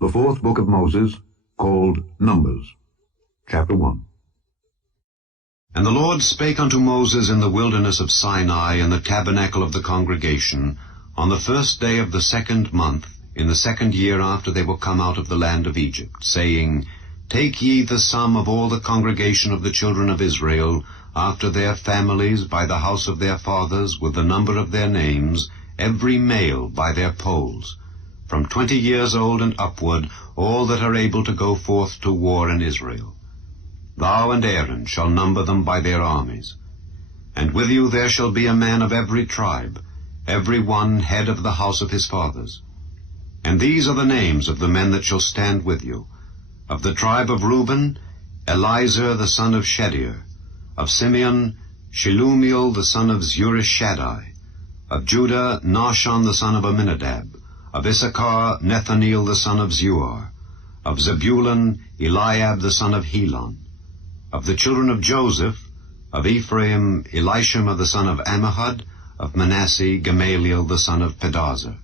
The fourth book of Moses, called Numbers. Chapter 1. And the Lord spake unto Moses in the wilderness of Sinai in the tabernacle of the congregation, on the first day of the 2nd month, in the 2nd year after they were come out of the land of Egypt, saying, Take ye the sum of all the congregation of the children of Israel, after their families, by the house of their fathers, with the number of their names, every male by their polls, from 20 years old and upward, all that are able to go forth to war in Israel. Thou and Aaron shall number them by their armies. And with you there shall be a man of every tribe, every one head of the house of his fathers. And these are the names of the men that shall stand with you. Of the tribe of Reuben, Elizur the son of Shedeur. Of Simeon, Shelumiel the son of Zurishaddai. Of Judah, Nahshon the son of Amminadab. Of Issachar, Nethaneel the son of Zuar. Of Zebulun, Eliab the son of Helon. Of the children of Joseph, of Ephraim, Elishama the son of Ammihud. Of Manasseh, Gamaliel the son of Pedazur.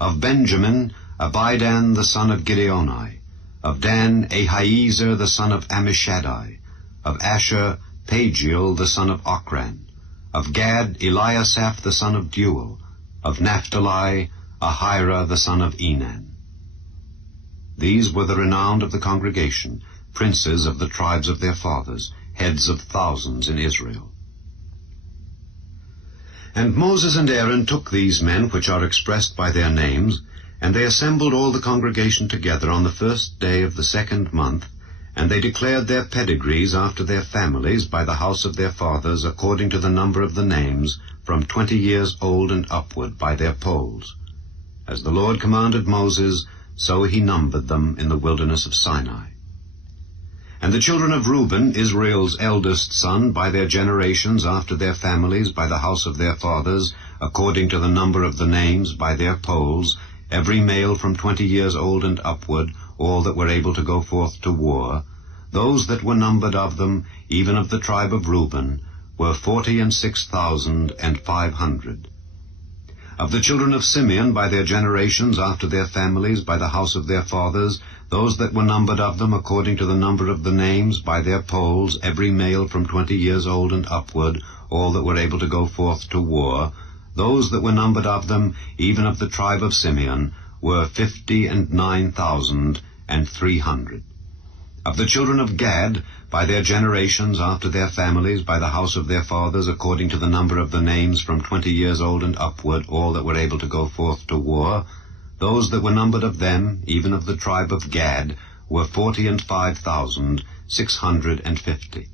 Of Benjamin, Abidan the son of Gideoni. Of Dan, Ahiezer the son of Ammishaddai. Of Asher, Pagiel the son of Ochran. Of Gad, Eliasaph the son of Deuel. Of Naphtali, Ahira the son of Enan. These were the renowned of the congregation, princes of the tribes of their fathers, heads of thousands in Israel. And Moses and Aaron took these men which are expressed by their names, and they assembled all the congregation together on the first day of the 2nd month, and they declared their pedigrees after their families by the house of their fathers, according to the number of the names, from 20 years old and upward, by their polls. As the Lord commanded Moses, so he numbered them in the wilderness of Sinai. And the children of Reuben, Israel's eldest son, by their generations after their families, by the house of their fathers, according to the number of the names, by their polls, every male from 20 years old and upward, all that were able to go forth to war, those that were numbered of them, even of the tribe of Reuben, were 46,500. Of the children of Simeon, by their generations after their families, by the house of their fathers, those that were numbered of them, according to the number of the names, by their polls, every male from 20 years old and upward, all that were able to go forth to war, those that were numbered of them, even of the tribe of Simeon, were 59,300. Of the children of Gad, by their generations after their families, by the house of their fathers, according to the number of the names, from 20 years old and upward, all that were able to go forth to war, those that were numbered of them, even of the tribe of Gad, were 45,650.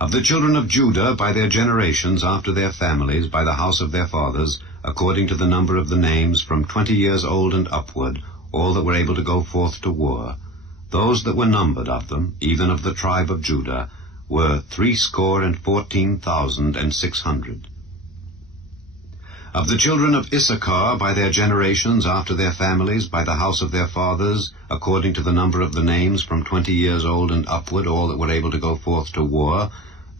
Of the children of Judah, by their generations after their families, by the house of their fathers, according to the number of the names, from 20 years old and upward, all that were able to go forth to war, those that were numbered of them, even of the tribe of Judah, were 314,600. Of the children of Issachar, by their generations after their families, by the house of their fathers, according to the number of the names, from 20 years old and upward, all that were able to go forth to war,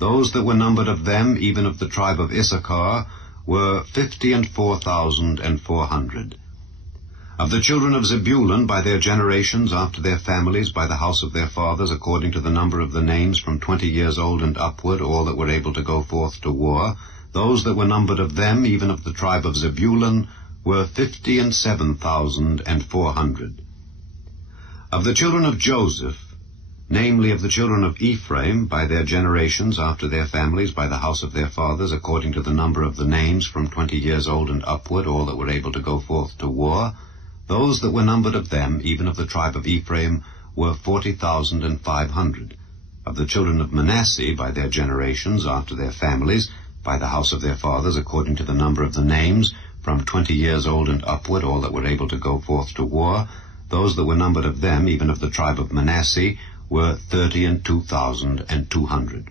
those that were numbered of them, even of the tribe of Issachar, were 54,400. Of the children of Zebulun, by their generations after their families, by the house of their fathers, according to the number of the names, from 20 years old and upward, all that were able to go forth to war, those that were numbered of them, even of the tribe of Zebulun, were 57,400. Of the children of Joseph, namely of the children of Ephraim, by their generations after their families, by the house of their fathers, according to the number of the names, from 20 years old and upward, all that were able to go forth to war, those that were numbered of them, even of the tribe of Ephraim, were 40,500. Of the children of Manasseh, by their generations after their families, by the house of their fathers, according to the number of the names, from 20 years old and upward, all that were able to go forth to war, those that were numbered of them, even of the tribe of Manasseh, were 32,200.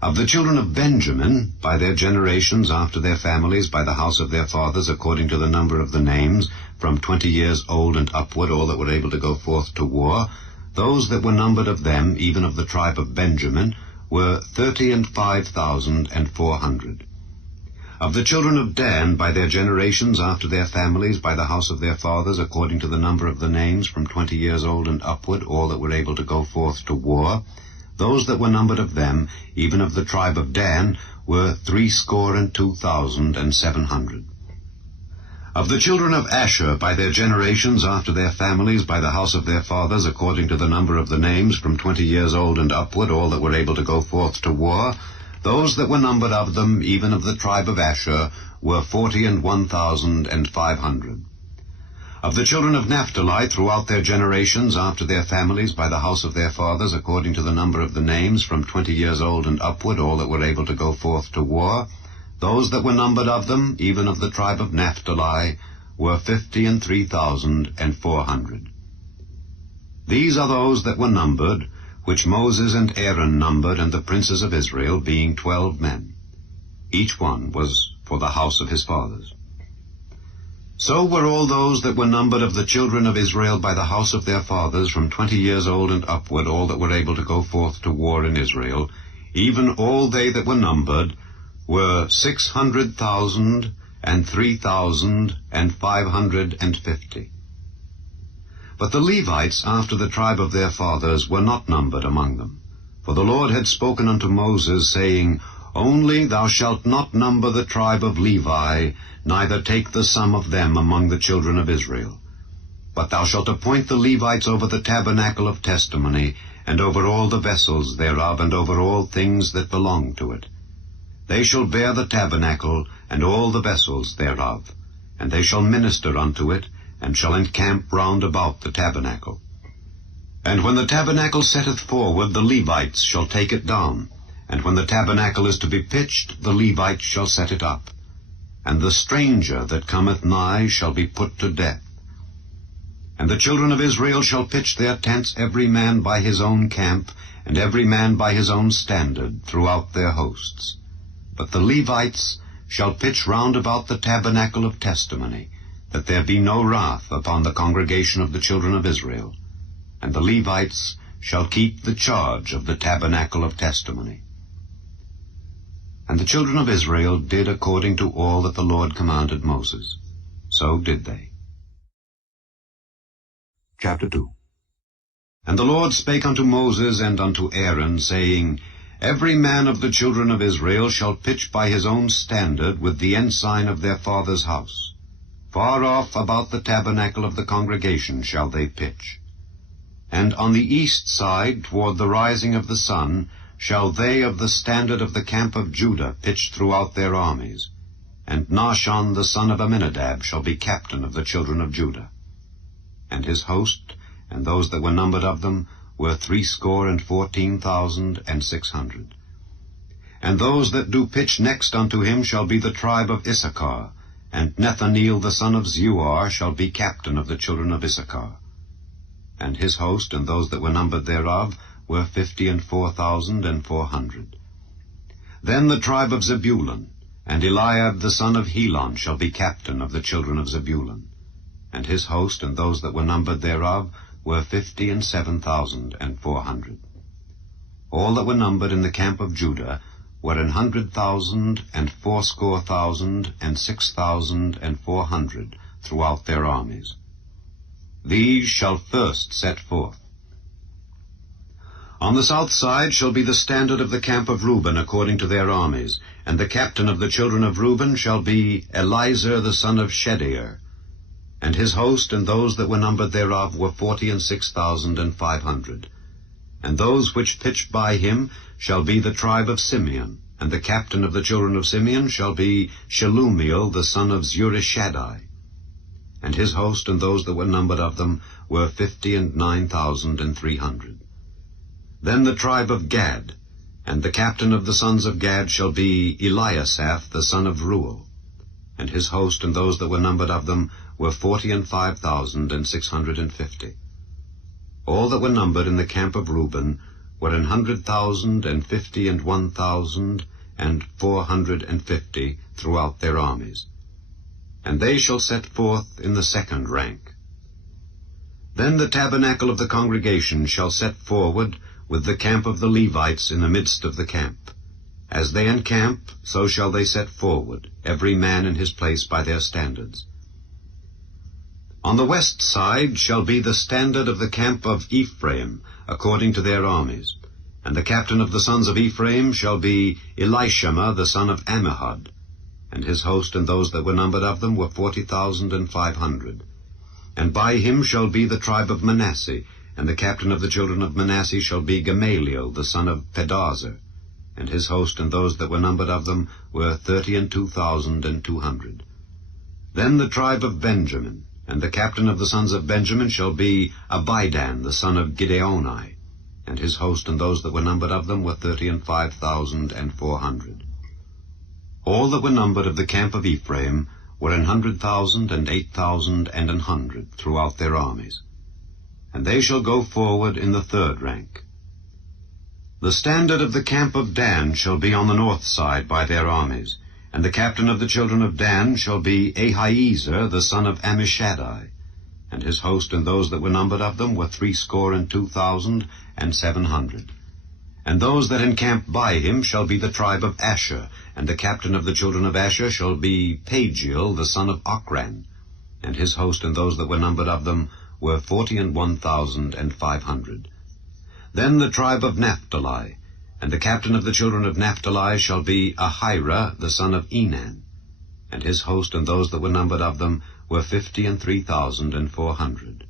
Of the children of Benjamin, by their generations after their families, by the house of their fathers, according to the number of the names, from 20 years old and upward, all that were able to go forth to war, those that were numbered of them, even of the tribe of Benjamin, were 35,400. Of the children of Dan, by their generations, after their families, by the house of their fathers, according to the number of the names, from 20 years old and upward, all that were able to go forth to war, those that were numbered of them, even of the tribe of Dan, were 62,700. Of the children of Asher, by their generations, after their families, by the house of their fathers, according to the number of the names, from 20 years old and upward, all that were able to go forth to war, those that were numbered of them, even of the tribe of Asher, were 41,500. Of the children of Naphtali, throughout their generations, after their families, by the house of their fathers, according to the number of the names, from 20 years old and upward, all that were able to go forth to war, those that were numbered of them, even of the tribe of Naphtali, were 53,400. These are those that were numbered, which Moses and Aaron numbered, and the princes of Israel, being 12 men. Each one was for the house of his fathers. So were all those that were numbered of the children of Israel by the house of their fathers, from 20 years old and upward, all that were able to go forth to war in Israel, even all they that were numbered, were 603,550. But the Levites, after the tribe of their fathers, were not numbered among them. For the Lord had spoken unto Moses, saying, Only thou shalt not number the tribe of Levi, neither take the sum of them among the children of Israel. But thou shalt appoint the Levites over the tabernacle of testimony, and over all the vessels thereof, and over all things that belong to it. They shall bear the tabernacle, and all the vessels thereof, and they shall minister unto it, and shall encamp round about the tabernacle. And when the tabernacle setteth forward, the Levites shall take it down, and when the tabernacle is to be pitched, the Levites shall set it up. And the stranger that cometh nigh shall be put to death. And the children of Israel shall pitch their tents every man by his own camp, and every man by his own standard, throughout their hosts. But the Levites shall pitch round about the tabernacle of testimony, that there be no wrath upon the congregation of the children of Israel. And the Levites shall keep the charge of the tabernacle of testimony. And the children of Israel did according to all that the Lord commanded Moses. So did they. Chapter 2. And the Lord spake unto Moses and unto Aaron, saying, Every man of the children of Israel shall pitch by his own standard with the ensign of their father's house. Far off about the tabernacle of the congregation shall they pitch. And on the east side, toward the rising of the sun, shall they of the standard of the camp of Judah pitch throughout their armies. And Nahshon the son of Amminadab shall be captain of the children of Judah. And his host, and those that were numbered of them, were 314,600. And those that do pitch next unto him shall be the tribe of Issachar, and Nethaneel the son of Zuar shall be captain of the children of Issachar. And his host, and those that were numbered thereof, were 54,400. Then the tribe of Zebulun, and Eliab the son of Helon shall be captain of the children of Zebulun. And his host, and those that were numbered thereof, were 57,400. All that were numbered in the camp of Judah were 100,000 and 80,000 and 6,400 throughout their armies. These shall first set forth. On the south side shall be the standard of the camp of Reuben according to their armies, and the captain of the children of Reuben shall be Elizur the son of Shedeur. And his host and those that were numbered thereof were 46,500. And those which pitched by him shall be the tribe of Simeon, and the captain of the children of Simeon shall be Shelumiel the son of Zurishaddai. And his host and those that were numbered of them were 59,300. Then the tribe of Gad, and the captain of the sons of Gad shall be Eliasaph the son of Reuel. And his host and those that were numbered of them were 45,650. All that were numbered in the camp of Reuben were 100,000 and 50 and 1,000 and 450 throughout their armies. And they shall set forth in the second rank. Then the tabernacle of the congregation shall set forward with the camp of the Levites in the midst of the camp. As they encamp, so shall they set forward, every man in his place by their standards. On the west side shall be the standard of the camp of Ephraim, according to their armies. And the captain of the sons of Ephraim shall be Elishama the son of Ammihud. And his host and those that were numbered of them were 40,500. And by him shall be the tribe of Manasseh, and the captain of the children of Manasseh shall be Gamaliel the son of Pedahzur. And his host and those that were numbered of them were 32,200. Then the tribe of Benjamin, and the captain of the sons of Benjamin shall be Abidan the son of Gideoni. And his host and those that were numbered of them were 35,400. All that were numbered of the camp of Ephraim were 100,000 and 8,000 and 100 throughout their armies. And they shall go forward in the third rank. The standard of the camp of Dan shall be on the north side by their armies, and the captain of the children of Dan shall be Ahiezer the son of Ammishaddai, and his host and those that were numbered of them were 62,700. And those that encamp by him shall be the tribe of Asher, and the captain of the children of Asher shall be Pagiel the son of Ochran, and his host and those that were numbered of them were 41,500. Then the tribe of Naphtali, and the captain of the children of Naphtali shall be Ahira the son of Enan, and his host and those that were numbered of them were 53,400.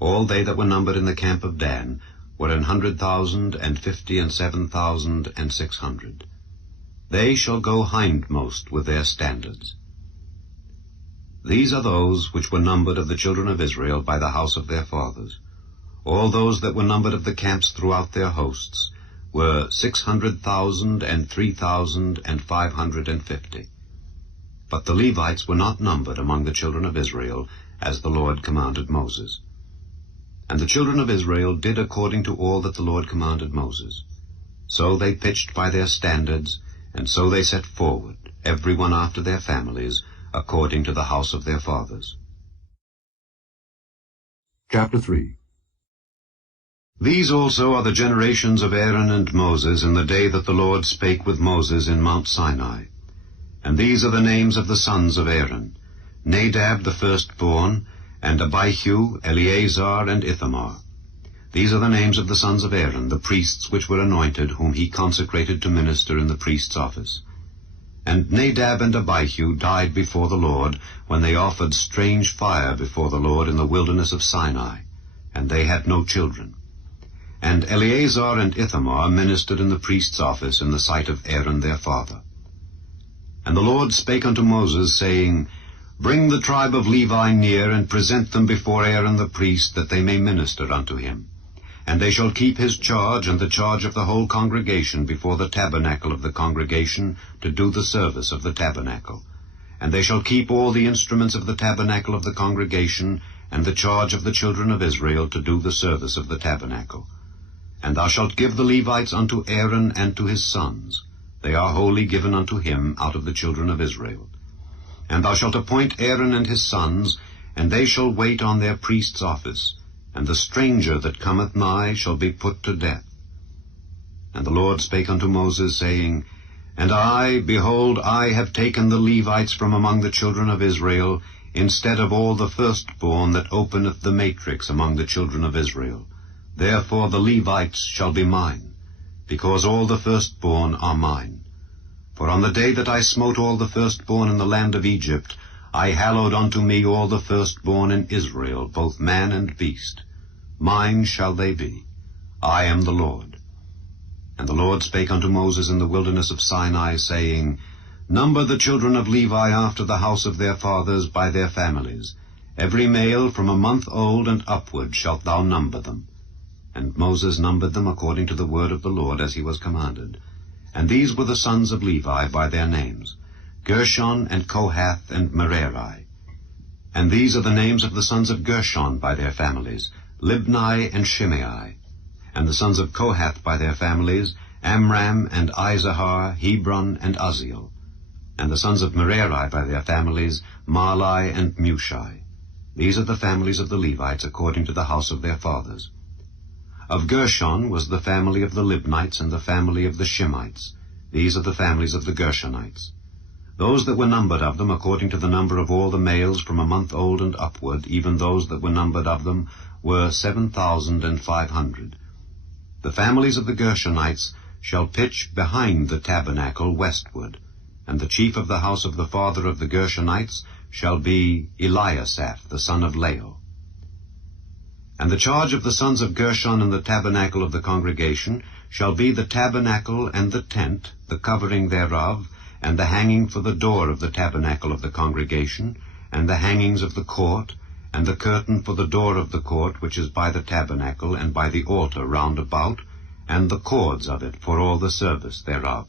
All they that were numbered in the camp of Dan were 100,000 and 57,600. They shall go hindmost with their standards. These are those which were numbered of the children of Israel by the house of their fathers. All those that were numbered of the camps throughout their hosts were 600,000 and 3,550. But the Levites were not numbered among the children of Israel, as the Lord commanded Moses. And the children of Israel did according to all that the Lord commanded Moses. So they pitched by their standards, and so they set forward, every one after their families, according to the house of their fathers. Chapter 3. These also are the generations of Aaron and Moses in the day that the Lord spake with Moses in Mount Sinai. And these are the names of the sons of Aaron, Nadab the firstborn, and Abihu, Eleazar, and Ithamar. These are the names of the sons of Aaron, the priests which were anointed, whom he consecrated to minister in the priest's office. And Nadab and Abihu died before the Lord, when they offered strange fire before the Lord in the wilderness of Sinai, and they had no children. And Eleazar and Ithamar ministered in the priest's office in the sight of Aaron their father. And the Lord spake unto Moses, saying, Bring the tribe of Levi near, and present them before Aaron the priest, that they may minister unto him. And they shall keep his charge and the charge of the whole congregation before the tabernacle of the congregation, to do the service of the tabernacle. And they shall keep all the instruments of the tabernacle of the congregation, and the charge of the children of Israel, to do the service of the tabernacle. And thou shalt give the Levites unto Aaron and to his sons. They are wholly given unto him out of the children of Israel. And thou shalt appoint Aaron and his sons, and they shall wait on their priest's office, and the stranger that cometh nigh shall be put to death. And the Lord spake unto Moses, saying, And I, behold, I have taken the Levites from among the children of Israel, instead of all the firstborn that openeth the matrix among the children of Israel. Therefore the Levites shall be mine, because all the firstborn are mine. For on the day that I smote all the firstborn in the land of Egypt, I hallowed unto me all the firstborn in Israel, both man and beast. Mine shall they be. I am the Lord. And the Lord spake unto Moses in the wilderness of Sinai, saying, Number the children of Levi after the house of their fathers by their families. Every male from a month old and upward shalt thou number them. And Moses numbered them according to the word of the Lord, as he was commanded. And these were the sons of Levi by their names, Gershon and Kohath and Merari. And these are the names of the sons of Gershon by their families, Libni and Shimei. And the sons of Kohath by their families, Amram and Izahar, Hebron and Uzziel. And the sons of Merari by their families, Mahli and Mushi. These are the families of the Levites according to the house of their fathers. Of Gershon was the family of the Libnites and the family of the Shimites. These are the families of the Gershonites. Those that were numbered of them, according to the number of all the males from a month old and upward, even those that were numbered of them, were 7,500. The families of the Gershonites shall pitch behind the tabernacle westward, and the chief of the house of the father of the Gershonites shall be Eliasaph, the son of Lael. And the charge of the sons of Gershon in the tabernacle of the congregation shall be the tabernacle and the tent, the covering thereof, and the hanging for the door of the tabernacle of the congregation, and the hangings of the court, and the curtain for the door of the court which is by the tabernacle and by the altar round about, and the cords of it for all the service thereof.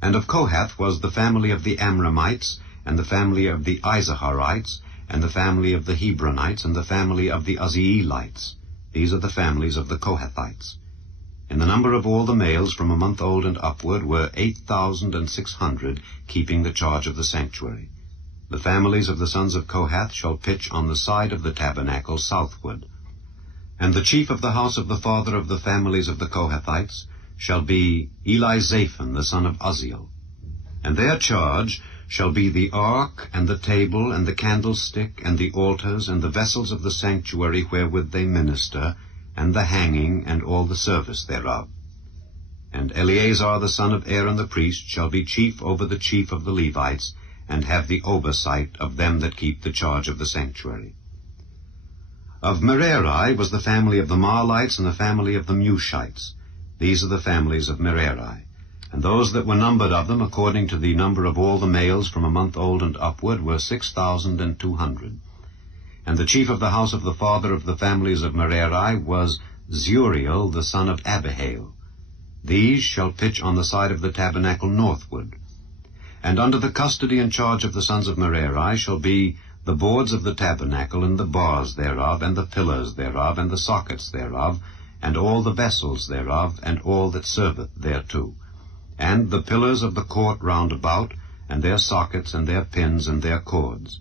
And of Kohath was the family of the Amramites, and the family of the Izaharites, and the family of the Hebronites, and the family of the Uzzielites. These are the families of the Kohathites. In the number of all the males from a month old and upward were 8,600, keeping the charge of the sanctuary. The families of the sons of Kohath shall pitch on the side of the tabernacle southward. And the chief of the house of the father of the families of the Kohathites shall be Elizaphan, the son of Uzziel. And their charge shall be the ark, and the table, and the candlestick, and the altars, and the vessels of the sanctuary wherewith they minister, and the hanging, and all the service thereof. And Eleazar the son of Aaron the priest shall be chief over the chief of the Levites, and have the oversight of them that keep the charge of the sanctuary. Of Merari was the family of the Mahlites, and the family of the Mushites. These are the families of Merari. And those that were numbered of them, according to the number of all the males from a month old and upward, were 6,200. And the chief of the house of the father of the families of Merari was Zuriel, the son of Abihail. These shall pitch on the side of the tabernacle northward. And under the custody and charge of the sons of Merari shall be the boards of the tabernacle, and the bars thereof, and the pillars thereof, and the sockets thereof, and all the vessels thereof, and all that serveth thereto, and the pillars of the court round about, and their sockets, and their pins, and their cords.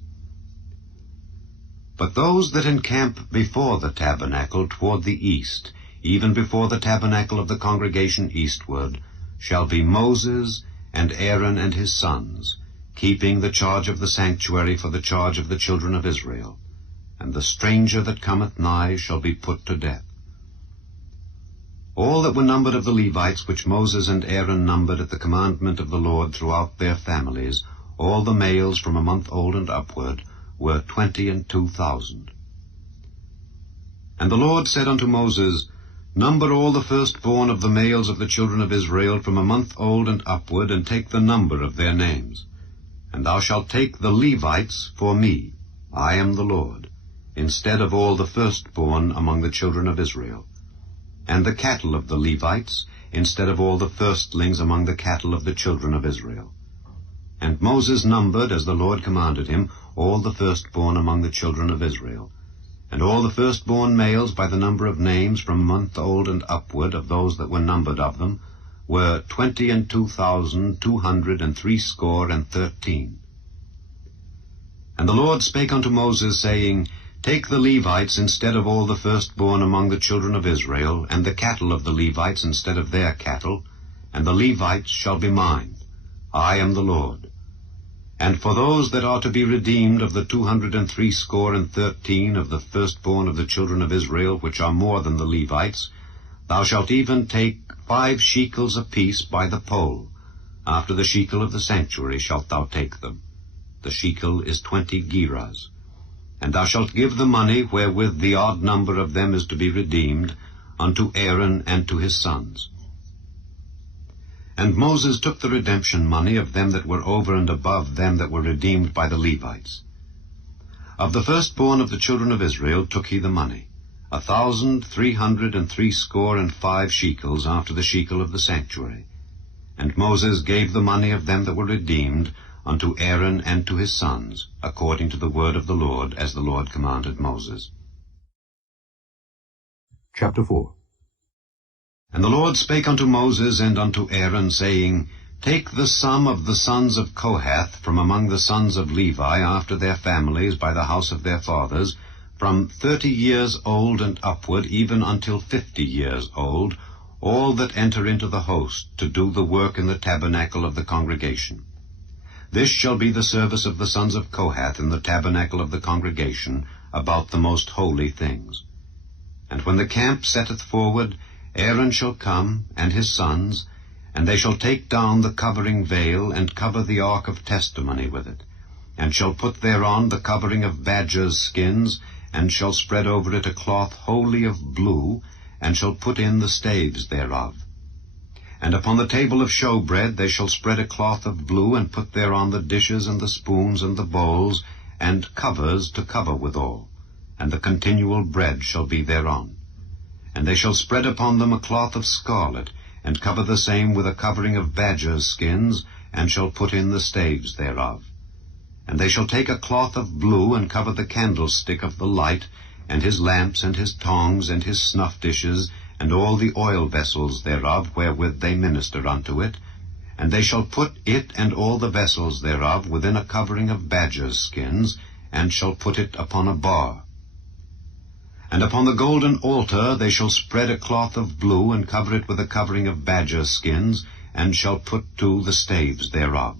But those that encamp before the tabernacle toward the east, even before the tabernacle of the congregation eastward, shall be Moses, and Aaron and his sons, keeping the charge of the sanctuary for the charge of the children of Israel. And the stranger that cometh nigh shall be put to death. All that were numbered of the Levites, which Moses and Aaron numbered at the commandment of the Lord throughout their families, all the males from a month old and upward, were 22,000. And the Lord said unto Moses, Number all the firstborn of the males of the children of Israel from a month old and upward, and take the number of their names. And thou shalt take the Levites for me, I am the Lord, instead of all the firstborn among the children of Israel, and the cattle of the Levites, instead of all the firstlings among the cattle of the children of Israel. And Moses numbered, as the Lord commanded him, all the firstborn among the children of Israel. And all the firstborn males by the number of names from a month old and upward of those that were numbered of them, were 22,213. And the Lord spake unto Moses, saying, Take the Levites instead of all the firstborn among the children of Israel, and the cattle of the Levites instead of their cattle, and the Levites shall be mine. I am the Lord. And for those that are to be redeemed of the 213 of the firstborn of the children of Israel, which are more than the Levites, thou shalt even take 5 shekels apiece by the poll. After the shekel of the sanctuary shalt thou take them. The shekel is 20 gerahs. And thou shalt give the money wherewith the odd number of them is to be redeemed unto Aaron and to his sons. And Moses took the redemption money of them that were over and above them that were redeemed by the Levites. Of the firstborn of the children of Israel took he the money, 1,365 shekels after the shekel of the sanctuary. And Moses gave the money of them that were redeemed unto Aaron and to his sons, according to the word of the Lord, as the Lord commanded Moses. Chapter 4. And the Lord spake unto Moses and unto Aaron, saying, Take the sum of the sons of Kohath from among the sons of Levi after their families by the house of their fathers, from 30 years old and upward, even until 50 years old, all that enter into the host, to do the work in the tabernacle of the congregation. This shall be the service of the sons of Kohath in the tabernacle of the congregation, about the most holy things. And when the camp setteth forward, Aaron shall come, and his sons, and they shall take down the covering veil, and cover the ark of testimony with it, and shall put thereon the covering of badgers' skins, and shall spread over it a cloth wholly of blue, and shall put in the staves thereof. And upon the table of showbread they shall spread a cloth of blue, and put thereon the dishes and the spoons and the bowls, and covers to cover withal, and the continual bread shall be thereon. And they shall spread upon them a cloth of scarlet, and cover the same with a covering of badgers' skins, and shall put in the staves thereof. And they shall take a cloth of blue, and cover the candlestick of the light, and his lamps, and his tongs, and his snuff dishes, and all the oil vessels thereof, wherewith they minister unto it. And they shall put it and all the vessels thereof within a covering of badgers' skins, and shall put it upon a bar. And upon the golden altar they shall spread a cloth of blue, and cover it with a covering of badgers' skins, and shall put to the staves thereof.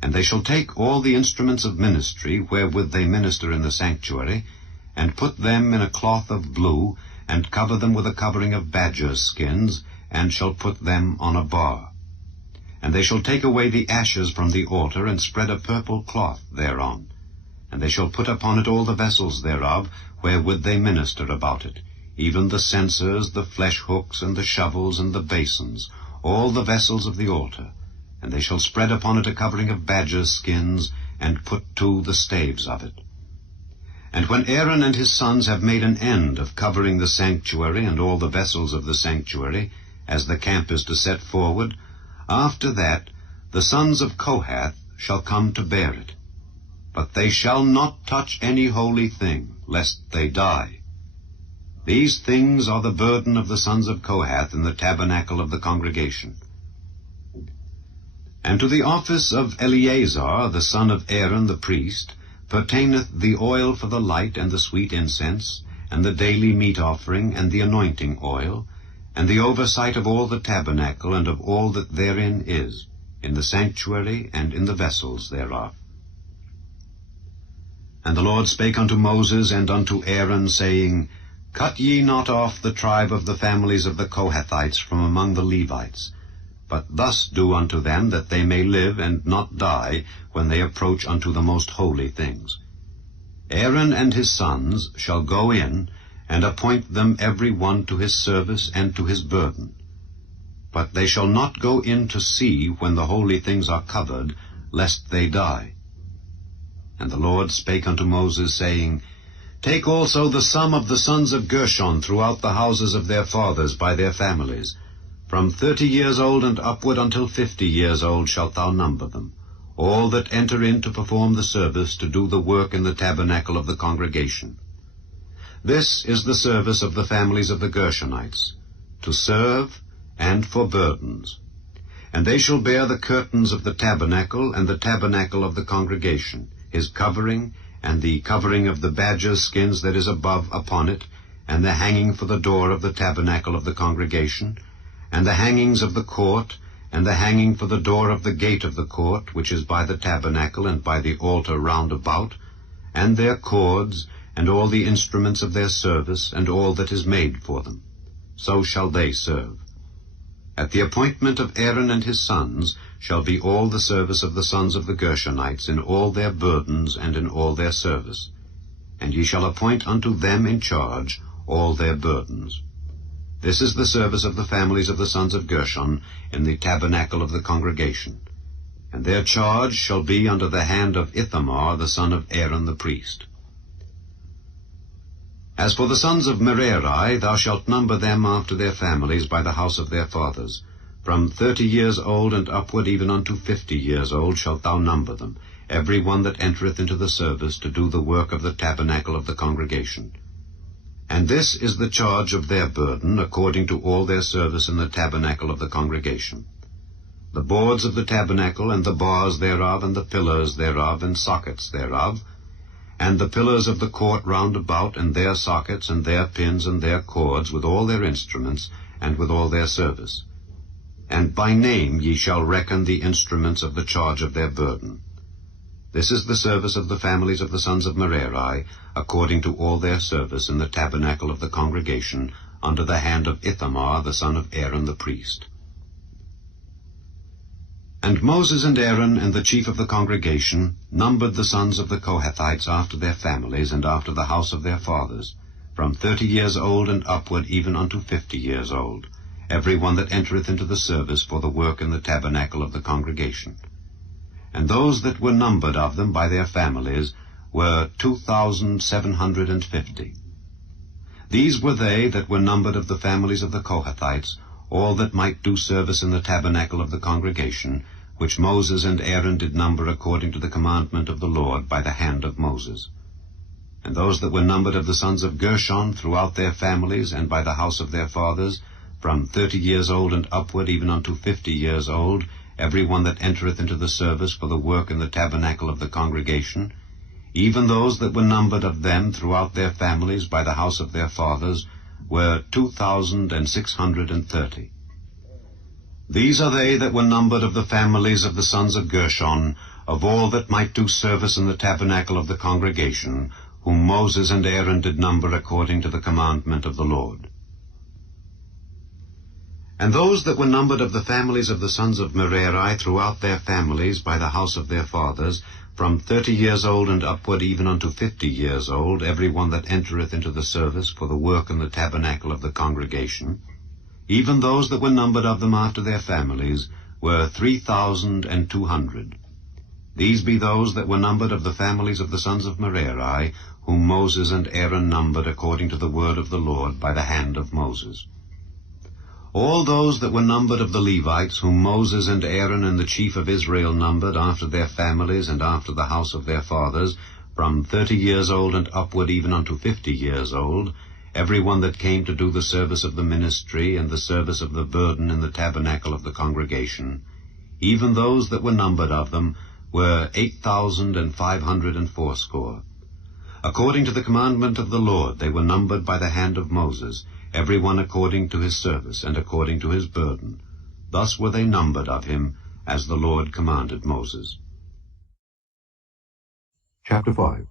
And they shall take all the instruments of ministry, wherewith they minister in the sanctuary, and put them in a cloth of blue, and cover them with a covering of badgers' skins, and shall put them on a bar. And they shall take away the ashes from the altar, and spread a purple cloth thereon. And they shall put upon it all the vessels thereof, wherewith they minister about it, even the censers, the flesh hooks, and the shovels, and the basins, all the vessels of the altar. And they shall spread upon it a covering of badgers' skins, and put to the staves of it. And when Aaron and his sons have made an end of covering the sanctuary and all the vessels of the sanctuary, as the camp is to set forward, after that the sons of Kohath shall come to bear it. But they shall not touch any holy thing, lest they die. These things are the burden of the sons of Kohath in the tabernacle of the congregation. And to the office of Eleazar, the son of Aaron the priest, pertaineth the oil for the light, and the sweet incense, and the daily meat offering, and the anointing oil, and the oversight of all the tabernacle, and of all that therein is, in the sanctuary, and in the vessels thereof. And the Lord spake unto Moses and unto Aaron, saying, Cut ye not off the tribe of the families of the Kohathites from among the Levites, but thus do unto them, that they may live and not die when they approach unto the most holy things. Aaron and his sons shall go in, and appoint them every one to his service and to his burden. But they shall not go in to see when the holy things are covered, lest they die. And the Lord spake unto Moses, saying, Take also the sum of the sons of Gershon throughout the houses of their fathers by their families. From 30 years old and upward until 50 years old shalt thou number them, all that enter in to perform the service, to do the work in the tabernacle of the congregation. This is the service of the families of the Gershonites, to serve and for burdens. And they shall bear the curtains of the tabernacle, and the tabernacle of the congregation, his covering, and the covering of the badgers' skins that is above upon it, and the hanging for the door of the tabernacle of the congregation, and the hangings of the court, and the hanging for the door of the gate of the court, which is by the tabernacle and by the altar round about, and their cords, and all the instruments of their service, and all that is made for them. So shall they serve. At the appointment of Aaron and his sons shall be all the service of the sons of the Gershonites in all their burdens and in all their service. And ye shall appoint unto them in charge all their burdens. This is the service of the families of the sons of Gershon in the tabernacle of the congregation. And their charge shall be under the hand of Ithamar the son of Aaron the priest. As for the sons of Merari, thou shalt number them after their families by the house of their fathers. From 30 years old and upward even unto 50 years old shalt thou number them, every one that entereth into the service to do the work of the tabernacle of the congregation. And this is the charge of their burden, according to all their service in the tabernacle of the congregation. The boards of the tabernacle, and the bars thereof, and the pillars thereof, and sockets thereof, and the pillars of the court round about, and their sockets, and their pins, and their cords, with all their instruments, and with all their service. And by name ye shall reckon the instruments of the charge of their burden. This is the service of the families of the sons of Merari, according to all their service in the tabernacle of the congregation, under the hand of Ithamar the son of Aaron the priest. And Moses and Aaron and the chief of the congregation numbered the sons of the Kohathites after their families and after the house of their fathers, from 30 years old and upward even unto 50 years old, every one that entereth into the service for the work in the tabernacle of the congregation. And those that were numbered of them by their families were 2,750. These were they that were numbered of the families of the Kohathites, all that might do service in the tabernacle of the congregation, which Moses and Aaron did number according to the commandment of the Lord by the hand of Moses. And those that were numbered of the sons of Gershon throughout their families and by the house of their fathers, from 30 years old and upward even unto 50 years old, every one that entereth into the service for the work in the tabernacle of the congregation, even those that were numbered of them throughout their families by the house of their fathers, were 2,630. These are they that were numbered of the families of the sons of Gershon, of all that might do service in the tabernacle of the congregation, whom Moses and Aaron did number according to the commandment of the Lord. And those that were numbered of the families of the sons of Merari throughout their families by the house of their fathers, from 30 years old and upward even unto 50 years old, every one that entereth into the service for the work in the tabernacle of the congregation, even those that were numbered of them after their families, were 3,200. These be those that were numbered of the families of the sons of Merari, whom Moses and Aaron numbered according to the word of the Lord by the hand of Moses. All those that were numbered of the Levites, whom Moses and Aaron and the chief of Israel numbered after their families and after the house of their fathers, from 30 years old and upward even unto 50 years old, every one that came to do the service of the ministry and the service of the burden in the tabernacle of the congregation, even those that were numbered of them, were 8,580. According to the commandment of the Lord they were numbered by the hand of Moses, every one according to his service and according to his burden. Thus were they numbered of him, as the Lord commanded Moses. Chapter 5.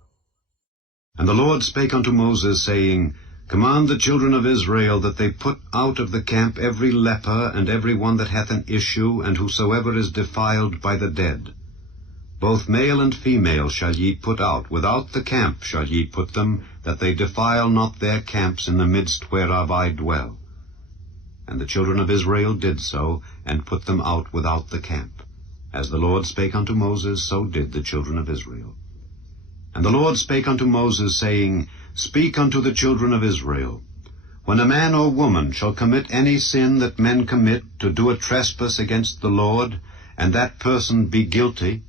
And the Lord spake unto Moses, saying, Command the children of Israel that they put out of the camp every leper, and every one that hath an issue, and whosoever is defiled by the dead. Both male and female shall ye put out, without the camp shall ye put them, that they defile not their camps in the midst whereof I dwell. And the children of Israel did so, and put them out without the camp. As the Lord spake unto Moses, so did the children of Israel. And the Lord spake unto Moses, saying, Speak unto the children of Israel, When a man or woman shall commit any sin that men commit, to do a trespass against the Lord, and that person be guilty,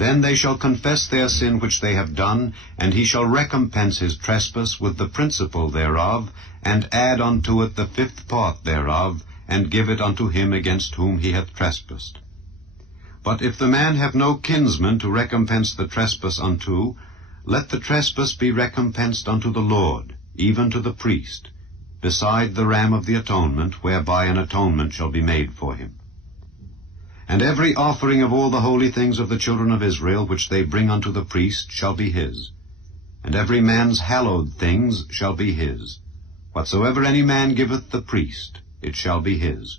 then they shall confess their sin which they have done, and he shall recompense his trespass with the principal thereof, and add unto it the 5th part thereof, and give it unto him against whom he hath trespassed. But if the man have no kinsman to recompense the trespass unto, let the trespass be recompensed unto the Lord, even to the priest, beside the ram of the atonement, whereby an atonement shall be made for him. And every offering of all the holy things of the children of Israel, which they bring unto the priest, shall be his. And every man's hallowed things shall be his. Whatsoever any man giveth the priest, it shall be his.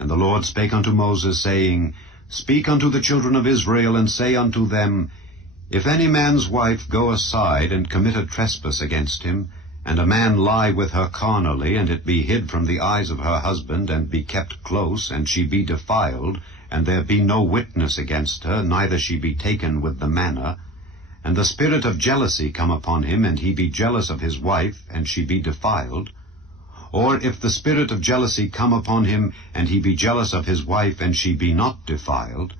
And the Lord spake unto Moses, saying, Speak unto the children of Israel, and say unto them, If any man's wife go aside, and commit a trespass against him, and a man lie with her carnally, and it be hid from the eyes of her husband, and be kept close, and she be defiled, and there be no witness against her, neither she be taken with the manner, and the spirit of jealousy come upon him, and he be jealous of his wife, and she be defiled, or if the spirit of jealousy come upon him, and he be jealous of his wife, and she be not defiled,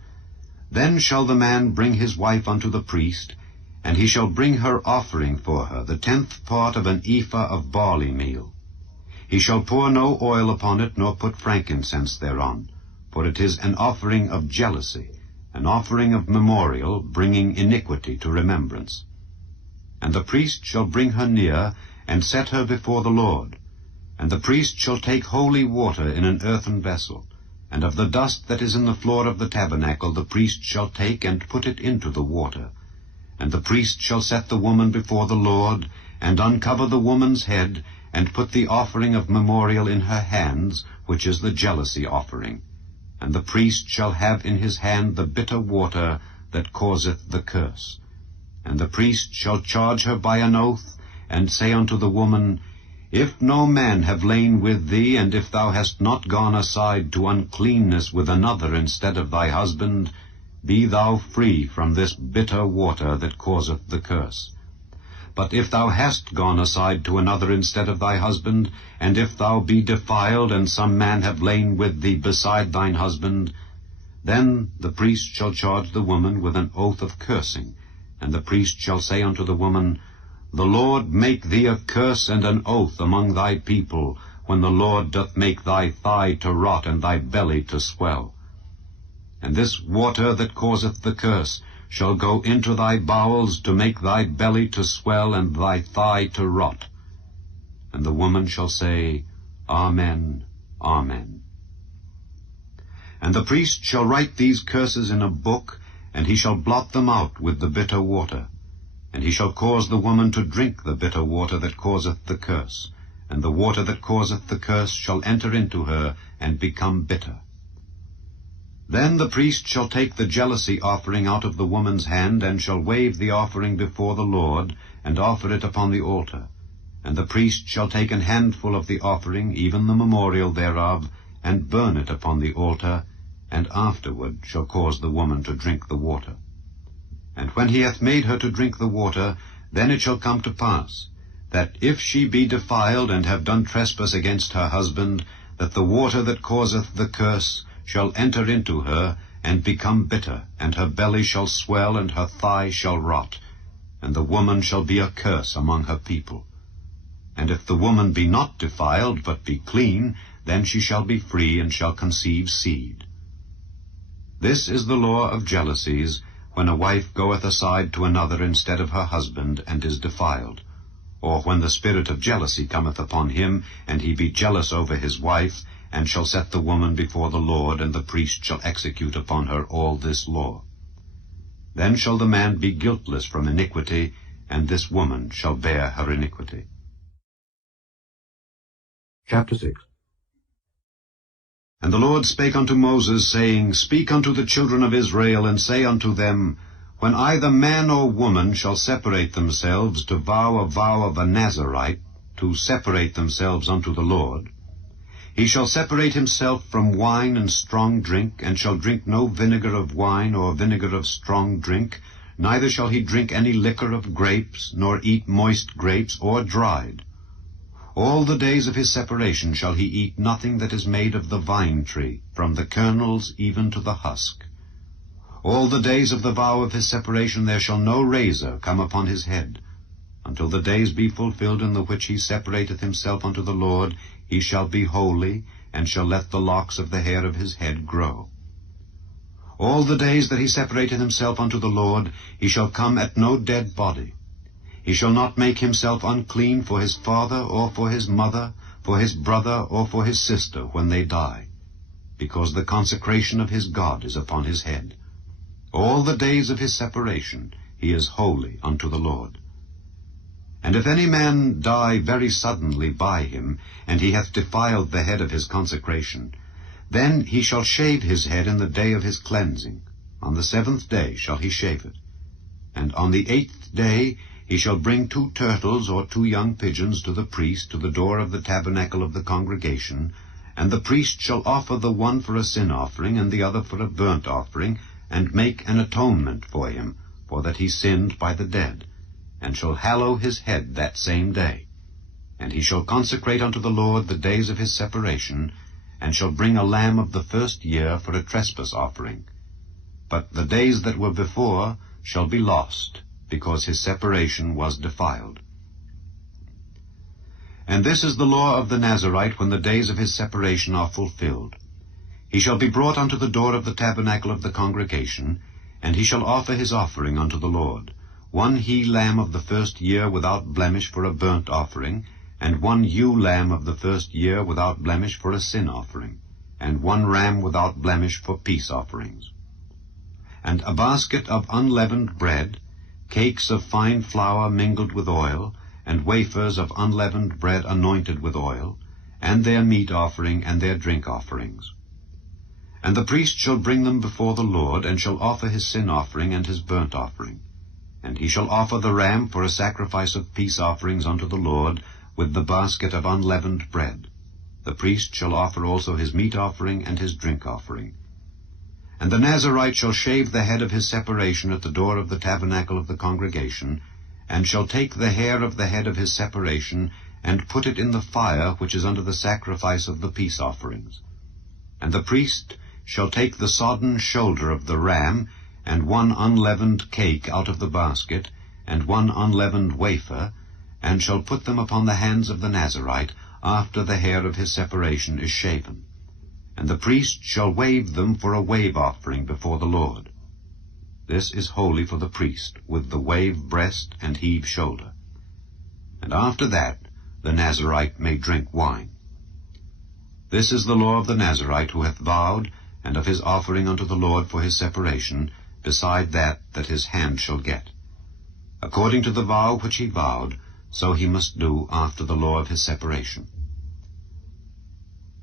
then shall the man bring his wife unto the priest, and he shall bring her offering for her, the 10th part of an ephah of barley meal. He shall pour no oil upon it, nor put frankincense thereon, for it is an offering of jealousy, an offering of memorial, bringing iniquity to remembrance. And the priest shall bring her near, and set her before the Lord. And the priest shall take holy water in an earthen vessel, and of the dust that is in the floor of the tabernacle the priest shall take and put it into the water. And the priest shall set the woman before the Lord, and uncover the woman's head, and put the offering of memorial in her hands, which is the jealousy offering. And the priest shall have in his hand the bitter water that causeth the curse. And the priest shall charge her by an oath, and say unto the woman, If no man have lain with thee, and if thou hast not gone aside to uncleanness with another instead of thy husband, be thou free from this bitter water that causeth the curse. But if thou hast gone aside to another instead of thy husband, and if thou be defiled, and some man have lain with thee beside thine husband, then the priest shall charge the woman with an oath of cursing, and the priest shall say unto the woman, The Lord make thee a curse and an oath among thy people, when the Lord doth make thy thigh to rot and thy belly to swell. And this water that causeth the curse shall go into thy bowels to make thy belly to swell and thy thigh to rot. And the woman shall say, Amen, Amen. And the priest shall write these curses in a book, and he shall blot them out with the bitter water. And he shall cause the woman to drink the bitter water that causeth the curse, and the water that causeth the curse shall enter into her, and become bitter. Then the priest shall take the jealousy offering out of the woman's hand, and shall wave the offering before the Lord, and offer it upon the altar. And the priest shall take an handful of the offering, even the memorial thereof, and burn it upon the altar, and afterward shall cause the woman to drink the water. And when he hath made her to drink the water, then it shall come to pass, that if she be defiled, and have done trespass against her husband, that the water that causeth the curse shall enter into her, and become bitter, and her belly shall swell, and her thigh shall rot, and the woman shall be a curse among her people. And if the woman be not defiled, but be clean, then she shall be free, and shall conceive seed. This is the law of jealousies, when a wife goeth aside to another instead of her husband, and is defiled, or when the spirit of jealousy cometh upon him, and he be jealous over his wife, and shall set the woman before the Lord, and the priest shall execute upon her all this law. Then shall the man be guiltless from iniquity, and this woman shall bear her iniquity. Chapter 6. And the Lord spake unto Moses, saying, Speak unto the children of Israel, and say unto them, When either man or woman shall separate themselves to vow a vow of a Nazarite, to separate themselves unto the Lord, he shall separate himself from wine and strong drink, and shall drink no vinegar of wine or vinegar of strong drink, neither shall he drink any liquor of grapes, nor eat moist grapes or dried. All the days of his separation shall he eat nothing that is made of the vine tree, from the kernels even to the husk. All the days of the vow of his separation there shall no razor come upon his head. Until the days be fulfilled in the which he separateth himself unto the Lord, he shall be holy, and shall let the locks of the hair of his head grow. All the days that he separateth himself unto the Lord, he shall come at no dead body. He shall not make himself unclean for his father or for his mother, for his brother or for his sister when they die, because the consecration of his God is upon his head. All the days of his separation he is holy unto the Lord. And if any man die very suddenly by him, and he hath defiled the head of his consecration, then he shall shave his head in the day of his cleansing. On the 7th day shall he shave it. And on the 8th day he shall bring 2 turtles or 2 young pigeons to the priest to the door of the tabernacle of the congregation, and the priest shall offer the one for a sin offering, and the other for a burnt offering, and make an atonement for him, for that he sinned by the dead, and shall hallow his head that same day. And he shall consecrate unto the Lord the days of his separation, and shall bring a lamb of the 1st year for a trespass offering. But the days that were before shall be lost, because his separation was defiled. And this is the law of the Nazarite when the days of his separation are fulfilled. He shall be brought unto the door of the tabernacle of the congregation, and he shall offer his offering unto the Lord, 1 he-lamb of the 1st year without blemish for a burnt offering, and 1 ewe lamb of the first year without blemish for a sin offering, and 1 ram without blemish for peace offerings. And a basket of unleavened bread, cakes of fine flour mingled with oil, and wafers of unleavened bread anointed with oil, and their meat offering and their drink offerings. And the priest shall bring them before the Lord, and shall offer his sin offering and his burnt offering. And he shall offer the ram for a sacrifice of peace offerings unto the Lord, with the basket of unleavened bread. The priest shall offer also his meat offering and his drink offering. And the Nazarite shall shave the head of his separation at the door of the tabernacle of the congregation, and shall take the hair of the head of his separation, and put it in the fire which is under the sacrifice of the peace offerings. And the priest shall take the sodden shoulder of the ram, and 1 unleavened cake out of the basket, and 1 unleavened wafer, and shall put them upon the hands of the Nazarite, after the hair of his separation is shaven. And the priest shall wave them for a wave offering before the Lord. This is holy for the priest, with the wave breast and heave shoulder. And after that the Nazarite may drink wine. This is the law of the Nazarite who hath vowed, and of his offering unto the Lord for his separation, beside that his hand shall get. According to the vow which he vowed, so he must do after the law of his separation.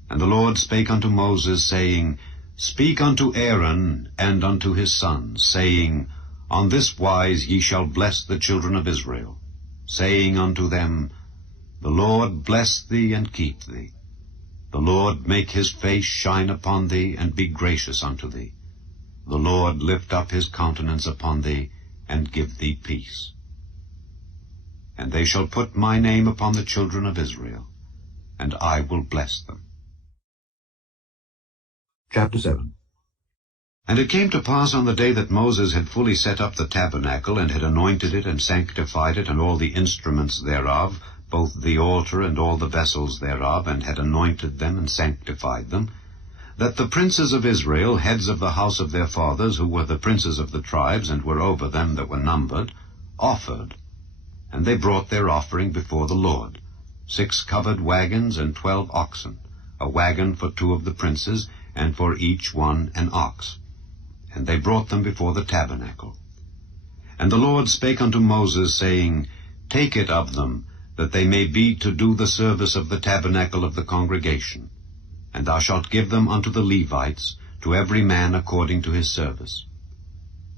And the Lord spake unto Moses, saying, Speak unto Aaron and unto his sons, saying, On this wise ye shall bless the children of Israel, saying unto them, The Lord bless thee and keep thee. The Lord make his face shine upon thee, and be gracious unto thee. The Lord lift up his countenance upon thee, and give thee peace. And they shall put my name upon the children of Israel, and I will bless them. Chapter 7. And it came to pass on the day that Moses had fully set up the tabernacle, and had anointed it, and sanctified it, and all the instruments thereof, both the altar and all the vessels thereof, and had anointed them and sanctified them, that the princes of Israel, heads of the house of their fathers, who were the princes of the tribes, and were over them that were numbered, offered. And they brought their offering before the Lord, 6 covered wagons and 12 oxen, a wagon for 2 of the princes, and for each one an ox. And they brought them before the tabernacle. And the Lord spake unto Moses, saying, Take it of them, that they may be to do the service of the tabernacle of the congregation. And thou shalt give them unto the Levites, to every man according to his service.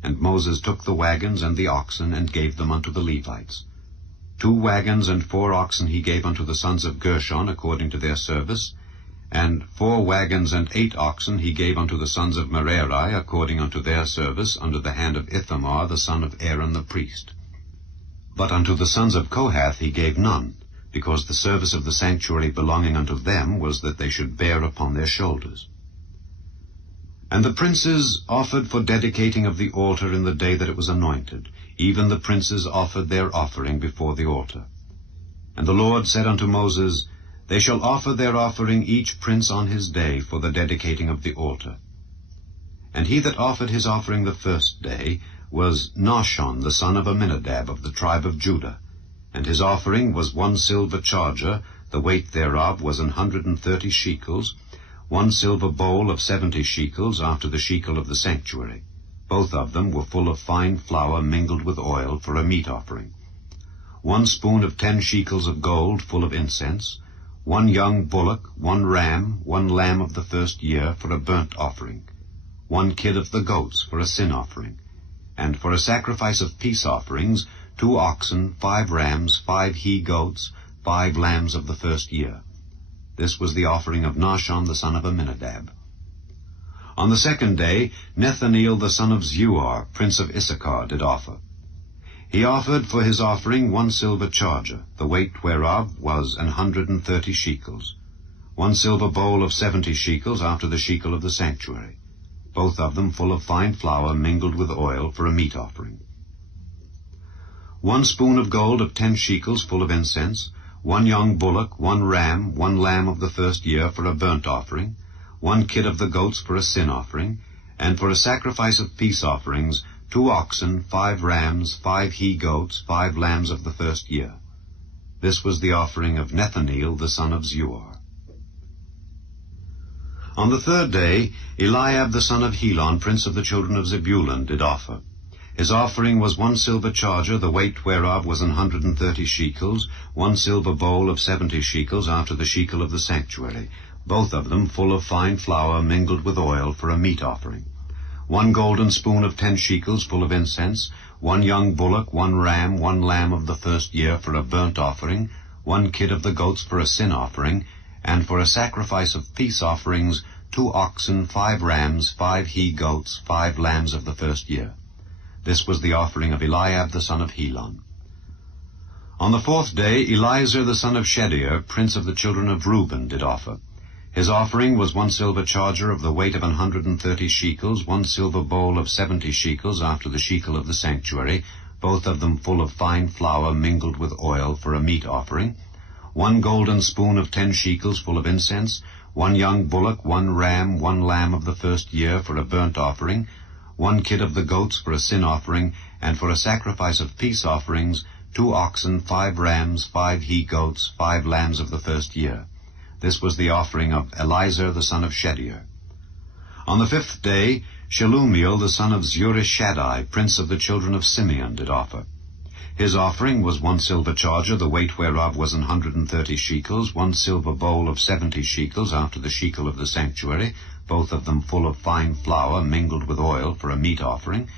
And Moses took the wagons and the oxen, and gave them unto the Levites. 2 wagons and 4 oxen he gave unto the sons of Gershon according to their service, and 4 wagons and 8 oxen he gave unto the sons of Merari according unto their service, under the hand of Ithamar the son of Aaron the priest. But unto the sons of Kohath he gave none, because the service of the sanctuary belonging unto them was that they should bear upon their shoulders. And the princes offered for dedicating of the altar in the day that it was anointed. Even the princes offered their offering before the altar. And the Lord said unto Moses, They shall offer their offering each prince on his day for the dedicating of the altar. And he that offered his offering the first day was Nahshon the son of Amminadab of the tribe of Judah, and his offering was 1 silver charger, the weight thereof was 130 shekels, 1 silver bowl of 70 shekels, after the shekel of the sanctuary. Both of them were full of fine flour mingled with oil for a meat offering. 1 spoon of 10 shekels of gold full of incense, 1 young bullock, 1 ram, 1 lamb of the first year for a burnt offering, 1 kid of the goats for a sin offering, and for a sacrifice of peace offerings, 2 oxen, 5 rams, 5 he-goats, 5 lambs of the first year. This was the offering of Nahshon the son of Amminadab. On the second day, Nethaneel the son of Zeuar, prince of Issachar, did offer. He offered for his offering 1 silver charger, the weight whereof was 130 shekels, 1 silver bowl of 70 shekels, after the shekel of the sanctuary, both of them full of fine flour mingled with oil for a meat offering. 1 spoon of gold of 10 shekels full of incense, 1 young bullock, 1 ram, 1 lamb of the first year for a burnt offering, 1 kid of the goats for a sin offering, and for a sacrifice of peace offerings, 2 oxen, 5 rams, 5 he-goats, 5 lambs of the first year. This was the offering of Nethaneel the son of Zuar. On the third day, Eliab the son of Helon, prince of the children of Zebulun, did offer. His offering was 1 silver charger, the weight whereof was 130 shekels, 1 silver bowl of 70 shekels after the shekel of the sanctuary, both of them full of fine flour mingled with oil for a meat offering. 1 golden spoon of 10 shekels full of incense, 1 young bullock, 1 ram, 1 lamb of the first year for a burnt offering, 1 kid of the goats for a sin offering, and for a sacrifice of peace offerings 2 oxen, 5 rams, 5 he-goats, 5 lambs of the first year. This was the offering of Eliab the son of Helon. On the fourth day, Eliezer the son of Shedeur, prince of the children of Reuben, did offer. His offering was 1 silver charger of the weight of 130 shekels, 1 silver bowl of 70 shekels after the shekel of the sanctuary, both of them full of fine flour mingled with oil for a meat offering, 1 golden spoon of 10 shekels full of incense, 1 young bullock, 1 ram, 1 lamb of the first year for a burnt offering, 1 kid of the goats for a sin offering, and for a sacrifice of peace offerings, 2 oxen, 5 rams, 5 he-goats, 5 lambs of the first year. This was the offering of Eliezer the son of Shedeur. On the fifth day, Shelumiel the son of Zurishaddai, prince of the children of Simeon, did offer. His offering was 1 silver charger, the weight whereof was 130 shekels, 1 silver bowl of 70 shekels after the shekel of the sanctuary, both of them full of fine flour mingled with oil for a meat offering,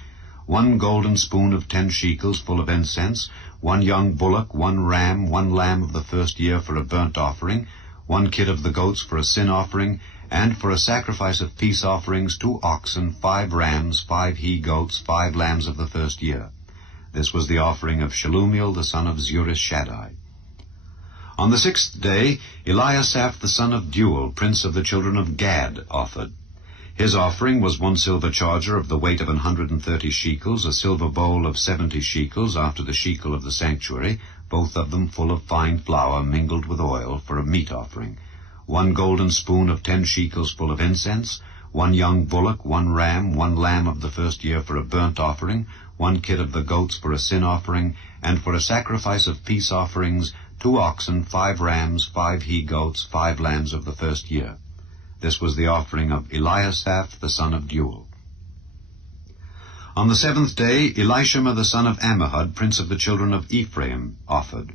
1 golden spoon of 10 shekels full of incense, 1 young bullock, 1 ram, 1 lamb of the first year for a burnt offering, 1 kid of the goats for a sin offering, and for a sacrifice of peace offerings 2 oxen, 5 rams, 5 he-goats, 5 lambs of the first year. This was the offering of Shelumiel the son of Zurishaddai. On the sixth day, Eliasaph the son of Deuel, prince of the children of Gad, offered. His offering was 1 silver charger of the weight of 130 shekels, a silver bowl of 70 shekels after the shekel of the sanctuary, both of them full of fine flour mingled with oil for a meat offering, 1 golden spoon of 10 shekels full of incense, 1 young bullock, 1 ram, 1 lamb of the first year for a burnt offering, 1 kid of the goats for a sin offering, and for a sacrifice of peace offerings 2 oxen, 5 rams, 5 he-goats, 5 lambs of the first year. This was the offering of Eliasaph the son of Deuel. On the seventh day, Elishama the son of Ammihud, prince of the children of Ephraim, offered.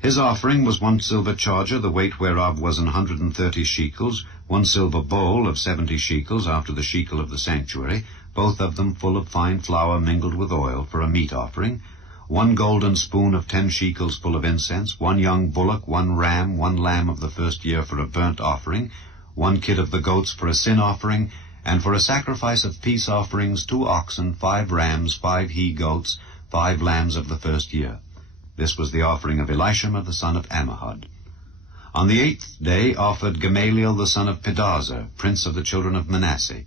His offering was 1 silver charger, the weight whereof was 130 shekels, 1 silver bowl of 70 shekels after the shekel of the sanctuary, both of them full of fine flour mingled with oil for a meat offering, 1 golden spoon of 10 shekels full of incense, 1 young bullock, 1 ram, 1 lamb of the first year for a burnt offering, 1 kid of the goats for a sin offering, and for a sacrifice of peace offerings 2 oxen, 5 rams, 5 he-goats, 5 lambs of the first year. This was the offering of Elishama the son of Ammihud. On the eighth day offered Gamaliel the son of Pedahzur, prince of the children of Manasseh.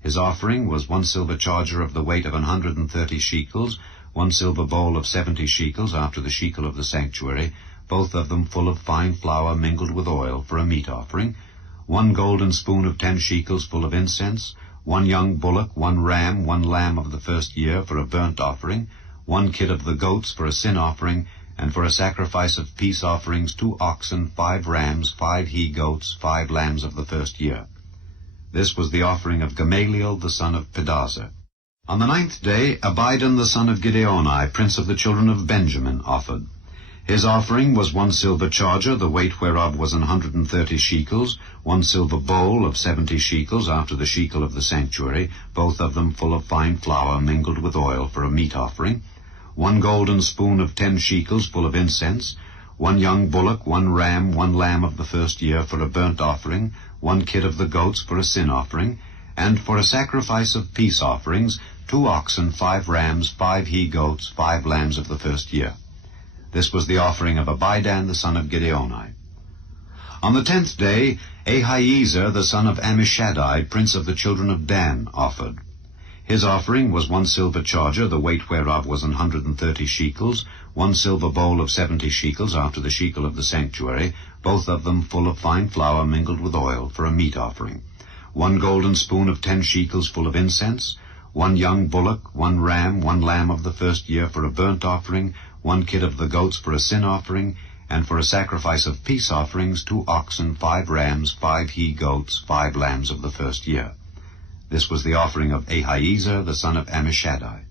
His offering was 1 silver charger of the weight of 130 shekels, 1 silver bowl of 70 shekels after the shekel of the sanctuary, both of them full of fine flour mingled with oil for a meat offering, 1 golden spoon of 10 shekels full of incense, 1 young bullock, 1 ram, 1 lamb of the first year for a burnt offering, 1 kid of the goats for a sin offering, and for a sacrifice of peace offerings 2 oxen, 5 rams, 5 he-goats, 5 lambs of the first year. This was the offering of Gamaliel the son of Pedahzur. On the ninth day, Abidan the son of Gideoni, prince of the children of Benjamin, offered. His offering was 1 silver charger, the weight whereof was 130 shekels, 1 silver bowl of 70 shekels after the shekel of the sanctuary, both of them full of fine flour mingled with oil for a meat offering, 1 golden spoon of 10 shekels full of incense, 1 young bullock, 1 ram, 1 lamb of the first year for a burnt offering, 1 kid of the goats for a sin offering, and for a sacrifice of peace offerings 2 oxen, 5 rams, 5 he-goats, 5 lambs of the first year. This was the offering of Abidan the son of Gideoni. On the 10th day, Ahiezer the son of Ammishaddai, prince of the children of Dan, offered. His offering was 1 silver charger, the weight whereof was 130 shekels, 1 silver bowl of 70 shekels after the shekel of the sanctuary, both of them full of fine flour mingled with oil for a meat offering, 1 golden spoon of 10 shekels full of incense, 1 young bullock, 1 ram, 1 lamb of the first year for a burnt offering, 1 kid of the goats for a sin offering, and for a sacrifice of peace offerings 2 oxen, 5 rams, 5 he-goats, 5 lambs of the first year. This was the offering of Ahiezer the son of Ammishaddai.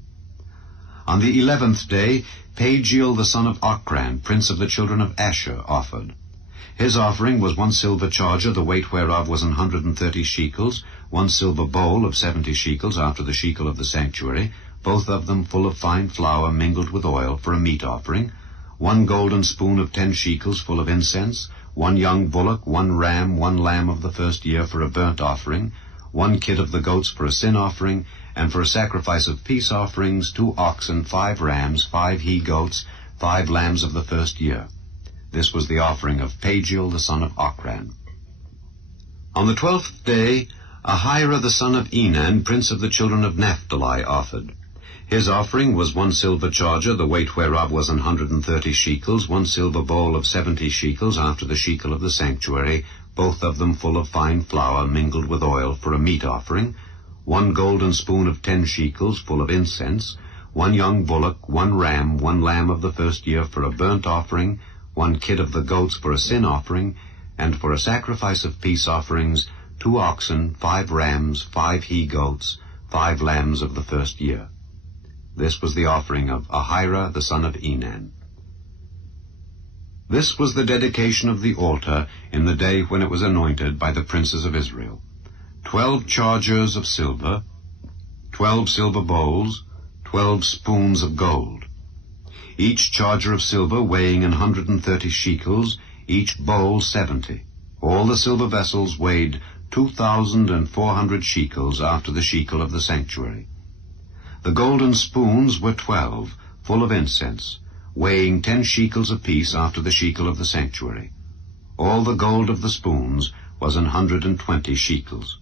On the 11th day, Pagiel the son of Ochran, prince of the children of Asher, offered. His offering was 1 silver charger, the weight whereof was 130 shekels, 1 silver bowl of 70 shekels after the shekel of the sanctuary, both of them full of fine flour mingled with oil for a meat offering, 1 golden spoon of 10 shekels full of incense, 1 young bullock, 1 ram, 1 lamb of the first year for a burnt offering, 1 kid of the goats for a sin offering, and for a sacrifice of peace offerings 2 oxen, 5 rams, 5 he-goats, 5 lambs of the first year. This was the offering of Pagiel the son of Ochran. On the 12th day, Ahira the son of Enan, prince of the children of Naphtali, offered. His offering was 1 silver charger, the weight whereof was 130 shekels, 1 silver bowl of 70 shekels after the shekel of the sanctuary, both of them full of fine flour mingled with oil for a meat offering, 1 golden spoon of 10 shekels full of incense, 1 young bullock, 1 ram, 1 lamb of the first year for a burnt offering, 1 kid of the goats for a sin offering, and for a sacrifice of peace offerings 2 oxen, 5 rams, 5 he-goats, 5 lambs of the first year. This was the offering of Ahira the son of Enan. This was the dedication of the altar in the day when it was anointed by the princes of Israel. 12 chargers of silver, 12 silver bowls, 12 spoons of gold. Each charger of silver weighing 130 shekels, each bowl 70. All the silver vessels weighed 2,400 shekels after the shekel of the sanctuary. The golden spoons were 12, full of incense, weighing 10 shekels apiece after the shekel of the sanctuary. All the gold of the spoons was 120 shekels.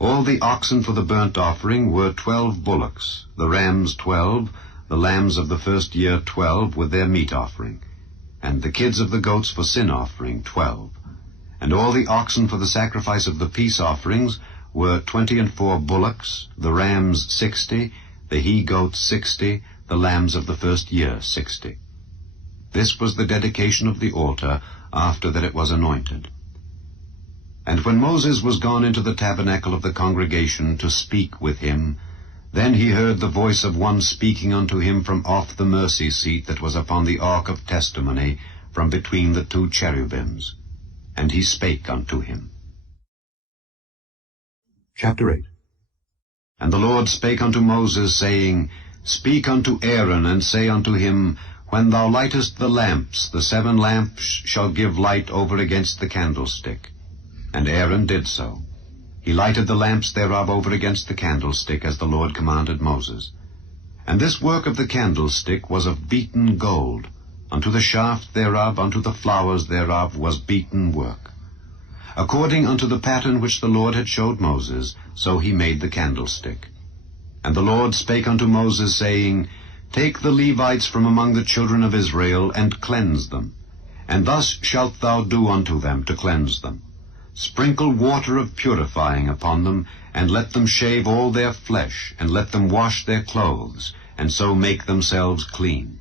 All the oxen for the burnt offering were 12 bullocks, the rams 12, the lambs of the first year 12 with their meat offering, and the kids of the goats for sin offering 12. And all the oxen for the sacrifice of the peace offerings were 24 bullocks, the rams 60, the he-goats 60, the lambs of the first year 60. This was the dedication of the altar after that it was anointed. And when Moses was gone into the tabernacle of the congregation to speak with him, then he heard the voice of one speaking unto him from off the mercy seat that was upon the ark of testimony, from between the 2 cherubims. And he spake unto him. Chapter 8. And the Lord spake unto Moses, saying, Speak unto Aaron, and say unto him, When thou lightest the lamps, the 7 lamps shall give light over against the candlestick. And Aaron did so. He lighted the lamps thereof over against the candlestick, as the Lord commanded Moses. And this work of the candlestick was of beaten gold. Unto the shaft thereof, unto the flowers thereof, was beaten work. According unto the pattern which the Lord had showed Moses, so he made the candlestick. And the Lord spake unto Moses, saying, Take the Levites from among the children of Israel, and cleanse them. And thus shalt thou do unto them to cleanse them. Sprinkle water of purifying upon them, and let them shave all their flesh, and let them wash their clothes, and so make themselves clean.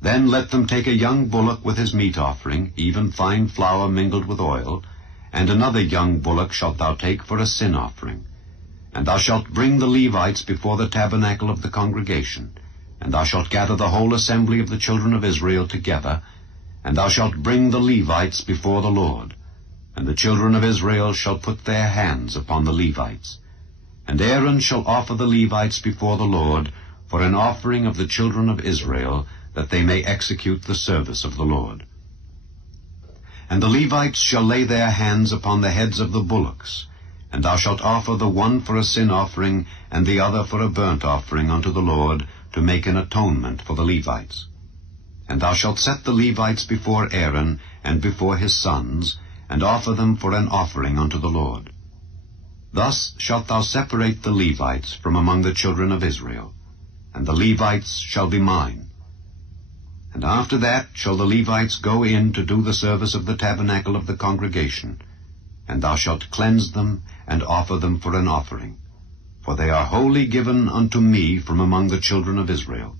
Then let them take a young bullock with his meat offering, even fine flour mingled with oil, and another young bullock shalt thou take for a sin offering. And thou shalt bring the Levites before the tabernacle of the congregation, and thou shalt gather the whole assembly of the children of Israel together, and thou shalt bring the Levites before the Lord. And the children of Israel shall put their hands upon the Levites. And Aaron shall offer the Levites before the Lord for an offering of the children of Israel, that they may execute the service of the Lord. And the Levites shall lay their hands upon the heads of the bullocks, and thou shalt offer the one for a sin offering, and the other for a burnt offering unto the Lord, to make an atonement for the Levites. And thou shalt set the Levites before Aaron and before his sons, and offer them for an offering unto the Lord. Thus shalt thou separate the Levites from among the children of Israel, and the Levites shall be mine. And after that shall the Levites go in to do the service of the tabernacle of the congregation, and thou shalt cleanse them, and offer them for an offering. For they are wholly given unto me from among the children of Israel.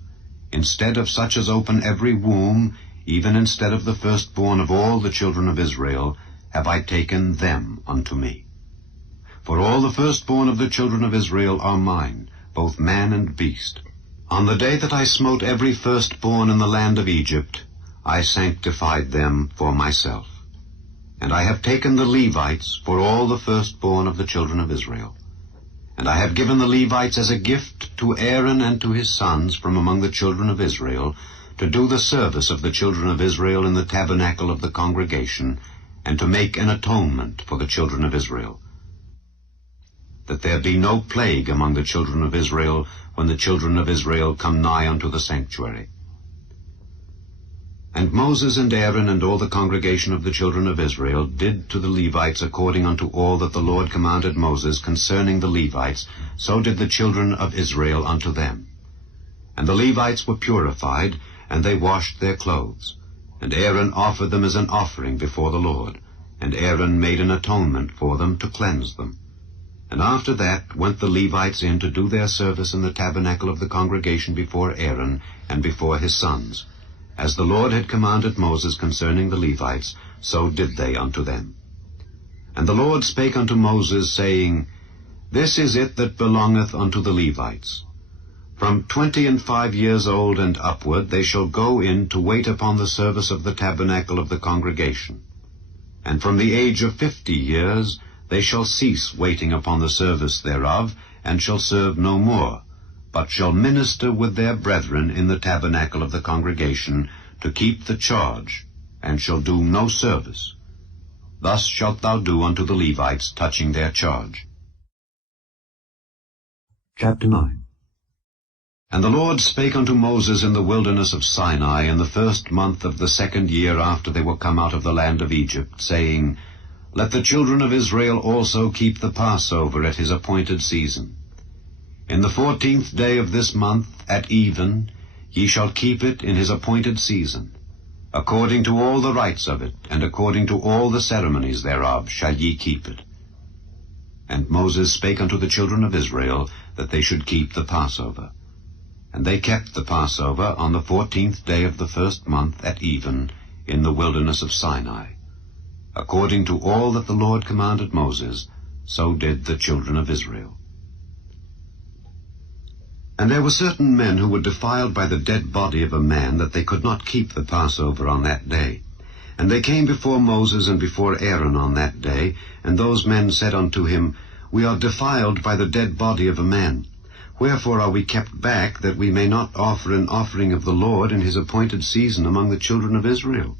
Instead of such as open every womb, even instead of the firstborn of all the children of Israel, have I taken them unto me. For all the firstborn of the children of Israel are mine, both man and beast. On the day that I smote every firstborn in the land of Egypt, I sanctified them for myself. And I have taken the Levites for all the firstborn of the children of Israel. And I have given the Levites as a gift to Aaron and to his sons from among the children of Israel, to do the service of the children of Israel in the tabernacle of the congregation, and to make an atonement for the children of Israel, that there be no plague among the children of Israel when the children of Israel come nigh unto the sanctuary. And Moses and Aaron and all the congregation of the children of Israel did to the Levites according unto all that the Lord commanded Moses concerning the Levites, so did the children of Israel unto them. And the Levites were purified, and they washed their clothes. And Aaron offered them as an offering before the Lord, and Aaron made an atonement for them to cleanse them. And after that went the Levites in to do their service in the tabernacle of the congregation before Aaron and before his sons. As the Lord had commanded Moses concerning the Levites, so did they unto them. And the Lord spake unto Moses, saying, This is it that belongeth unto the Levites. From 25 years old and upward they shall go in to wait upon the service of the tabernacle of the congregation. And from the age of 50 years they shall cease waiting upon the service thereof, and shall serve no more, but shall minister with their brethren in the tabernacle of the congregation, to keep the charge, and shall do no service. Thus shalt thou do unto the Levites touching their charge. Chapter 9. And the Lord spake unto Moses in the wilderness of Sinai in the 1st month of the 2nd year after they were come out of the land of Egypt, saying, Let the children of Israel also keep the Passover at his appointed season. In the 14th day of this month, at even, ye shall keep it in his appointed season. According to all the rites of it, and according to all the ceremonies thereof, shall ye keep it. And Moses spake unto the children of Israel, that they should keep the Passover. And they kept the Passover on the 14th day of the 1st month, at even, in the wilderness of Sinai. According to all that the Lord commanded Moses, so did the children of Israel. And there were certain men who were defiled by the dead body of a man, that they could not keep the Passover on that day. And they came before Moses and before Aaron on that day, and those men said unto him, We are defiled by the dead body of a man. Wherefore are we kept back, that we may not offer an offering of the Lord in his appointed season among the children of Israel?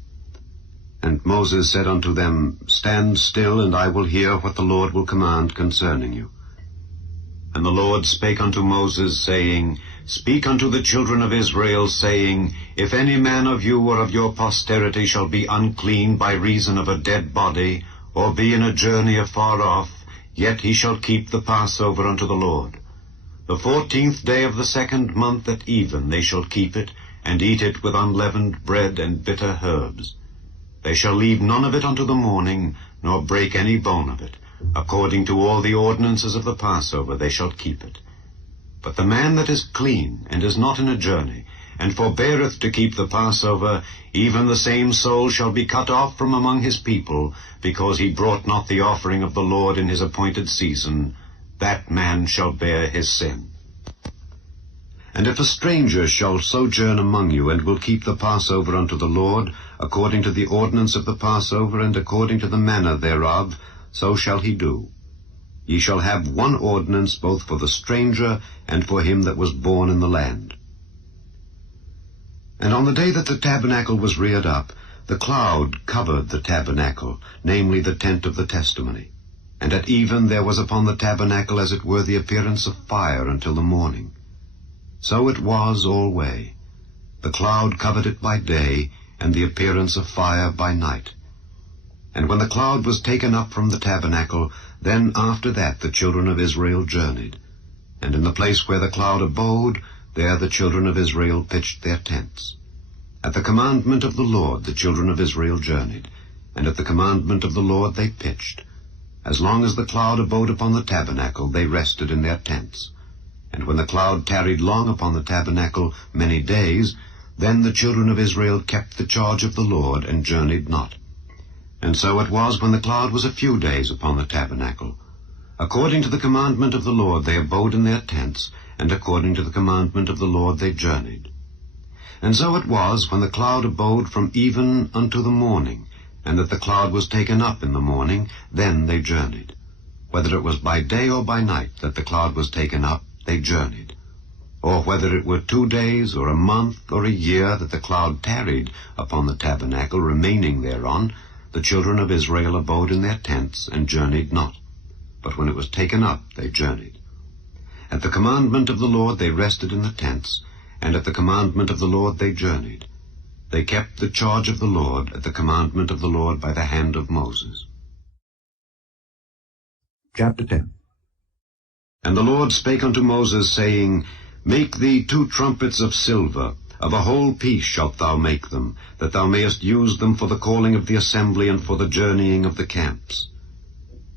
And Moses said unto them, Stand still, and I will hear what the Lord will command concerning you. And the Lord spake unto Moses, saying, Speak unto the children of Israel, saying, If any man of you or of your posterity shall be unclean by reason of a dead body, or be in a journey afar off, yet he shall keep the Passover unto the Lord. The 14th day of the 2nd month at even they shall keep it, and eat it with unleavened bread and bitter herbs. They shall leave none of it unto the morning, nor break any bone of it. According to all the ordinances of the Passover they shall keep it. But the man that is clean, and is not in a journey, and forbeareth to keep the Passover, even the same soul shall be cut off from among his people, because he brought not the offering of the Lord in his appointed season. That man shall bear his sin. And if a stranger shall sojourn among you, and will keep the Passover unto the Lord, according to the ordinance of the Passover, and according to the manner thereof, so shall he do. Ye shall have one ordinance both for the stranger and for him that was born in the land. And on the day that the tabernacle was reared up, the cloud covered the tabernacle, namely the tent of the testimony. And at even there was upon the tabernacle as it were the appearance of fire until the morning. So it was alway. The cloud covered it by day, and the appearance of fire by night. And when the cloud was taken up from the tabernacle, then after that the children of Israel journeyed. And in the place where the cloud abode, there the children of Israel pitched their tents. At the commandment of the Lord the children of Israel journeyed, and at the commandment of the Lord they pitched. As long as the cloud abode upon the tabernacle, they rested in their tents. And when the cloud tarried long upon the tabernacle many days, Then the children of Israel kept the charge of the Lord, and journeyed not. And so it was, when the cloud was a few days upon the tabernacle. According to the commandment of the Lord they abode in their tents, and according to the commandment of the Lord they journeyed. And so it was, when the cloud abode from even unto the morning, and that the cloud was taken up in the morning, then they journeyed. Whether it was by day or by night that the cloud was taken up, they journeyed. Or whether it were 2 days, or a month, or a year, that the cloud tarried upon the tabernacle, remaining thereon, the children of Israel abode in their tents, and journeyed not. But when it was taken up, they journeyed. At the commandment of the Lord they rested in the tents, and at the commandment of the Lord they journeyed. They kept the charge of the Lord at the commandment of the Lord by the hand of Moses. Chapter 10. And the Lord spake unto Moses, saying, Make thee 2 trumpets of silver, of a whole piece shalt thou make them, that thou mayest use them for the calling of the assembly and for the journeying of the camps.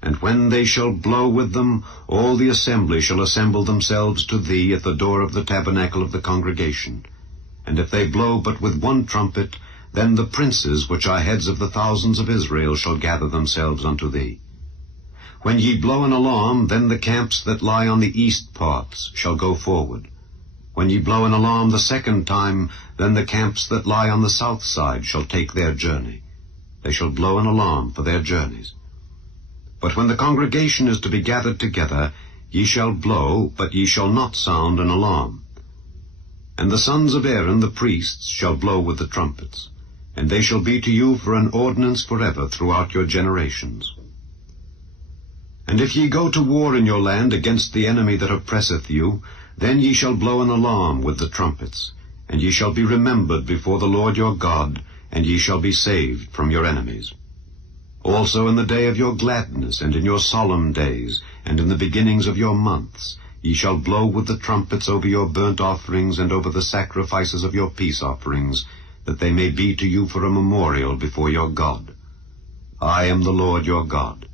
And when they shall blow with them, all the assembly shall assemble themselves to thee at the door of the tabernacle of the congregation. And if they blow but with 1 trumpet, then the princes, which are heads of the thousands of Israel, shall gather themselves unto thee. When ye blow an alarm, then the camps that lie on the east parts shall go forward. When ye blow an alarm the 2nd time, then the camps that lie on the south side shall take their journey. They shall blow an alarm for their journeys. But when the congregation is to be gathered together, ye shall blow, but ye shall not sound an alarm. And the sons of Aaron the priests shall blow with the trumpets, and they shall be to you for an ordinance forever throughout your generations. And if ye go to war in your land against the enemy that oppresseth you, then ye shall blow an alarm with the trumpets, and ye shall be remembered before the Lord your God, and ye shall be saved from your enemies. Also in the day of your gladness, and in your solemn days, and in the beginnings of your months, ye shall blow with the trumpets over your burnt offerings and over the sacrifices of your peace offerings, that they may be to you for a memorial before your God. I am the Lord your God.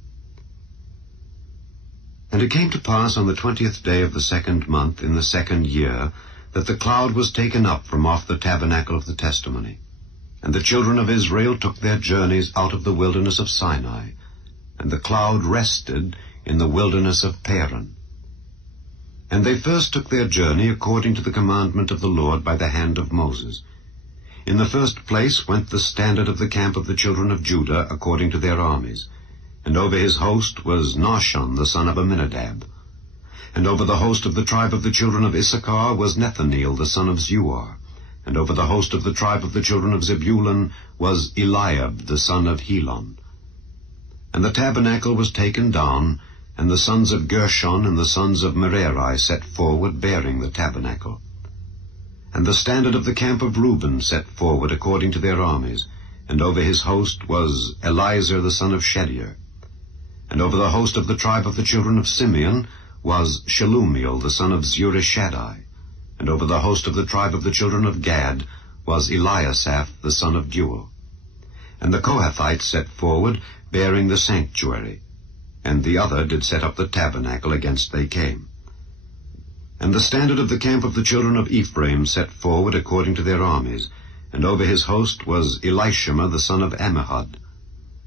And it came to pass on the 20th day of the 2nd month in the 2nd year, that the cloud was taken up from off the tabernacle of the testimony. And the children of Israel took their journeys out of the wilderness of Sinai, and the cloud rested in the wilderness of Paran. And they first took their journey according to the commandment of the Lord by the hand of Moses. In the first place went the standard of the camp of the children of Judah according to their armies, and over his host was Nahshon the son of Amminadab. And over the host of the tribe of the children of Issachar was Nethaneel the son of Zuar. And over the host of the tribe of the children of Zebulun was Eliab the son of Helon. And the tabernacle was taken down, and the sons of Gershon and the sons of Merari set forward, bearing the tabernacle. And the standard of the camp of Reuben set forward according to their armies, and over his host was Eliezer the son of Shedeur. And over the host of the tribe of the children of Simeon was Shelumiel the son of Zurishaddai. And over the host of the tribe of the children of Gad was Eliasaph the son of Deuel. And the Kohathites set forward, bearing the sanctuary, and the other did set up the tabernacle against they came. And the standard of the camp of the children of Ephraim set forward according to their armies, and over his host was Elishama the son of Ammihud.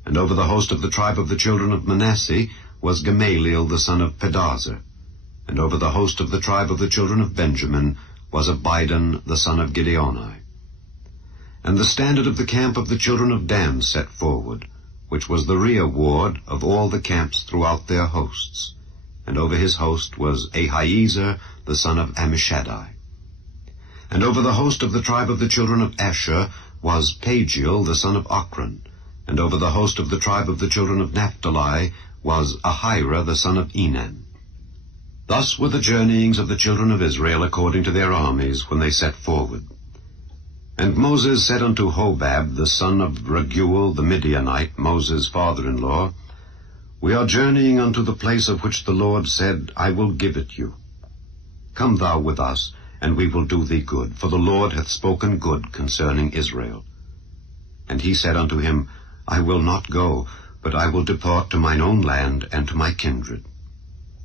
And over the host of the tribe of the children of Manasseh was Gamaliel the son of Pedahzur. And over the host of the tribe of the children of Benjamin was Abidan the son of Gideoni. And the standard of the camp of the children of Dan set forward, which was the rear ward of all the camps throughout their hosts. And over his host was Ahiezer the son of Ammishaddai. And over the host of the tribe of the children of Asher was Pagiel the son of Ochran. And over the host of the tribe of the children of Naphtali was Ahira the son of Enan. Thus were the journeyings of the children of Israel according to their armies when they set forward. And Moses said unto Hobab the son of Raguel the Midianite, Moses' father-in-law, We are journeying unto the place of which the Lord said, I will give it you. Come thou with us, and we will do thee good, for the Lord hath spoken good concerning Israel. And he said unto him, I will not go, but I will depart to mine own land and to my kindred.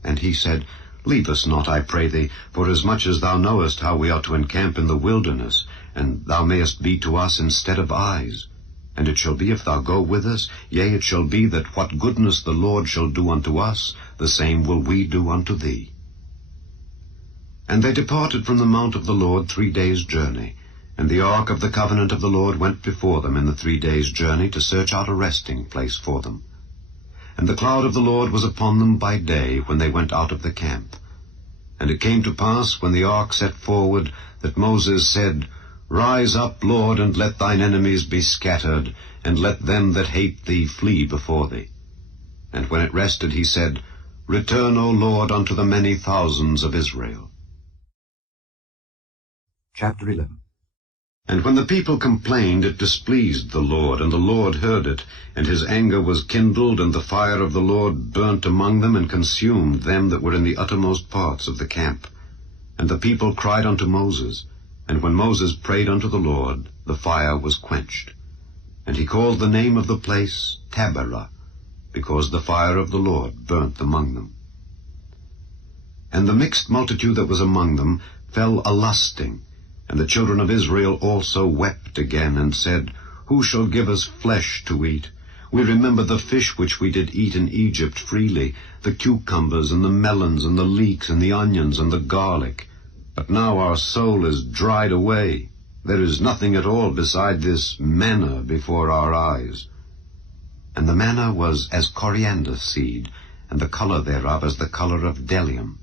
And he said, Leave us not, I pray thee, forasmuch as thou knowest how we are to encamp in the wilderness, and thou mayest be to us instead of eyes. And it shall be, if thou go with us, yea, it shall be that what goodness the Lord shall do unto us, the same will we do unto thee. And they departed from the mount of the Lord 3 days' journey, and the ark of the covenant of the Lord went before them in the 3 days' journey to search out a resting place for them. And the cloud of the Lord was upon them by day when they went out of the camp. And it came to pass, when the ark set forward, that Moses said, Rise up, Lord, and let thine enemies be scattered, and let them that hate thee flee before thee. And when it rested, he said, Return, O Lord, unto the many thousands of Israel. Chapter 11. And when the people complained, it displeased the Lord, and the Lord heard it, and his anger was kindled, and the fire of the Lord burnt among them, and consumed them that were in the uttermost parts of the camp. And the people cried unto Moses, and when Moses prayed unto the Lord, the fire was quenched. And he called the name of the place Taberah, because the fire of the Lord burnt among them. And the mixed multitude that was among them fell a-lusting, and the children of Israel also wept again, and said, Who shall give us flesh to eat? We remember the fish which we did eat in Egypt freely, the cucumbers, and the melons, and the leeks, and the onions, and the garlic. But now our soul is dried away. There is nothing at all beside this manna before our eyes. And the manna was as coriander seed, and the color thereof as the color of bdellium.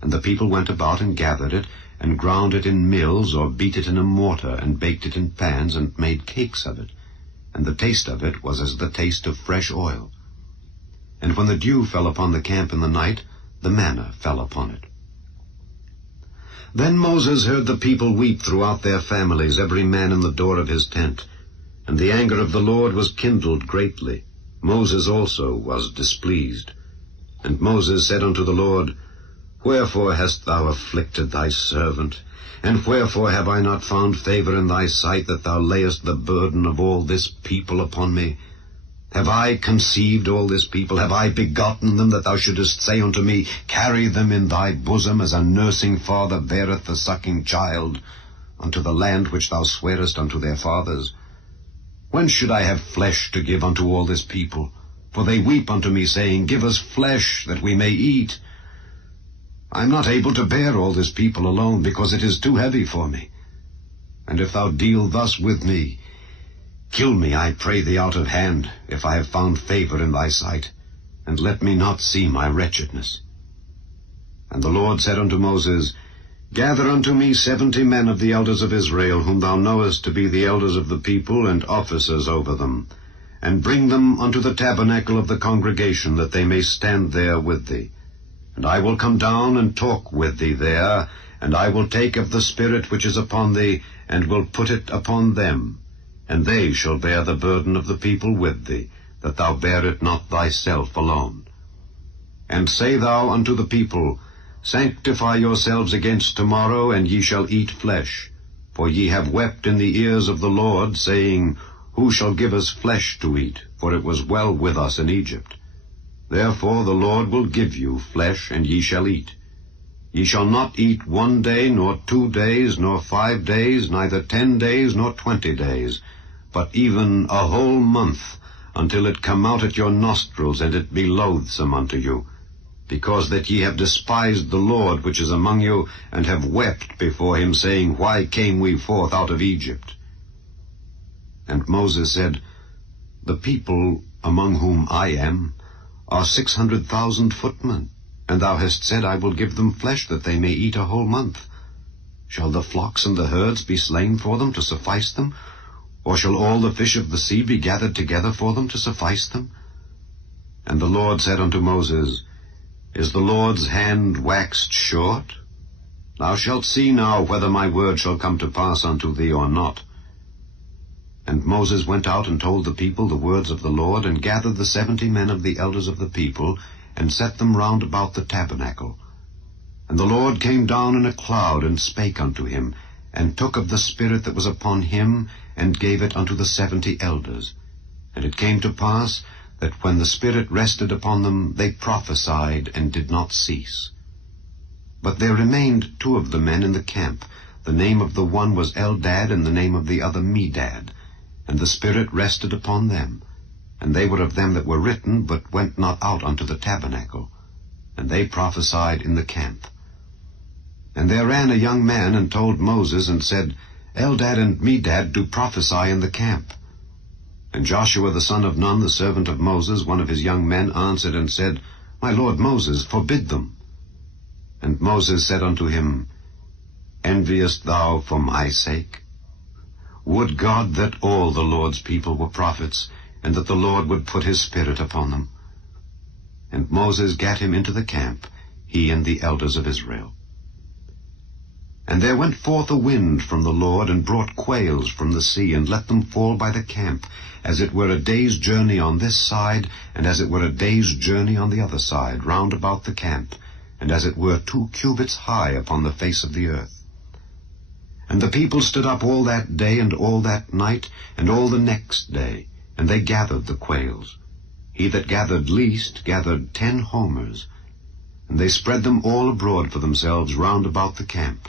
And the people went about and gathered it, and ground it in mills, or beat it in a mortar, and baked it in pans, and made cakes of it. And the taste of it was as the taste of fresh oil. And when the dew fell upon the camp in the night, the manna fell upon it. Then Moses heard the people weep throughout their families, every man in the door of his tent. And the anger of the Lord was kindled greatly. Moses also was displeased. And Moses said unto the Lord, Wherefore hast thou afflicted thy servant? And wherefore have I not found favor in thy sight, that thou layest the burden of all this people upon me? Have I conceived all this people? Have I begotten them, that thou shouldest say unto me, Carry them in thy bosom, as a nursing father beareth the sucking child, unto the land which thou swarest unto their fathers? When should I have flesh to give unto all this people? For they weep unto me, saying, Give us flesh, that we may eat. I am not able to bear all this people alone, because it is too heavy for me. And if thou deal thus with me, kill me, I pray thee, out of hand, if I have found favor in thy sight, and let me not see my wretchedness. And the Lord said unto Moses, Gather unto me 70 men of the elders of Israel, whom thou knowest to be the elders of the people, and officers over them, and bring them unto the tabernacle of the congregation, that they may stand there with thee. And I will come down and talk with thee there, and I will take of the Spirit which is upon thee, and will put it upon them. And they shall bear the burden of the people with thee, that thou bear it not thyself alone. And say thou unto the people, Sanctify yourselves against tomorrow, and ye shall eat flesh. For ye have wept in the ears of the Lord, saying, Who shall give us flesh to eat? For it was well with us in Egypt. Therefore the Lord will give you flesh, and ye shall eat. Ye shall not eat 1 day, nor 2 days, nor 5 days, neither 10 days, nor 20 days, but even a whole month, until it come out at your nostrils, and it be loathsome unto you, because that ye have despised the Lord which is among you, and have wept before him, saying, Why came we forth out of Egypt? And Moses said, The people among whom I am are 600,000 footmen, and thou hast said, I will give them flesh, that they may eat a whole month. Shall the flocks and the herds be slain for them to suffice them? Or shall all the fish of the sea be gathered together for them to suffice them? And the Lord said unto Moses, Is the Lord's hand waxed short? Thou shalt see now whether my word shall come to pass unto thee or not. And Moses went out and told the people the words of the Lord, and gathered the 70 men of the elders of the people, and set them round about the tabernacle. And the Lord came down in a cloud, and spake unto him, and took of the Spirit that was upon him, and gave it unto the 70 elders. And it came to pass, that when the Spirit rested upon them, they prophesied, and did not cease. But there remained 2 of the men in the camp, The name of the one was Eldad, and the name of the other Medad. And the Spirit rested upon them. And they were of them that were written, but went not out unto the tabernacle. And they prophesied in the camp. And there ran a young man, and told Moses, and said, Eldad and Medad do prophesy in the camp. And Joshua the son of Nun, the servant of Moses, one of his young men, answered and said, My lord Moses, forbid them. And Moses said unto him, Enviest thou for my sake? Would God that all the Lord's people were prophets, and that the Lord would put his Spirit upon them. And Moses gat him into the camp, he and the elders of Israel. And there went forth a wind from the Lord, and brought quails from the sea, and let them fall by the camp, as it were a day's journey on this side, and as it were a day's journey on the other side, round about the camp, and as it were 2 cubits high upon the face of the earth. And the people stood up all that day, and all that night, and all the next day, and they gathered the quails. He that gathered least gathered 10 homers, and they spread them all abroad for themselves round about the camp.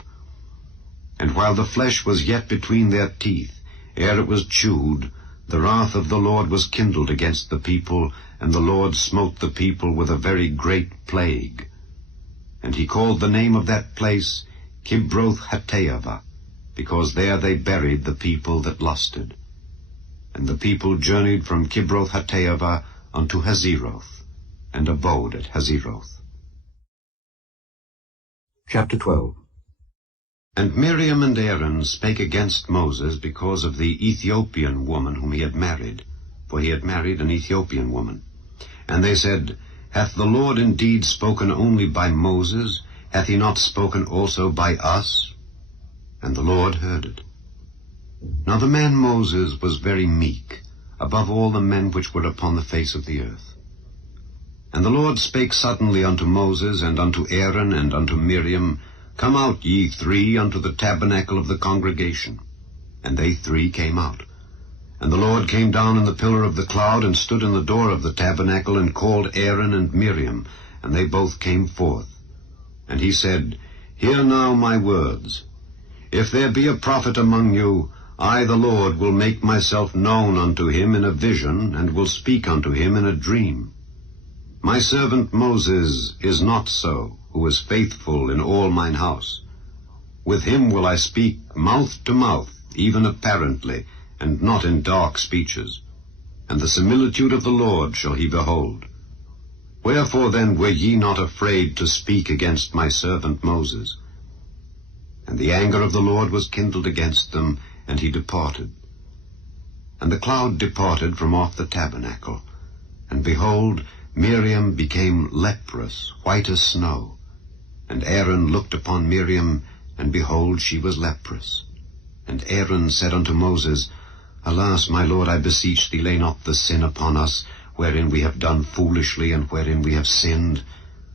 And while the flesh was yet between their teeth, ere it was chewed, the wrath of the Lord was kindled against the people, and the Lord smote the people with a very great plague. And he called the name of that place Kibroth-Hattaavah, because there they buried the people that lusted. And the people journeyed from Kibroth-Hattaavah unto Hazeroth, and abode at Hazeroth. Chapter 12. And Miriam and Aaron spake against Moses because of the Ethiopian woman whom he had married, for he had married an Ethiopian woman. And they said, Hath the Lord indeed spoken only by Moses? Hath he not spoken also by us? And the Lord heard it. Now the man Moses was very meek, above all the men which were upon the face of the earth. And the Lord spake suddenly unto Moses, and unto Aaron, and unto Miriam, Come out, ye 3, unto the tabernacle of the congregation. And they 3 came out. And the Lord came down in the pillar of the cloud, and stood in the door of the tabernacle, and called Aaron and Miriam, and they both came forth. And he said, Hear now my words. If there be a prophet among you, I, the Lord, will make myself known unto him in a vision, and will speak unto him in a dream. My servant Moses is not so, who is faithful in all mine house. With him will I speak mouth to mouth, even apparently, and not in dark speeches. And the similitude of the Lord shall he behold. Wherefore then were ye not afraid to speak against my servant Moses? And the anger of the Lord was kindled against them, and he departed. And the cloud departed from off the tabernacle, and behold, Miriam became leprous, white as snow. And Aaron looked upon Miriam, and behold, she was leprous. And Aaron said unto Moses, Alas, my Lord, I beseech thee, lay not the sin upon us, wherein we have done foolishly, and wherein we have sinned.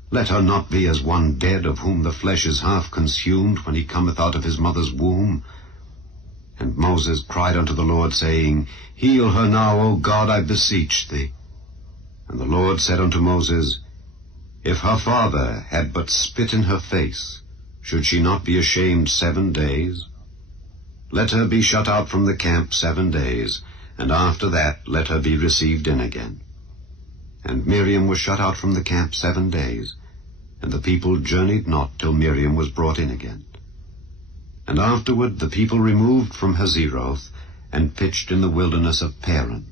Let her not be as one dead, of whom the flesh is half consumed, when he cometh out of his mother's womb. And Moses cried unto the Lord, saying, Heal her now, O God, I beseech thee. And the Lord said unto Moses, If her father had but spit in her face, should she not be ashamed 7 days? Let her be shut out from the camp 7 days, and after that let her be received in again. And Miriam was shut out from the camp 7 days, and the people journeyed not till Miriam was brought in again. And afterward the people removed from Hazeroth, and pitched in the wilderness of Paran.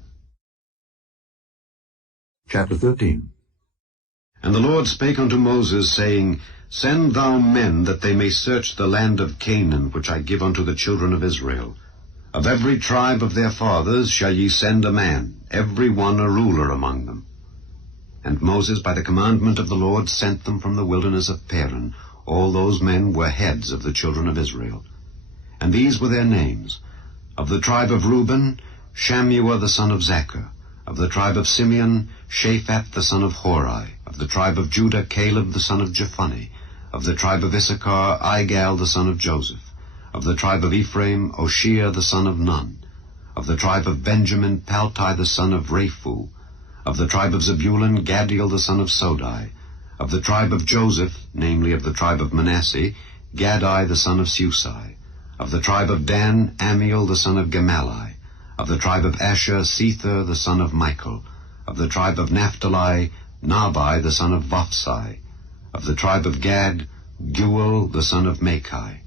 Chapter 13. And the Lord spake unto Moses, saying, Send thou men, that they may search the land of Canaan, which I give unto the children of Israel. Of every tribe of their fathers shall ye send a man, every one a ruler among them. And Moses by the commandment of the Lord sent them from the wilderness of Paran. All those men were heads of the children of Israel. And these were their names. Of the tribe of Reuben, Shammua the son of Zaccur. Of the tribe of Simeon, Shaphat the son of Hori. Of the tribe of Judah, Caleb the son of Jephunneh. Of the tribe of Issachar, Igal the son of Joseph. Of the tribe of Ephraim, Oshea the son of Nun. Of the tribe of Benjamin, Palti the son of Raphu. Of the tribe of Zebulun, Gadiel the son of Sodai. Of the tribe of Joseph, namely of the tribe of Manasseh, Gadai the son of Susai. Of the tribe of Dan, Amiel the son of Gemalli. Of the tribe of Asher, Sether the son of Michael. Of the tribe of Naphtali, Nabai the son of Vophsi. Of the tribe of Gad, Guel the son of Machi.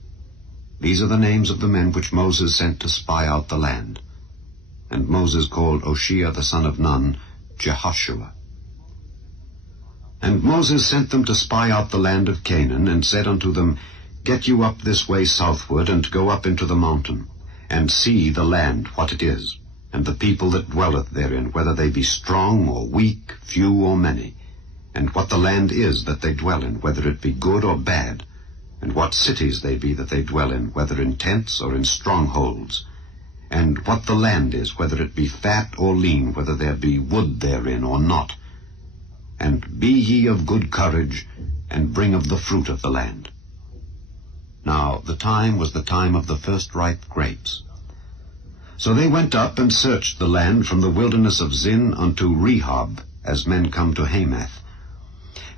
These are the names of the men which Moses sent to spy out the land. And Moses called Oshea the son of Nun, Jehoshua. And Moses sent them to spy out the land of Canaan, and said unto them, Get you up this way southward, and go up into the mountain, and see the land what it is, and the people that dwelleth therein, whether they be strong or weak, few or many, and what the land is that they dwell in, whether it be good or bad, and what cities they be that they dwell in, whether in tents or in strongholds, and what the land is, whether it be fat or lean, whether there be wood therein or not. And be ye of good courage, and bring of the fruit of the land. Now the time was the time of the first ripe grapes. So they went up and searched the land from the wilderness of Zin unto Rehob, as men come to Hamath.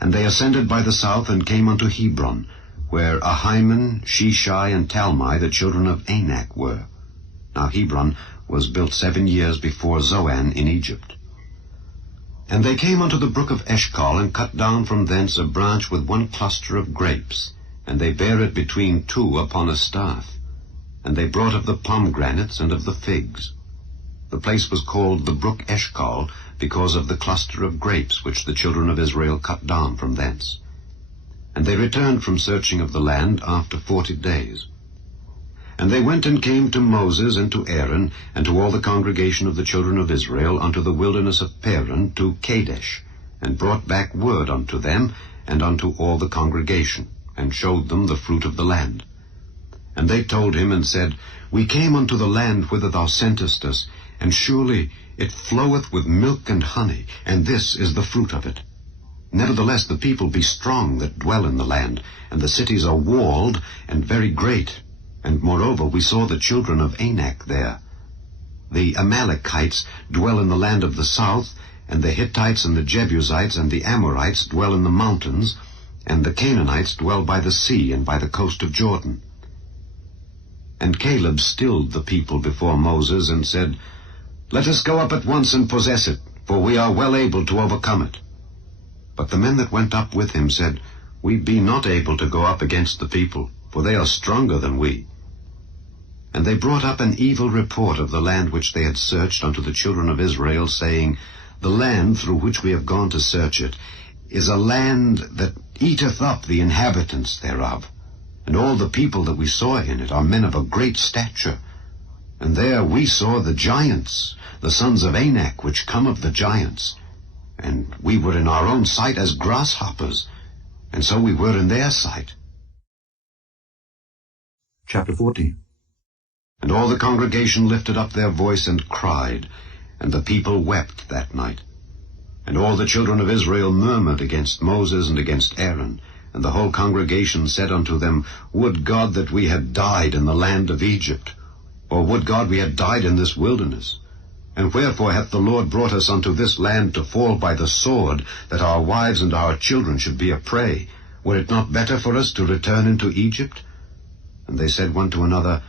And they ascended by the south, and came unto Hebron, where Ahiman, Sheshai, and Talmai, the children of Anak, were. Now Hebron was built 7 years before Zoan in Egypt. And they came unto the brook of Eshcol, and cut down from thence a branch with one cluster of grapes, and they bare it between two upon a staff. And they brought of the pomegranates and of the figs. The place was called the brook Eshcol, because of the cluster of grapes which the children of Israel cut down from thence. And they returned from searching of the land after 40 days. And they went and came to Moses and to Aaron, and to all the congregation of the children of Israel, unto the wilderness of Paran, to Kadesh, and brought back word unto them, and unto all the congregation, and showed them the fruit of the land. And they told him, and said, We came unto the land whither thou sentest us, and surely it floweth with milk and honey, and this is the fruit of it. Nevertheless the people be strong that dwell in the land, and the cities are walled, and very great. And moreover we saw the children of Anak there. The Amalekites dwell in the land of the south, and the Hittites and the Jebusites and the Amorites dwell in the mountains, and the Canaanites dwell by the sea and by the coast of Jordan. And Caleb stilled the people before Moses, and said, Let us go up at once and possess it, for we are well able to overcome it. But the men that went up with him said, We be not able to go up against the people, for they are stronger than we. And they brought up an evil report of the land which they had searched unto the children of Israel, saying, The land through which we have gone to search it is a land that eateth up the inhabitants thereof. And all the people that we saw in it are men of a great stature. And there we saw the giants, the sons of Anak, which come of the giants. And we were in our own sight as grasshoppers, and so we were in their sight. Chapter 14. And all the congregation lifted up their voice and cried, and the people wept that night. And all the children of Israel murmured against Moses and against Aaron. And the whole congregation said unto them, Would God that we had died in the land of Egypt, or would God we had died in this wilderness? And wherefore hath the Lord brought us unto this land to fall by the sword, that our wives and our children should be a prey? Were it not better for us to return into Egypt? And they said one to another,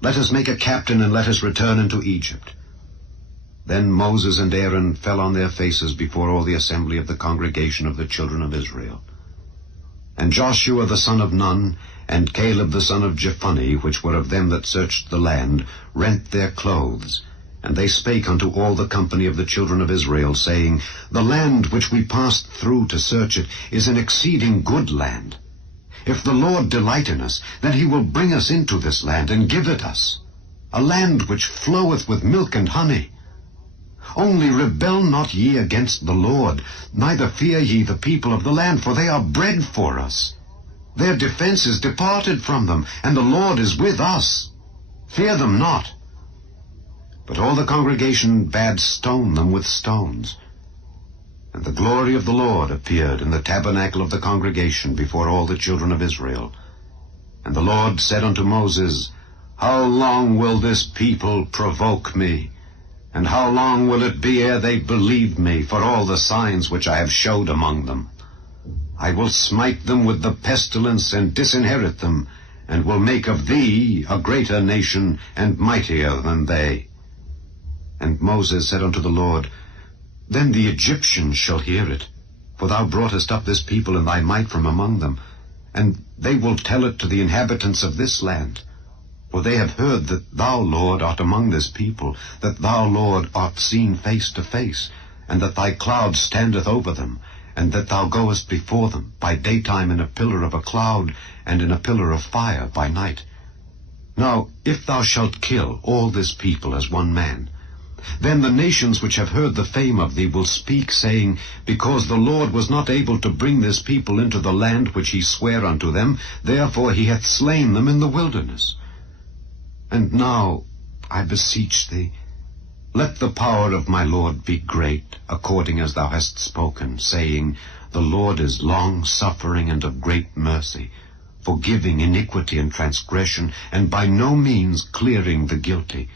Let us make a captain, and let us return into Egypt. Then Moses and Aaron fell on their faces before all the assembly of the congregation of the children of Israel. And Joshua the son of Nun, and Caleb the son of Jephunneh, which were of them that searched the land, rent their clothes. And they spake unto all the company of the children of Israel, saying, The land which we passed through to search it is an exceeding good land. If the Lord delight in us, then he will bring us into this land, and give it us, a land which floweth with milk and honey. Only rebel not ye against the Lord, neither fear ye the people of the land, for they are bread for us. Their defense is departed from them, and the Lord is with us. Fear them not. But all the congregation bade stone them with stones. And the glory of the Lord appeared in the tabernacle of the congregation before all the children of Israel. And the Lord said unto Moses, How long will this people provoke me? And how long will it be ere they believe me for all the signs which I have showed among them? I will smite them with the pestilence, and disinherit them, and will make of thee a greater nation and mightier than they. And Moses said unto the Lord, Then the Egyptians shall hear it, for thou broughtest up this people in thy might from among them, and they will tell it to the inhabitants of this land. For they have heard that thou, Lord, art among this people, that thou, Lord, art seen face to face, and that thy cloud standeth over them, and that thou goest before them by daytime in a pillar of a cloud, and in a pillar of fire by night. Now, if thou shalt kill all this people as one man, then the nations which have heard the fame of thee will speak, saying, Because the Lord was not able to bring this people into the land which he sware unto them, therefore he hath slain them in the wilderness. And now, I beseech thee, let the power of my Lord be great, according as thou hast spoken, saying, The Lord is long-suffering and of great mercy, forgiving iniquity and transgression, and by no means clearing the guilty,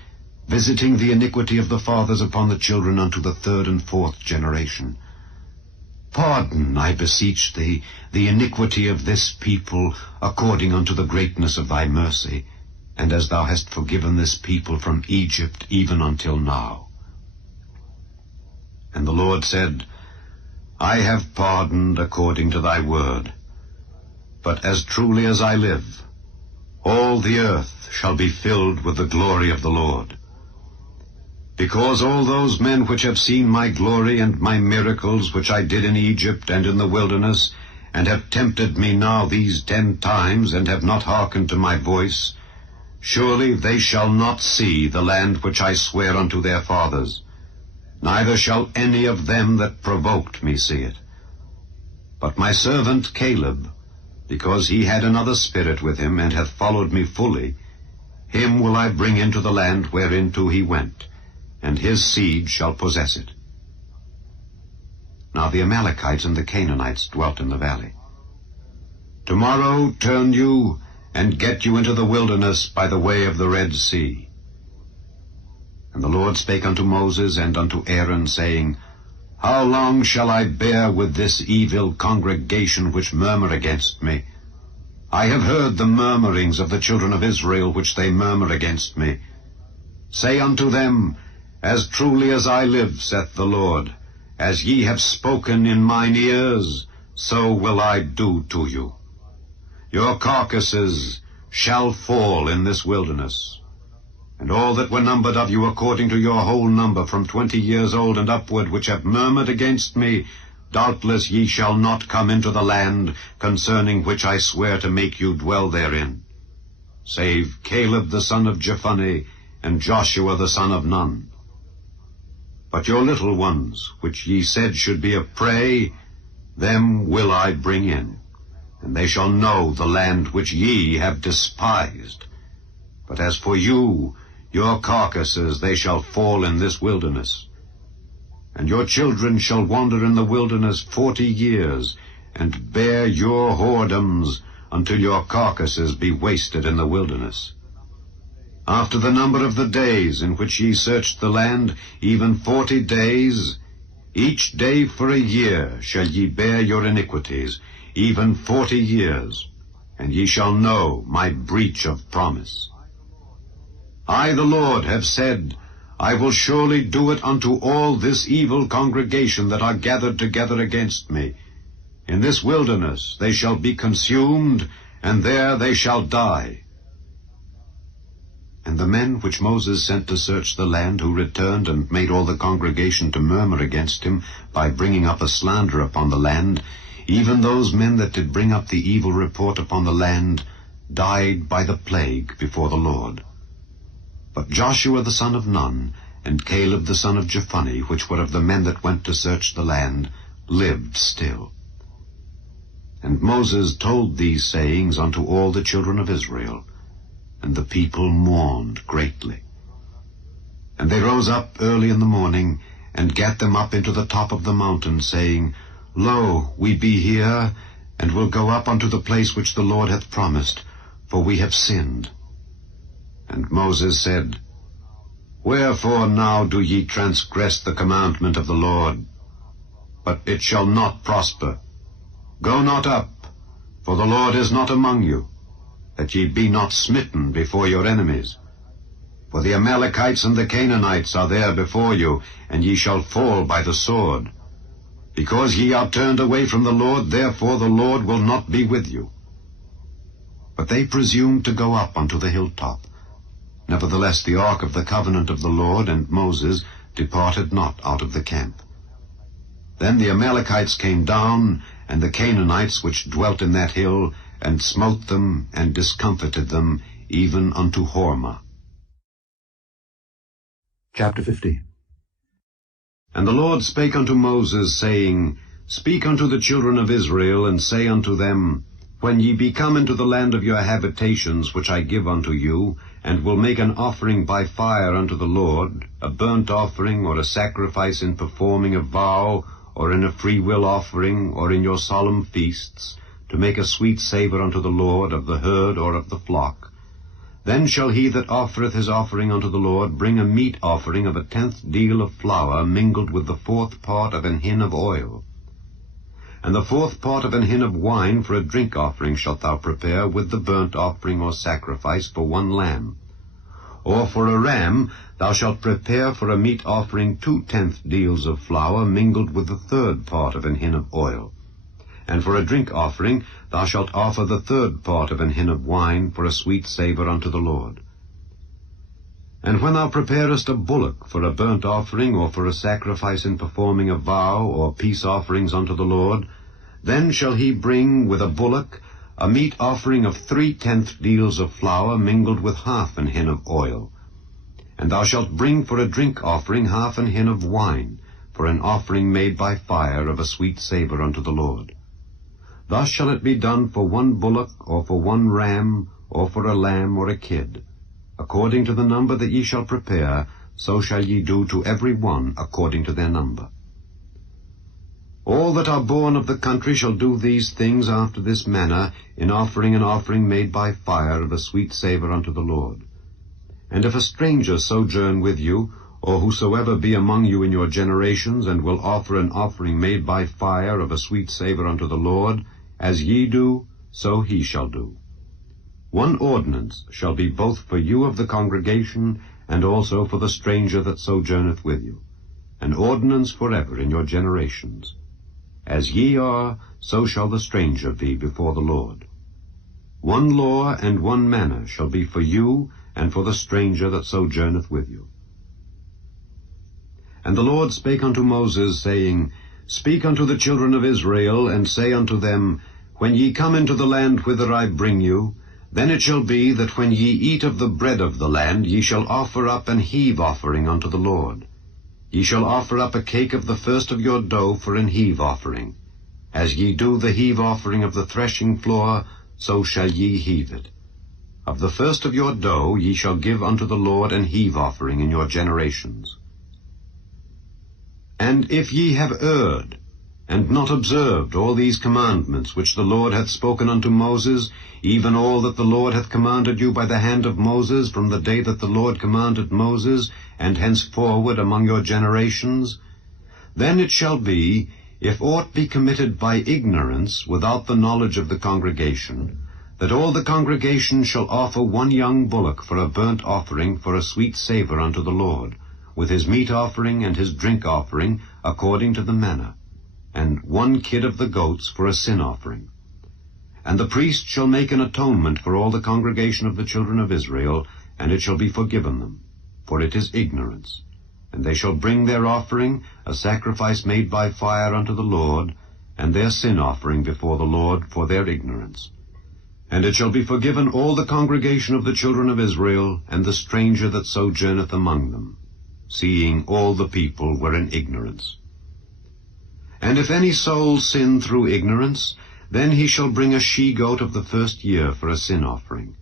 visiting the iniquity of the fathers upon the children unto the third and fourth generation. Pardon, I beseech thee, the iniquity of this people, according unto the greatness of thy mercy, and as thou hast forgiven this people from Egypt even until now. And the Lord said, I have pardoned according to thy word. But as truly as I live, all the earth shall be filled with the glory of the Lord. Because all those men which have seen my glory and my miracles which I did in Egypt and in the wilderness, and have tempted me now these 10 times, and have not hearkened to my voice, surely they shall not see the land which I swear unto their fathers, neither shall any of them that provoked me see it. But my servant Caleb, because he had another spirit with him, and hath followed me fully, him will I bring into the land whereinto he went, and his seed shall possess it. Now the Amalekites and the Canaanites dwelt in the valley. Tomorrow turn you, and get you into the wilderness by the way of the Red Sea. And the Lord spake unto Moses and unto Aaron, saying, How long shall I bear with this evil congregation which murmur against me? I have heard the murmurings of the children of Israel which they murmur against me. Say unto them, As truly as I live, saith the Lord, as ye have spoken in mine ears, so will I do to you. Your carcasses shall fall in this wilderness, and all that were numbered of you according to your whole number from 20 years old and upward, which have murmured against me, doubtless ye shall not come into the land concerning which I swear to make you dwell therein, save Caleb the son of Jephunneh and Joshua the son of Nun. But your little ones, which ye said should be a prey, them will I bring in, and they shall know the land which ye have despised. But as for you, your carcasses, they shall fall in this wilderness. And your children shall wander in the wilderness 40 years, and bear your whoredoms until your carcasses be wasted in the wilderness. After the number of the days in which ye searched the land, even 40 days, each day for a year shall ye bear your iniquities, even 40 years, and ye shall know my breach of promise. I, the Lord, have said, I will surely do it unto all this evil congregation that are gathered together against me. In this wilderness they shall be consumed, and there they shall die. And the men which Moses sent to search the land, who returned and made all the congregation to murmur against him, by bringing up a slander upon the land, even those men that did bring up the evil report upon the land, died by the plague before the Lord. But Joshua the son of Nun, and Caleb the son of Jephunneh, which were of the men that went to search the land, lived still. And Moses told these sayings unto all the children of Israel, and the people mourned greatly. And they rose up early in the morning, and gat them up into the top of the mountain, saying, Lo, we be here, and will go up unto the place which the Lord hath promised, for we have sinned. And Moses said, Wherefore now do ye transgress the commandment of the Lord? But it shall not prosper. Go not up, for the Lord is not among you. that ye be not smitten before your enemies. For the Amalekites and the Canaanites are there before you, and ye shall fall by the sword. Because ye are turned away from the Lord, therefore the Lord will not be with you. But they presumed to go up unto the hilltop. Nevertheless the ark of the covenant of the Lord and Moses departed not out of the camp. Then the Amalekites came down, and the Canaanites which dwelt in that hill, and smote them, and discomfited them, even unto Hormah. Chapter 15. And the Lord spake unto Moses, saying, Speak unto the children of Israel, and say unto them, When ye be come into the land of your habitations, which I give unto you, and will make an offering by fire unto the Lord, a burnt offering, or a sacrifice in performing a vow, or in a freewill offering, or in your solemn feasts, to make a sweet savour unto the Lord of the herd or of the flock, then shall he that offereth his offering unto the Lord bring a meat offering of 1/10 deal of flour mingled with the 4th part of an hin of oil. And the 4th part of an hin of wine for a drink offering shalt thou prepare with the burnt offering or sacrifice for 1 lamb. Or for a ram thou shalt prepare for a meat offering 2/10 deals of flour mingled with the 3rd part of an hin of oil. And for a drink offering thou shalt offer the 3rd part of an hin of wine for a sweet savour unto the Lord. And when thou preparest a bullock for a burnt offering, or for a sacrifice in performing a vow, or peace offerings unto the Lord, then shall he bring with a bullock a meat offering of 3/10 deals of flour mingled with 1/2 an hin of oil. And thou shalt bring for a drink offering 1/2 an hin of wine, for an offering made by fire of a sweet savour unto the Lord. Thus shall it be done for 1 bullock, or for 1 ram, or for a lamb or a kid. According to the number that ye shall prepare, so shall ye do to every one according to their number. All that are born of the country shall do these things after this manner, in offering an offering made by fire of a sweet savour unto the Lord. And if a stranger sojourn with you, or whosoever be among you in your generations, and will offer an offering made by fire of a sweet savour unto the Lord, as ye do, so he shall do. 1 ordinance shall be both for you of the congregation, and also for the stranger that sojourneth with you, an ordinance forever in your generations. As ye are, so shall the stranger be before the Lord. 1 law and 1 manner shall be for you, and for the stranger that sojourneth with you. And the Lord spake unto Moses, saying, Speak unto the children of Israel, and say unto them, When ye come into the land whither I bring you, then it shall be that when ye eat of the bread of the land, ye shall offer up an heave offering unto the Lord. Ye shall offer up a cake of the first of your dough for an heave offering. As ye do the heave offering of the threshing floor, so shall ye heave it. Of the first of your dough ye shall give unto the Lord an heave offering in your generations. And if ye have erred, and not observed all these commandments which the Lord hath spoken unto Moses, even all that the Lord hath commanded you by the hand of Moses, from the day that the Lord commanded Moses, and henceforward among your generations, then it shall be, if aught be committed by ignorance, without the knowledge of the congregation, that all the congregation shall offer 1 young bullock for a burnt offering for a sweet savour unto the Lord, with his meat offering and his drink offering, according to the manner, and 1 kid of the goats for a sin offering. And the priest shall make an atonement for all the congregation of the children of Israel, and it shall be forgiven them, for it is ignorance. And they shall bring their offering, a sacrifice made by fire unto the Lord, and their sin offering before the Lord for their ignorance. And it shall be forgiven all the congregation of the children of Israel, and the stranger that sojourneth among them, seeing all the people were in ignorance. And if any soul sin through ignorance, then he shall bring a she-goat of the first year for a sin offering.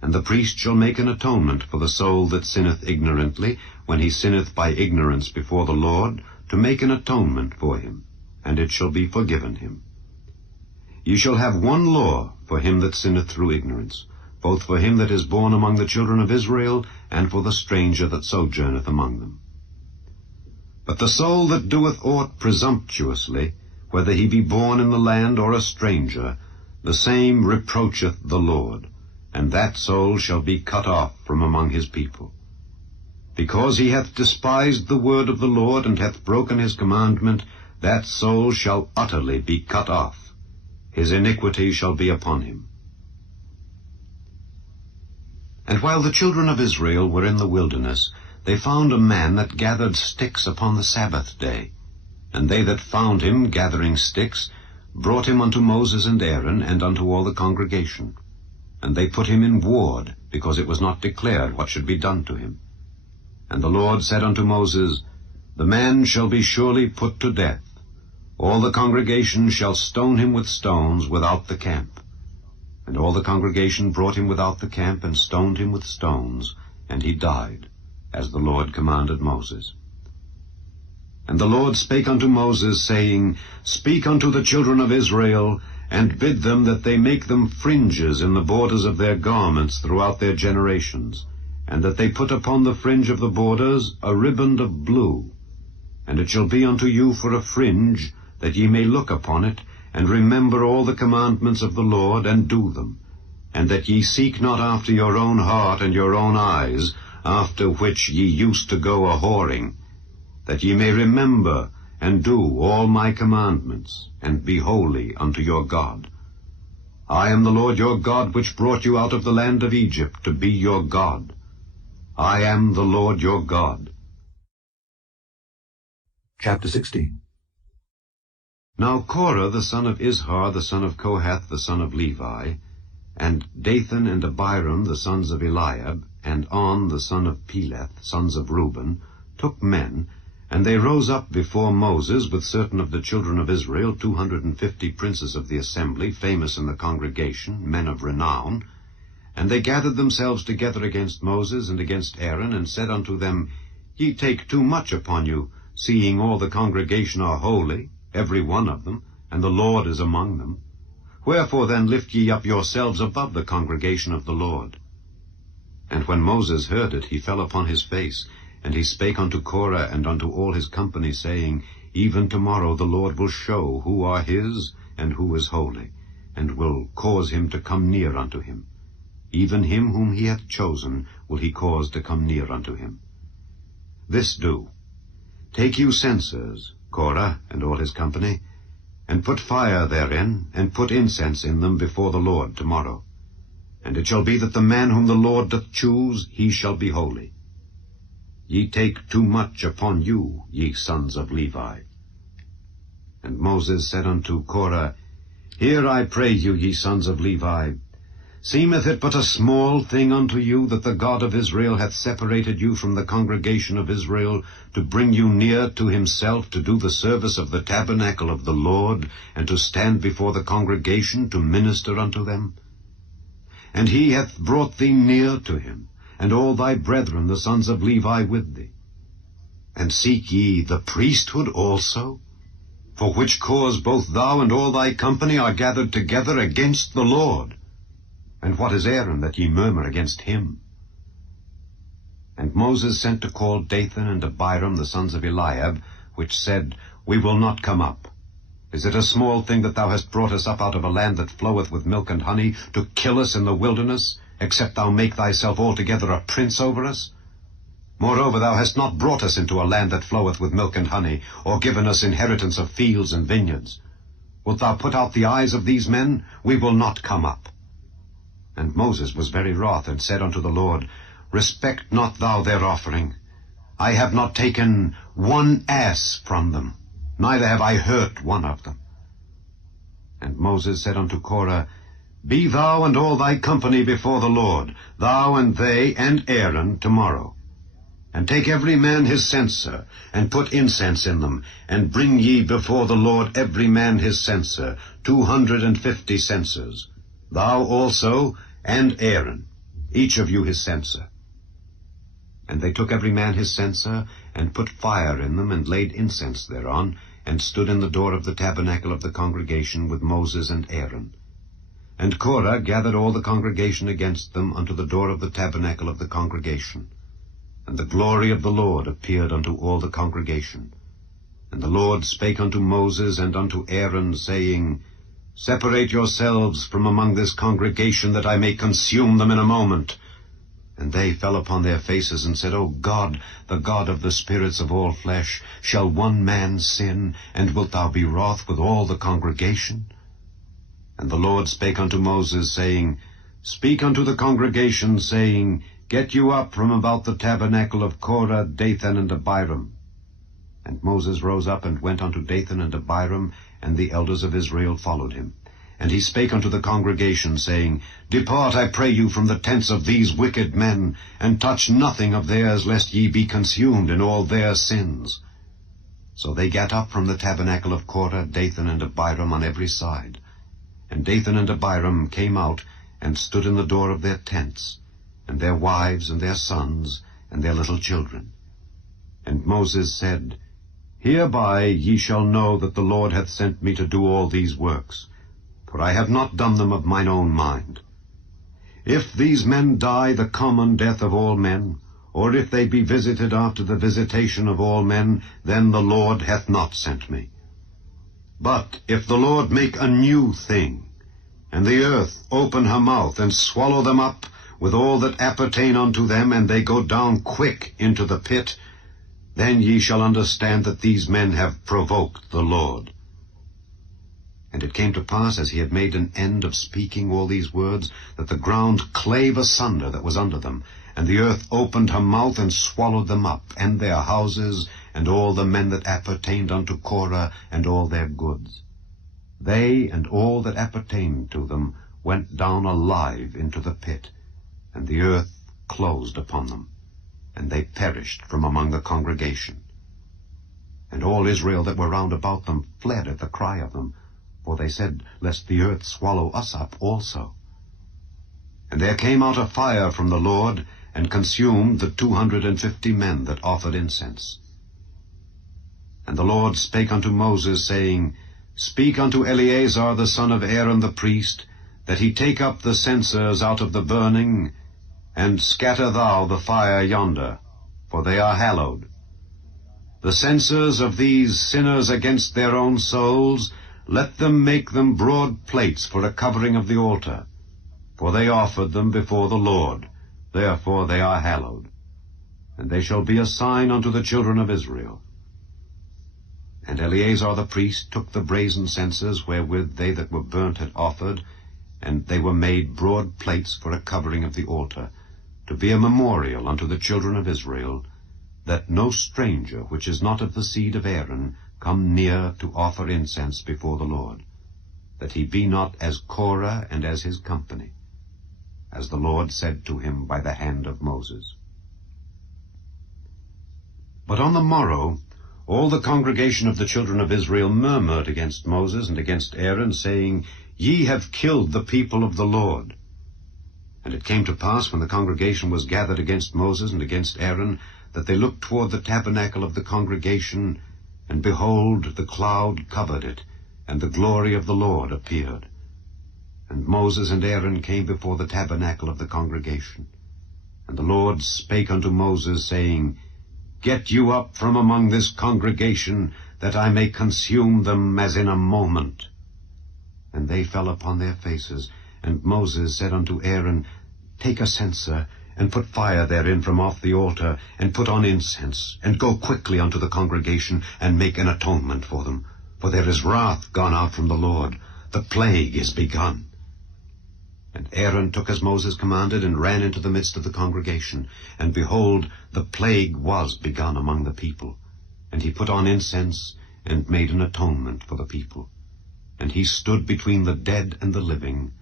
And the priest shall make an atonement for the soul that sinneth ignorantly, when he sinneth by ignorance before the Lord, to make an atonement for him, and it shall be forgiven him. Ye shall have 1 law for him that sinneth through ignorance, both for him that is born among the children of Israel, and for the stranger that sojourneth among them. But the soul that doeth aught presumptuously, whether he be born in the land or a stranger, the same reproacheth the Lord, and that soul shall be cut off from among his people. Because he hath despised the word of the Lord, and hath broken his commandment, that soul shall utterly be cut off. His iniquity shall be upon him. And while the children of Israel were in the wilderness, they found a man that gathered sticks upon the Sabbath day. And they that found him gathering sticks brought him unto Moses and Aaron, and unto all the congregation. And they put him in ward, because it was not declared what should be done to him. And the Lord said unto Moses, The man shall be surely put to death. All the congregation shall stone him with stones without the camp. And all the congregation brought him without the camp, and stoned him with stones, and he died, as the Lord commanded Moses. And the Lord spake unto Moses, saying, Speak unto the children of Israel, and bid them that they make them fringes in the borders of their garments throughout their generations, and that they put upon the fringe of the borders a riband of blue. And it shall be unto you for a fringe, that ye may look upon it, and remember all the commandments of the Lord, and do them, and that ye seek not after your own heart and your own eyes, after which ye used to go a-whoring, that ye may remember and do all my commandments, and be holy unto your God. I am the Lord your God, which brought you out of the land of Egypt, to be your God. I am the Lord your God. Chapter 16. Now Korah the son of Izhar, the son of Kohath, the son of Levi, and Dathan and Abiram, the sons of Eliab, and On, the son of Peleth, sons of Reuben, took men, and they rose up before Moses with certain of the children of Israel, 250 princes of the assembly, famous in the congregation, men of renown. And they gathered themselves together against Moses and against Aaron, and said unto them, Ye take too much upon you, seeing all the congregation are holy, every one of them, and the Lord is among them. Wherefore then lift ye up yourselves above the congregation of the Lord? And when Moses heard it, he fell upon his face, and he spake unto Korah and unto all his company, saying, Even tomorrow the Lord will show who are his, and who is holy, and will cause him to come near unto him. Even him whom he hath chosen will he cause to come near unto him. This do. Take you censers, Korah and all his company, and put fire therein, and put incense in them before the Lord tomorrow. And it shall be that the man whom the Lord doth choose, he shall be holy. Ye take too much upon you, ye sons of Levi. And Moses said unto Korah, Hear, I pray you, ye sons of Levi, seemeth it but a small thing unto you that the God of Israel hath separated you from the congregation of Israel, to bring you near to himself, to do the service of the tabernacle of the Lord, and to stand before the congregation to minister unto them? And he hath brought thee near to him, and all thy brethren the sons of Levi with thee. And seek ye the priesthood also? For which cause both thou and all thy company are gathered together against the Lord. And what is Aaron, that ye murmur against him? And Moses sent to call Dathan and Abiram, the sons of Eliab, which said, We will not come up. Is it a small thing that thou hast brought us up out of a land that floweth with milk and honey, to kill us in the wilderness, except thou make thyself altogether a prince over us? Moreover, thou hast not brought us into a land that floweth with milk and honey, or given us inheritance of fields and vineyards. Wilt thou put out the eyes of these men? We will not come up. And Moses was very wroth, and said unto the Lord, Respect not thou their offering. I have not taken one ass from them, neither have I hurt one of them. And Moses said unto Korah, Be thou and all thy company before the Lord, thou and they and Aaron, tomorrow. And take every man his censer, and put incense in them, and bring ye before the Lord every man his censer, 250 censers. Thou also and Aaron, each of you his censer. And they took every man his censer, and put fire in them, and laid incense thereon, and stood in the door of the tabernacle of the congregation with Moses and Aaron. And Korah gathered all the congregation against them unto the door of the tabernacle of the congregation. And the glory of the Lord appeared unto all the congregation. And the Lord spake unto Moses and unto Aaron, saying, Separate yourselves from among this congregation, that I may consume them in a moment. And they fell upon their faces and said, O God, the God of the spirits of all flesh, shall one man sin, and wilt thou be wroth with all the congregation? And the Lord spake unto Moses, saying, Speak unto the congregation, saying, Get you up from about the tabernacle of Korah, Dathan, and Abiram. And Moses rose up and went unto Dathan and Abiram, and the elders of Israel followed him. And he spake unto the congregation, saying, Depart, I pray you, from the tents of these wicked men, and touch nothing of theirs, lest ye be consumed in all their sins. So they gat up from the tabernacle of Korah, Dathan, and Abiram on every side. And Dathan and Abiram came out, and stood in the door of their tents, and their wives, and their sons, and their little children. And Moses said, Hereby ye shall know that the Lord hath sent me to do all these works, for I have not done them of mine own mind. If these men die the common death of all men, or if they be visited after the visitation of all men, then the Lord hath not sent me. But if the Lord make a new thing, and the earth open her mouth, and swallow them up with all that appertain unto them, and they go down quick into the pit, then ye shall understand that these men have provoked the Lord. And it came to pass, as he had made an end of speaking all these words, that the ground clave asunder that was under them, and the earth opened her mouth, and swallowed them up, and their houses, and all the men that appertained unto Korah, and all their goods. They and all that appertained to them went down alive into the pit, and the earth closed upon them, and they perished from among the congregation. And all Israel that were round about them fled at the cry of them, for they said, Lest the earth swallow us up also. And there came out a fire from the Lord, and consumed the 250 men that offered incense. And the Lord spake unto Moses, saying, Speak unto Eleazar the son of Aaron the priest, that he take up the censers out of the burning, and scatter thou the fire yonder, for they are hallowed. The censers of these sinners against their own souls, let them make them broad plates for a covering of the altar, for they offered them before the Lord, therefore they are hallowed. And they shall be a sign unto the children of Israel. And Eleazar the priest took the brazen censers wherewith they that were burnt had offered, and they were made broad plates for a covering of the altar, to be a memorial unto the children of Israel, that no stranger which is not of the seed of Aaron come near to offer incense before the Lord, that he be not as Korah and as his company, as the Lord said to him by the hand of Moses. But on the morrow all the congregation of the children of Israel murmured against Moses and against Aaron, saying, Ye have killed the people of the Lord. And it came to pass, when the congregation was gathered against Moses and against Aaron, that they looked toward the tabernacle of the congregation, and behold, the cloud covered it, and the glory of the Lord appeared. And Moses and Aaron came before the tabernacle of the congregation. And the Lord spake unto Moses, saying, Get you up from among this congregation, that I may consume them as in a moment. And they fell upon their faces. And Moses said unto Aaron, Take a censer, and put fire therein from off the altar, and put on incense, and go quickly unto the congregation, and make an atonement for them. For there is wrath gone out from the Lord, the plague is begun. And Aaron took as Moses commanded, and ran into the midst of the congregation. And behold, the plague was begun among the people. And he put on incense, and made an atonement for the people. And he stood between the dead and the living,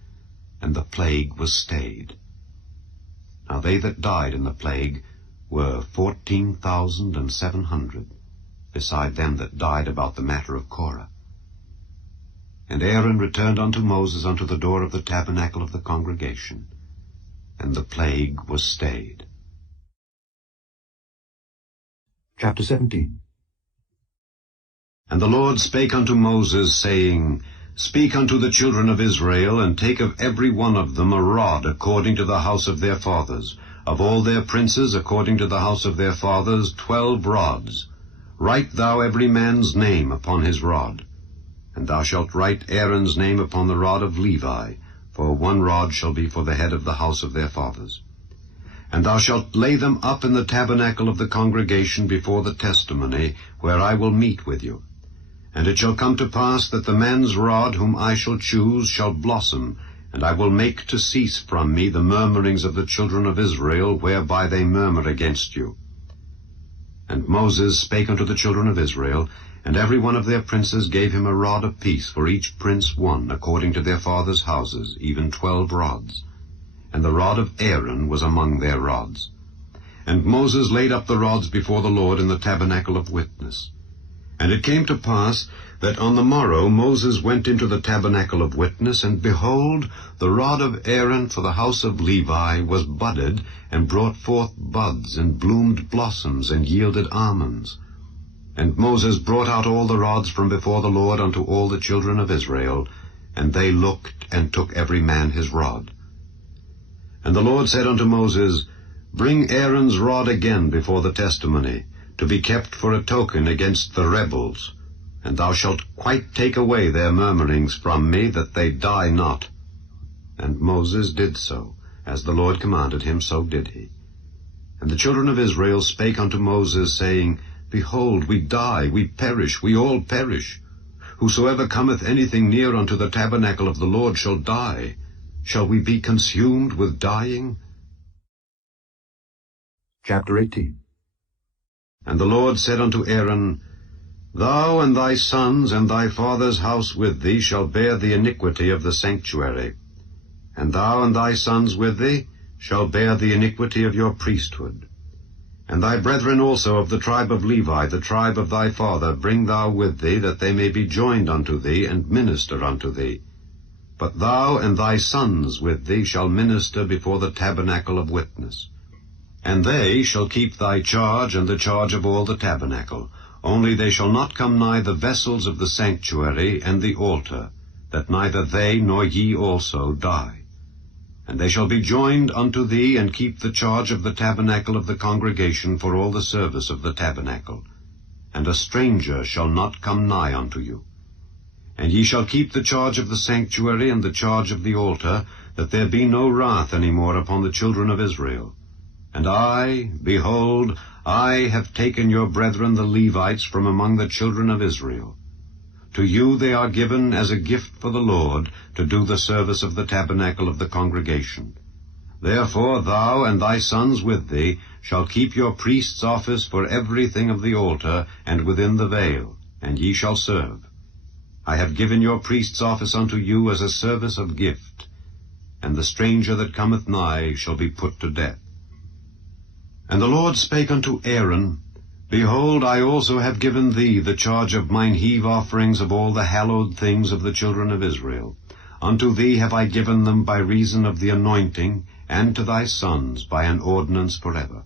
and the plague was stayed. Now they that died in the plague were 14,700, beside them that died about the matter of Korah. And Aaron returned unto Moses unto the door of the tabernacle of the congregation, and the plague was stayed. Chapter 17. And the Lord spake unto Moses, saying, Speak unto the children of Israel, and take of every one of them a rod according to the house of their fathers, of all their princes according to the house of their fathers 12 rods. Write thou every man's name upon his rod. And thou shalt write Aaron's name upon the rod of Levi, for 1 rod shall be for the head of the house of their fathers. And thou shalt lay them up in the tabernacle of the congregation before the testimony, where I will meet with you. And it shall come to pass that the man's rod whom I shall choose shall blossom, and I will make to cease from me the murmurings of the children of Israel, whereby they murmur against you. And Moses spake unto the children of Israel, and every one of their princes gave him a rod apiece, for each prince 1, according to their fathers' houses, even 12 rods. And the rod of Aaron was among their rods. And Moses laid up the rods before the Lord in the tabernacle of witness. And it came to pass that on the morrow Moses went into the tabernacle of witness, and behold, the rod of Aaron for the house of Levi was budded, and brought forth buds, and bloomed blossoms, and yielded almonds. And Moses brought out all the rods from before the Lord unto all the children of Israel, and they looked, and took every man his rod. And the Lord said unto Moses, Bring Aaron's rod again before the testimony, to be kept for a token against the rebels, and thou shalt quite take away their murmurings from me, that they die not. And Moses did so, as the Lord commanded him, so did he. And the children of Israel spake unto Moses, saying, Behold, we die, we perish, we all perish. Whosoever cometh anything near unto the tabernacle of the Lord shall die. Shall we be consumed with dying? Chapter 18. And the Lord said unto Aaron, Thou and thy sons and thy father's house with thee shall bear the iniquity of the sanctuary. And thou and thy sons with thee shall bear the iniquity of your priesthood. And thy brethren also of the tribe of Levi, the tribe of thy father, bring thou with thee, that they may be joined unto thee, and minister unto thee. But thou and thy sons with thee shall minister before the tabernacle of witness. And they shall keep thy charge and the charge of all the tabernacle. Only they shall not come nigh the vessels of the sanctuary and the altar, that neither they nor ye also die. And they shall be joined unto thee, and keep the charge of the tabernacle of the congregation for all the service of the tabernacle. And a stranger shall not come nigh unto you. And ye shall keep the charge of the sanctuary and the charge of the altar, that there be no wrath any more upon the children of Israel. And I, behold, I have taken your brethren the Levites from among the children of Israel. To you they are given as a gift for the Lord, to do the service of the tabernacle of the congregation. Therefore thou and thy sons with thee shall keep your priest's office for everything of the altar, and within the veil, and ye shall serve. I have given your priest's office unto you as a service of gift, and the stranger that cometh nigh shall be put to death. And the Lord spake unto Aaron, Behold, I also have given thee the charge of mine heave offerings of all the hallowed things of the children of Israel. Unto thee have I given them by reason of the anointing, and to thy sons by an ordinance forever.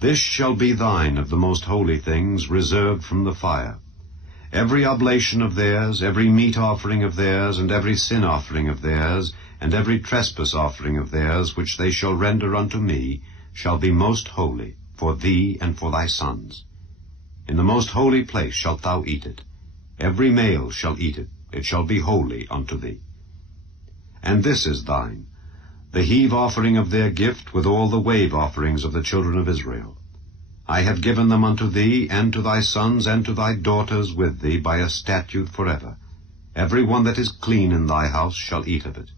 This shall be thine of the most holy things, reserved from the fire. Every oblation of theirs, every meat offering of theirs, and every sin offering of theirs, and every trespass offering of theirs, which they shall render unto me, shall be most holy, for thee and for thy sons. In the most holy place shalt thou eat it. Every male shall eat it. It shall be holy unto thee. And this is thine, the heave offering of their gift, with all the wave offerings of the children of Israel. I have given them unto thee, and to thy sons, and to thy daughters with thee, by a statute forever. Every one that is clean in thy house shall eat of it.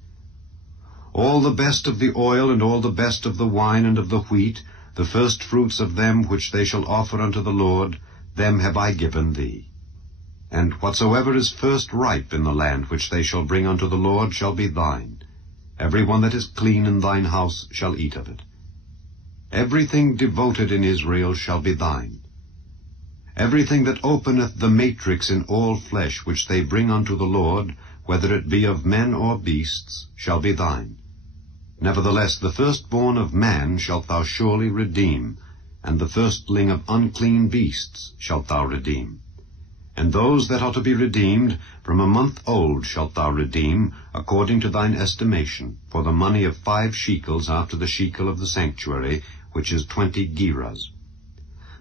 All the best of the oil, and all the best of the wine, and of the wheat, the first fruits of them which they shall offer unto the Lord, them have I given thee. And whatsoever is first ripe in the land which they shall bring unto the Lord shall be thine. Every one that is clean in thine house shall eat of it. Everything devoted in Israel shall be thine. Everything that openeth the matrix in all flesh which they bring unto the Lord, whether it be of men or beasts, shall be thine. Nevertheless, the firstborn of man shalt thou surely redeem, and the firstling of unclean beasts shalt thou redeem. And those that are to be redeemed, from a month old shalt thou redeem, according to thine estimation, for the money of 5 shekels after the shekel of the sanctuary, which is 20 gerahs.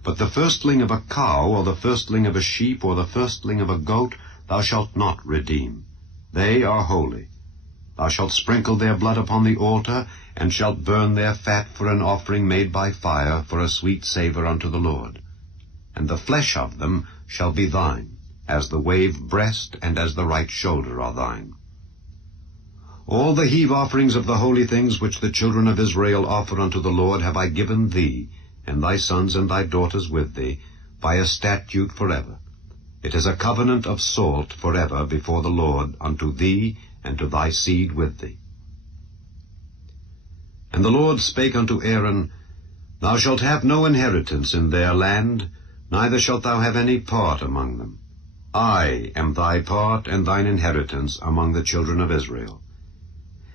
But the firstling of a cow, or the firstling of a sheep, or the firstling of a goat, thou shalt not redeem. They are holy. Thou shalt sprinkle their blood upon the altar, and shalt burn their fat for an offering made by fire, for a sweet savour unto the Lord. And the flesh of them shall be thine, as the wave breast and as the right shoulder are thine. All the heave offerings of the holy things which the children of Israel offer unto the Lord have I given thee, and thy sons and thy daughters with thee, by a statute forever. It is a covenant of salt forever before the Lord unto thee and to thy seed with thee. And the Lord spake unto Aaron, Thou shalt have no inheritance in their land, neither shalt thou have any part among them. I am thy part and thine inheritance among the children of Israel.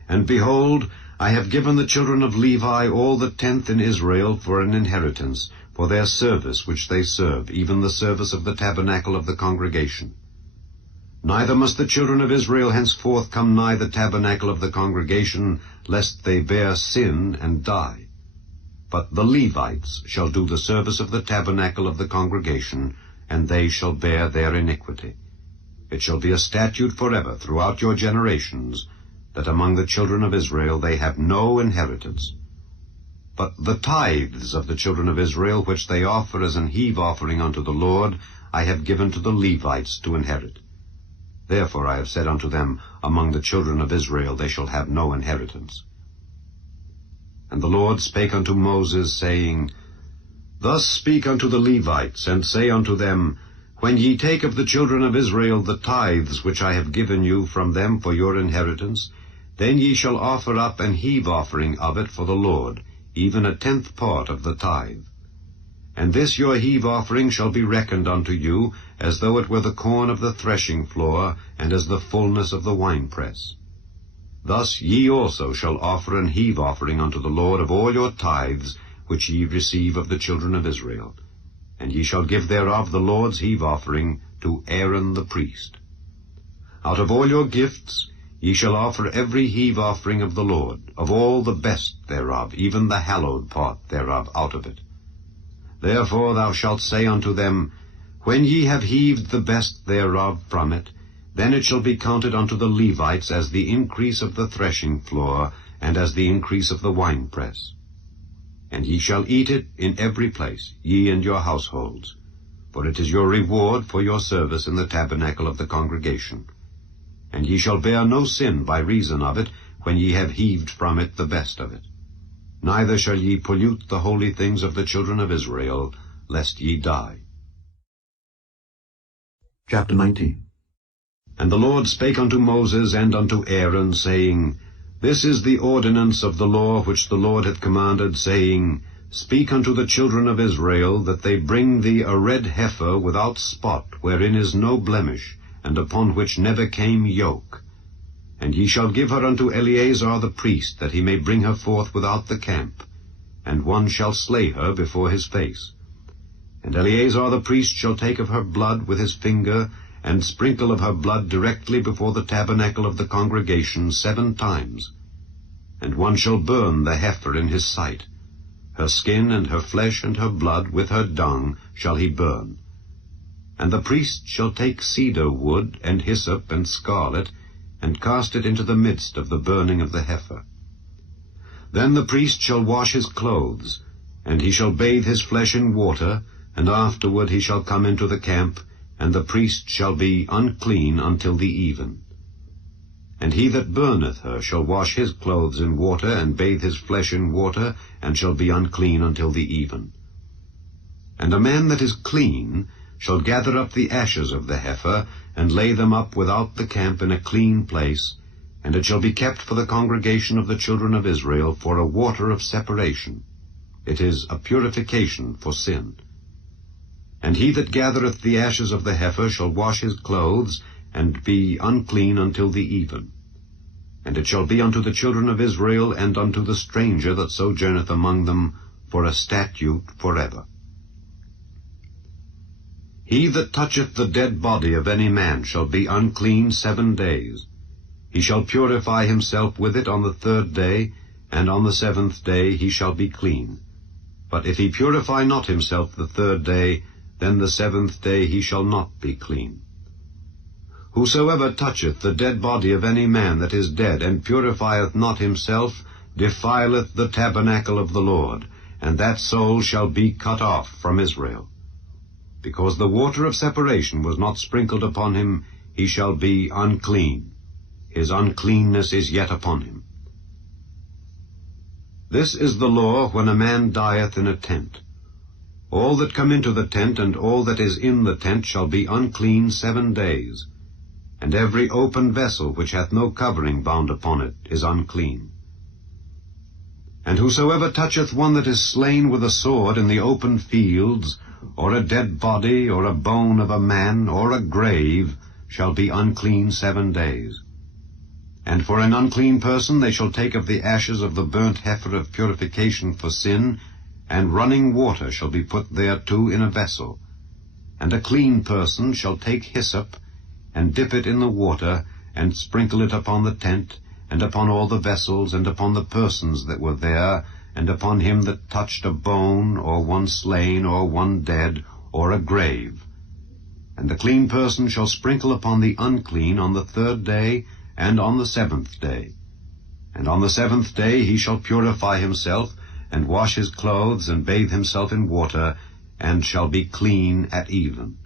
And behold, I have given the children of Levi all the tenth in Israel for an inheritance, for their service which they serve, even the service of the tabernacle of the congregation. Neither must the children of Israel henceforth come nigh the tabernacle of the congregation, lest they bear sin and die. But the Levites shall do the service of the tabernacle of the congregation, and they shall bear their iniquity. It shall be a statute forever throughout your generations, that among the children of Israel they have no inheritance. But the tithes of the children of Israel, which they offer as an heave offering unto the Lord, I have given to the Levites to inherit. Therefore I have said unto them, Among the children of Israel they shall have no inheritance. And the Lord spake unto Moses, saying, Thus speak unto the Levites, and say unto them, When ye take of the children of Israel the tithes which I have given you from them for your inheritance, then ye shall offer up an heave offering of it for the Lord, even a tenth part of the tithe. And this your heave offering shall be reckoned unto you, as though it were the corn of the threshing floor, and as the fullness of the winepress. Thus ye also shall offer an heave offering unto the Lord of all your tithes, which ye receive of the children of Israel. And ye shall give thereof the Lord's heave offering to Aaron the priest. Out of all your gifts ye shall offer every heave offering of the Lord, of all the best thereof, even the hallowed part thereof out of it. Therefore thou shalt say unto them, When ye have heaved the best thereof from it, then it shall be counted unto the Levites as the increase of the threshing floor, and as the increase of the winepress. And ye shall eat it in every place, ye and your households, for it is your reward for your service in the tabernacle of the congregation. And ye shall bear no sin by reason of it, when ye have heaved from it the best of it. Neither shall ye pollute the holy things of the children of Israel, lest ye die. Chapter 19. And the Lord spake unto Moses and unto Aaron, saying, This is the ordinance of the law which the Lord hath commanded, saying, Speak unto the children of Israel, that they bring thee a red heifer without spot, wherein is no blemish, and upon which never came yoke. And ye shall give her unto Eleazar the priest, that he may bring her forth without the camp, and one shall slay her before his face. And Eleazar the priest shall take of her blood with his finger, and sprinkle of her blood directly before the tabernacle of the congregation 7 times. And one shall burn the heifer in his sight. Her skin and her flesh and her blood with her dung shall he burn. And the priest shall take cedar wood and hyssop and scarlet, and cast it into the midst of the burning of the heifer. Then the priest shall wash his clothes, and he shall bathe his flesh in water, and afterward he shall come into the camp, and the priest shall be unclean until the even. And he that burneth her shall wash his clothes in water, and bathe his flesh in water, and shall be unclean until the even. And a man that is clean shall gather up the ashes of the heifer, and lay them up without the camp in a clean place, and it shall be kept for the congregation of the children of Israel for a water of separation. It is a purification for sin. And he that gathereth the ashes of the heifer shall wash his clothes, and be unclean until the even. And it shall be unto the children of Israel, and unto the stranger that sojourneth among them, for a statute forever. He that toucheth the dead body of any man shall be unclean 7 days. He shall purify himself with it on the 3rd day, and on the 7th day he shall be clean. But if he purify not himself the 3rd day, then the 7th day he shall not be clean. Whosoever toucheth the dead body of any man that is dead, and purifieth not himself, defileth the tabernacle of the Lord, and that soul shall be cut off from Israel. Because the water of separation was not sprinkled upon him, he shall be unclean. His uncleanness is yet upon him. This is the law when a man dieth in a tent. All that come into the tent, and all that is in the tent, shall be unclean 7 days. And every open vessel which hath no covering bound upon it is unclean. And whosoever toucheth one that is slain with a sword in the open fields, or a dead body, or a bone of a man, or a grave, shall be unclean 7 days. And for an unclean person they shall take of the ashes of the burnt heifer of purification for sin, and running water shall be put thereto in a vessel. And a clean person shall take hyssop, and dip it in the water, and sprinkle it upon the tent, and upon all the vessels, and upon the persons that were there, and upon him that touched a bone, or one slain, or one dead, or a grave. And the clean person shall sprinkle upon the unclean on the 3rd day, and on the 7th day. And on the 7th day he shall purify himself, and wash his clothes, and bathe himself in water, and shall be clean at even.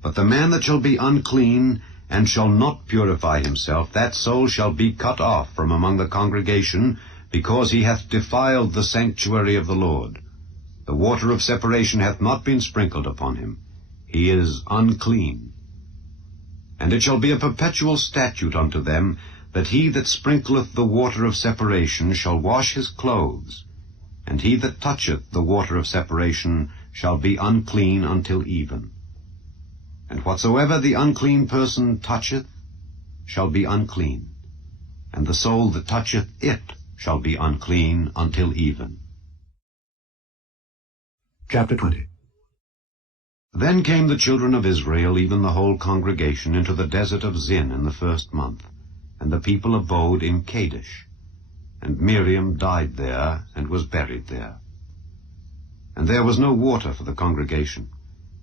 But the man that shall be unclean, and shall not purify himself, that soul shall be cut off from among the congregation, because he hath defiled the sanctuary of the Lord. The water of separation hath not been sprinkled upon him. He is unclean. And it shall be a perpetual statute unto them, that he that sprinkleth the water of separation shall wash his clothes, and he that toucheth the water of separation shall be unclean until even. And whatsoever the unclean person toucheth shall be unclean, and the soul that toucheth it shall be unclean until even. Chapter 20. Then came the children of Israel, even the whole congregation, into the desert of Zin in the 1st month, and the people abode in Kadesh. And Miriam died there, and was buried there. And there was no water for the congregation.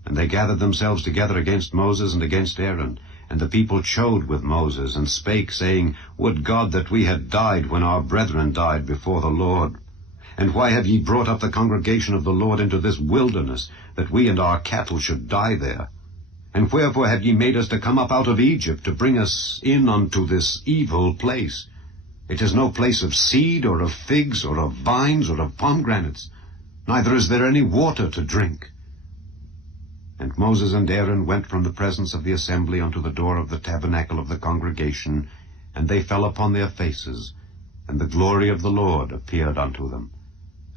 And they gathered themselves together against Moses and against Aaron. And the people chode with Moses, and spake, saying, Would God that we had died when our brethren died before the Lord! And why have ye brought up the congregation of the Lord into this wilderness, that we and our cattle should die there? And wherefore have ye made us to come up out of Egypt, to bring us in unto this evil place? It is no place of seed, or of figs, or of vines, or of pomegranates, neither is there any water to drink. And Moses and Aaron went from the presence of the assembly unto the door of the tabernacle of the congregation, and they fell upon their faces, and the glory of the Lord appeared unto them.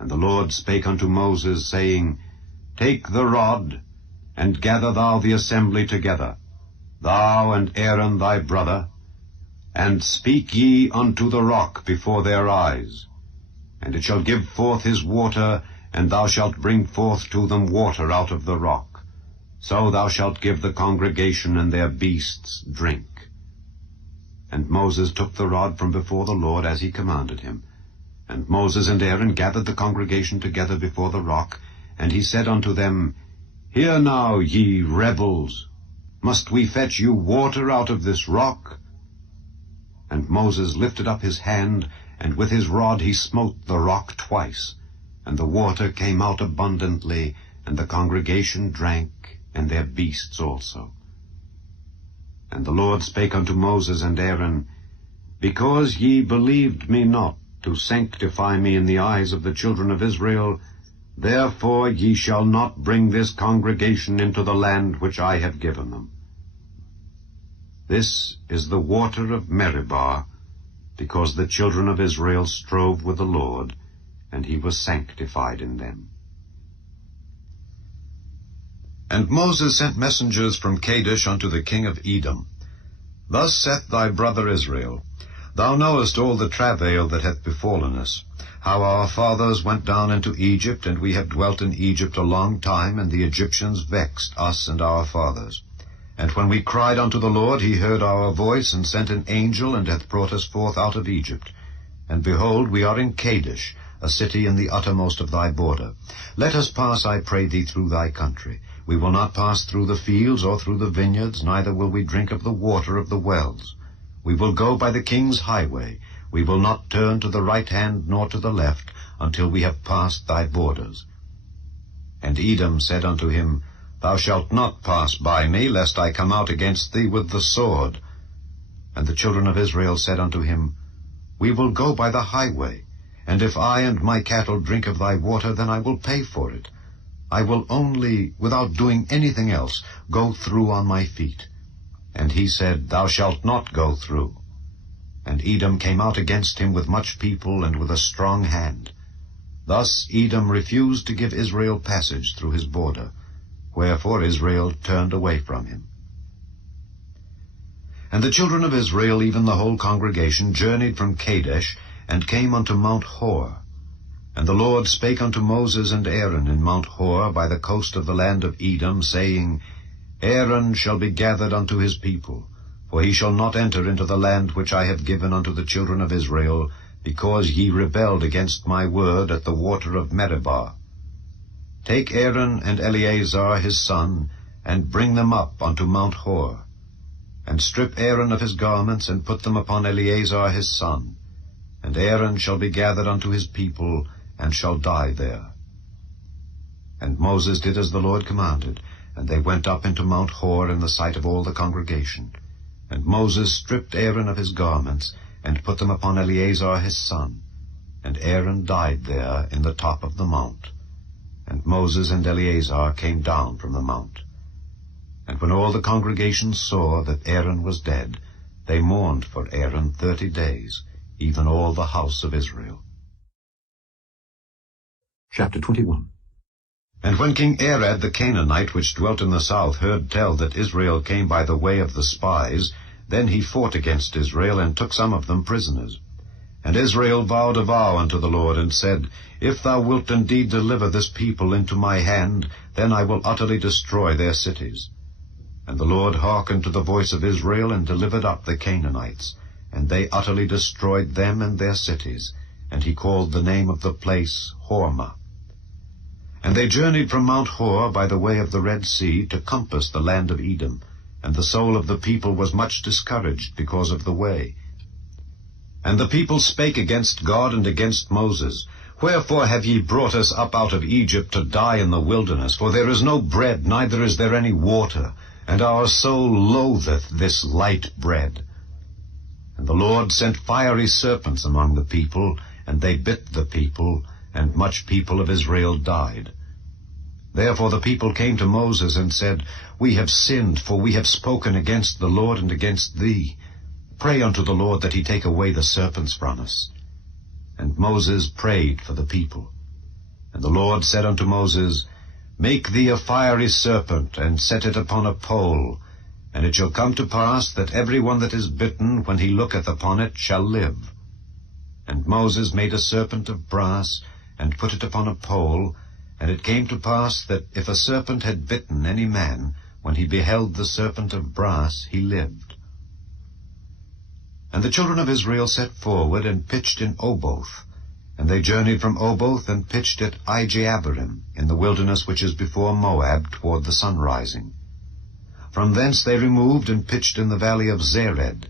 And the Lord spake unto Moses, saying, Take the rod, and gather thou the assembly together, thou and Aaron thy brother, and speak ye unto the rock before their eyes. And it shall give forth his water, and thou shalt bring forth to them water out of the rock. So thou shalt give the congregation and their beasts drink. And Moses took the rod from before the Lord as he commanded him. And Moses and Aaron gathered the congregation together before the rock, and he said unto them, Hear now, ye rebels, must we fetch you water out of this rock? And Moses lifted up his hand, and with his rod he smote the rock twice, and the water came out abundantly, and the congregation drank, and their beasts also. And the Lord spake unto Moses and Aaron, Because ye believed me not to sanctify me in the eyes of the children of Israel, therefore ye shall not bring this congregation into the land which I have given them. This is the water of Meribah, because the children of Israel strove with the Lord, and he was sanctified in them. And Moses sent messengers from Kadesh unto the king of Edom. Thus saith thy brother Israel, Thou knowest all the travail that hath befallen us, how our fathers went down into Egypt, and we have dwelt in Egypt a long time, and the Egyptians vexed us and our fathers. And when we cried unto the Lord, he heard our voice, and sent an angel, and hath brought us forth out of Egypt. And behold, we are in Kadesh, a city in the uttermost of thy border. Let us pass, I pray thee, through thy country. We will not pass through the fields or through the vineyards, neither will we drink of the water of the wells. We will go by the king's highway. We will not turn to the right hand nor to the left, until we have passed thy borders. And Edom said unto him, Thou shalt not pass by me, lest I come out against thee with the sword. And the children of Israel said unto him, We will go by the highway, and if I and my cattle drink of thy water, then I will pay for it. I will only, without doing anything else, go through on my feet. And he said, Thou shalt not go through. And Edom came out against him with much people and with a strong hand. Thus Edom refused to give Israel passage through his border, wherefore Israel turned away from him. And the children of Israel, even the whole congregation, journeyed from Kadesh, and came unto Mount Hor. And the Lord spake unto Moses and Aaron in Mount Hor by the coast of the land of Edom, saying, Aaron shall be gathered unto his people, for he shall not enter into the land which I have given unto the children of Israel, because ye rebelled against my word at the water of Meribah. Take Aaron and Eleazar his son, and bring them up unto Mount Hor. And strip Aaron of his garments, and put them upon Eleazar his son. And Aaron shall be gathered unto his people, and shall die there. And Moses did as the Lord commanded, and they went up into Mount Hor in the sight of all the congregation. And Moses stripped Aaron of his garments, and put them upon Eleazar his son. And Aaron died there in the top of the mount. And Moses and Eleazar came down from the mount. And when all the congregation saw that Aaron was dead, they mourned for Aaron 30 days, even all the house of Israel. Chapter 21. And when King Arad the Canaanite, which dwelt in the south, heard tell that Israel came by the way of the spies, then he fought against Israel, and took some of them prisoners. And Israel vowed a vow unto the Lord, and said, If thou wilt indeed deliver this people into my hand, then I will utterly destroy their cities. And the Lord hearkened to the voice of Israel, and delivered up the Canaanites, and they utterly destroyed them and their cities, and he called the name of the place Hormah. And they journeyed from Mount Hor by the way of the Red Sea to compass the land of Edom, and the soul of the people was much discouraged because of the way. And the people spake against God and against Moses, Wherefore have ye brought us up out of Egypt to die in the wilderness? For there is no bread, neither is there any water, and our soul loatheth this light bread. And the Lord sent fiery serpents among the people, and they bit the people, and much people of Israel died. Therefore the people came to Moses and said, We have sinned, for we have spoken against the Lord and against thee. Pray unto the Lord that he take away the serpents from us. And Moses prayed for the people. And the Lord said unto Moses, Make thee a fiery serpent, and set it upon a pole, and it shall come to pass that every one that is bitten, when he looketh upon it, shall live. And Moses made a serpent of brass, and put it upon a pole, and it came to pass that if a serpent had bitten any man, when he beheld the serpent of brass, he lived. And the children of Israel set forward, and pitched in Oboth. And they journeyed from Oboth, and pitched at Ijeabarim, in the wilderness which is before Moab, toward the sunrising. From thence they removed, and pitched in the valley of Zered.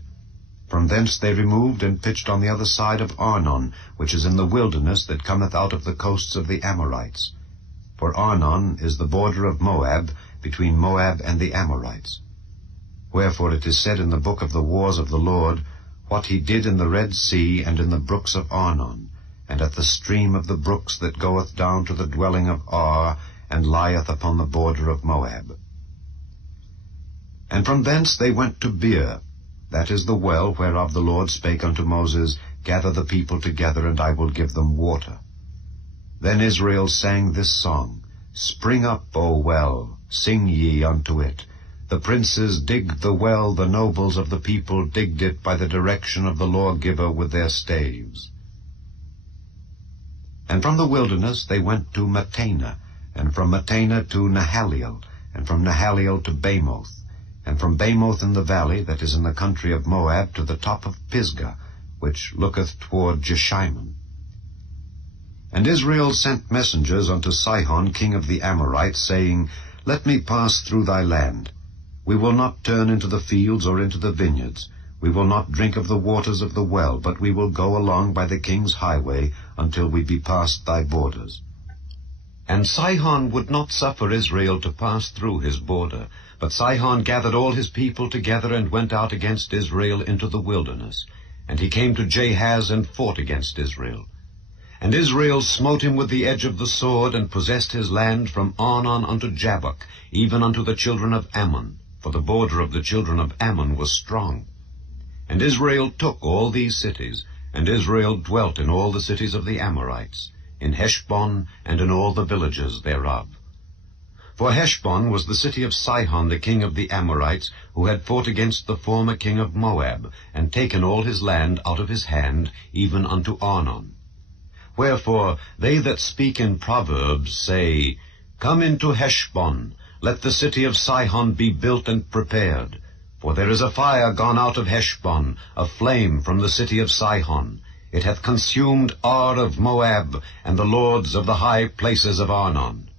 From thence they removed, and pitched on the other side of Arnon, which is in the wilderness that cometh out of the coasts of the Amorites. For Arnon is the border of Moab, between Moab and the Amorites. Wherefore it is said in the book of the wars of the Lord, what he did in the Red Sea, and in the brooks of Arnon, and at the stream of the brooks that goeth down to the dwelling of Ar, and lieth upon the border of Moab. And from thence they went to Beer, that is the well whereof the Lord spake unto Moses, Gather the people together, and I will give them water. Then Israel sang this song, Spring up, O well, sing ye unto it. The princes digged the well, the nobles of the people digged it by the direction of the lawgiver with their staves. And from the wilderness they went to Mattanah, and from Mattanah to Nahaliel, and from Nahaliel to Bamoth, and from Bamoth in the valley that is in the country of Moab to the top of Pisgah, which looketh toward Jeshimon. And Israel sent messengers unto Sihon king of the Amorites, saying, Let me pass through thy land. We will not turn into the fields or into the vineyards. We will not drink of the waters of the well, but we will go along by the king's highway until we be past thy borders. And Sihon would not suffer Israel to pass through his border, but Sihon gathered all his people together and went out against Israel into the wilderness. And he came to Jahaz and fought against Israel. And Israel smote him with the edge of the sword, and possessed his land from Arnon unto Jabbok, even unto the children of Ammon, for the border of the children of Ammon was strong. And Israel took all these cities, and Israel dwelt in all the cities of the Amorites, in Heshbon, and in all the villages thereof. For Heshbon was the city of Sihon the king of the Amorites, who had fought against the former king of Moab, and taken all his land out of his hand, even unto Arnon. Wherefore they that speak in Proverbs say, Come into Heshbon, let the city of Sihon be built and prepared. For there is a fire gone out of Heshbon, a flame from the city of Sihon. It hath consumed Ar of Moab, and the lords of the high places of Arnon.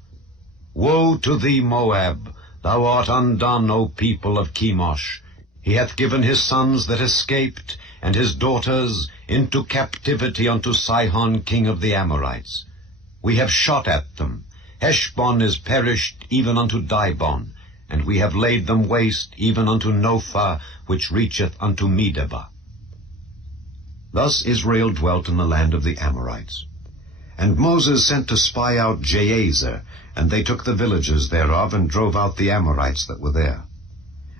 Woe to thee, Moab! Thou art undone, O people of Chemosh. He hath given his sons that escaped, and his daughters, into captivity unto Sihon king of the Amorites. We have shot at them. Heshbon is perished even unto Dibon, and we have laid them waste even unto Nophah, which reacheth unto Medeba. Thus Israel dwelt in the land of the Amorites. And Moses sent to spy out Jahazer, and they took the villages thereof, and drove out the Amorites that were there.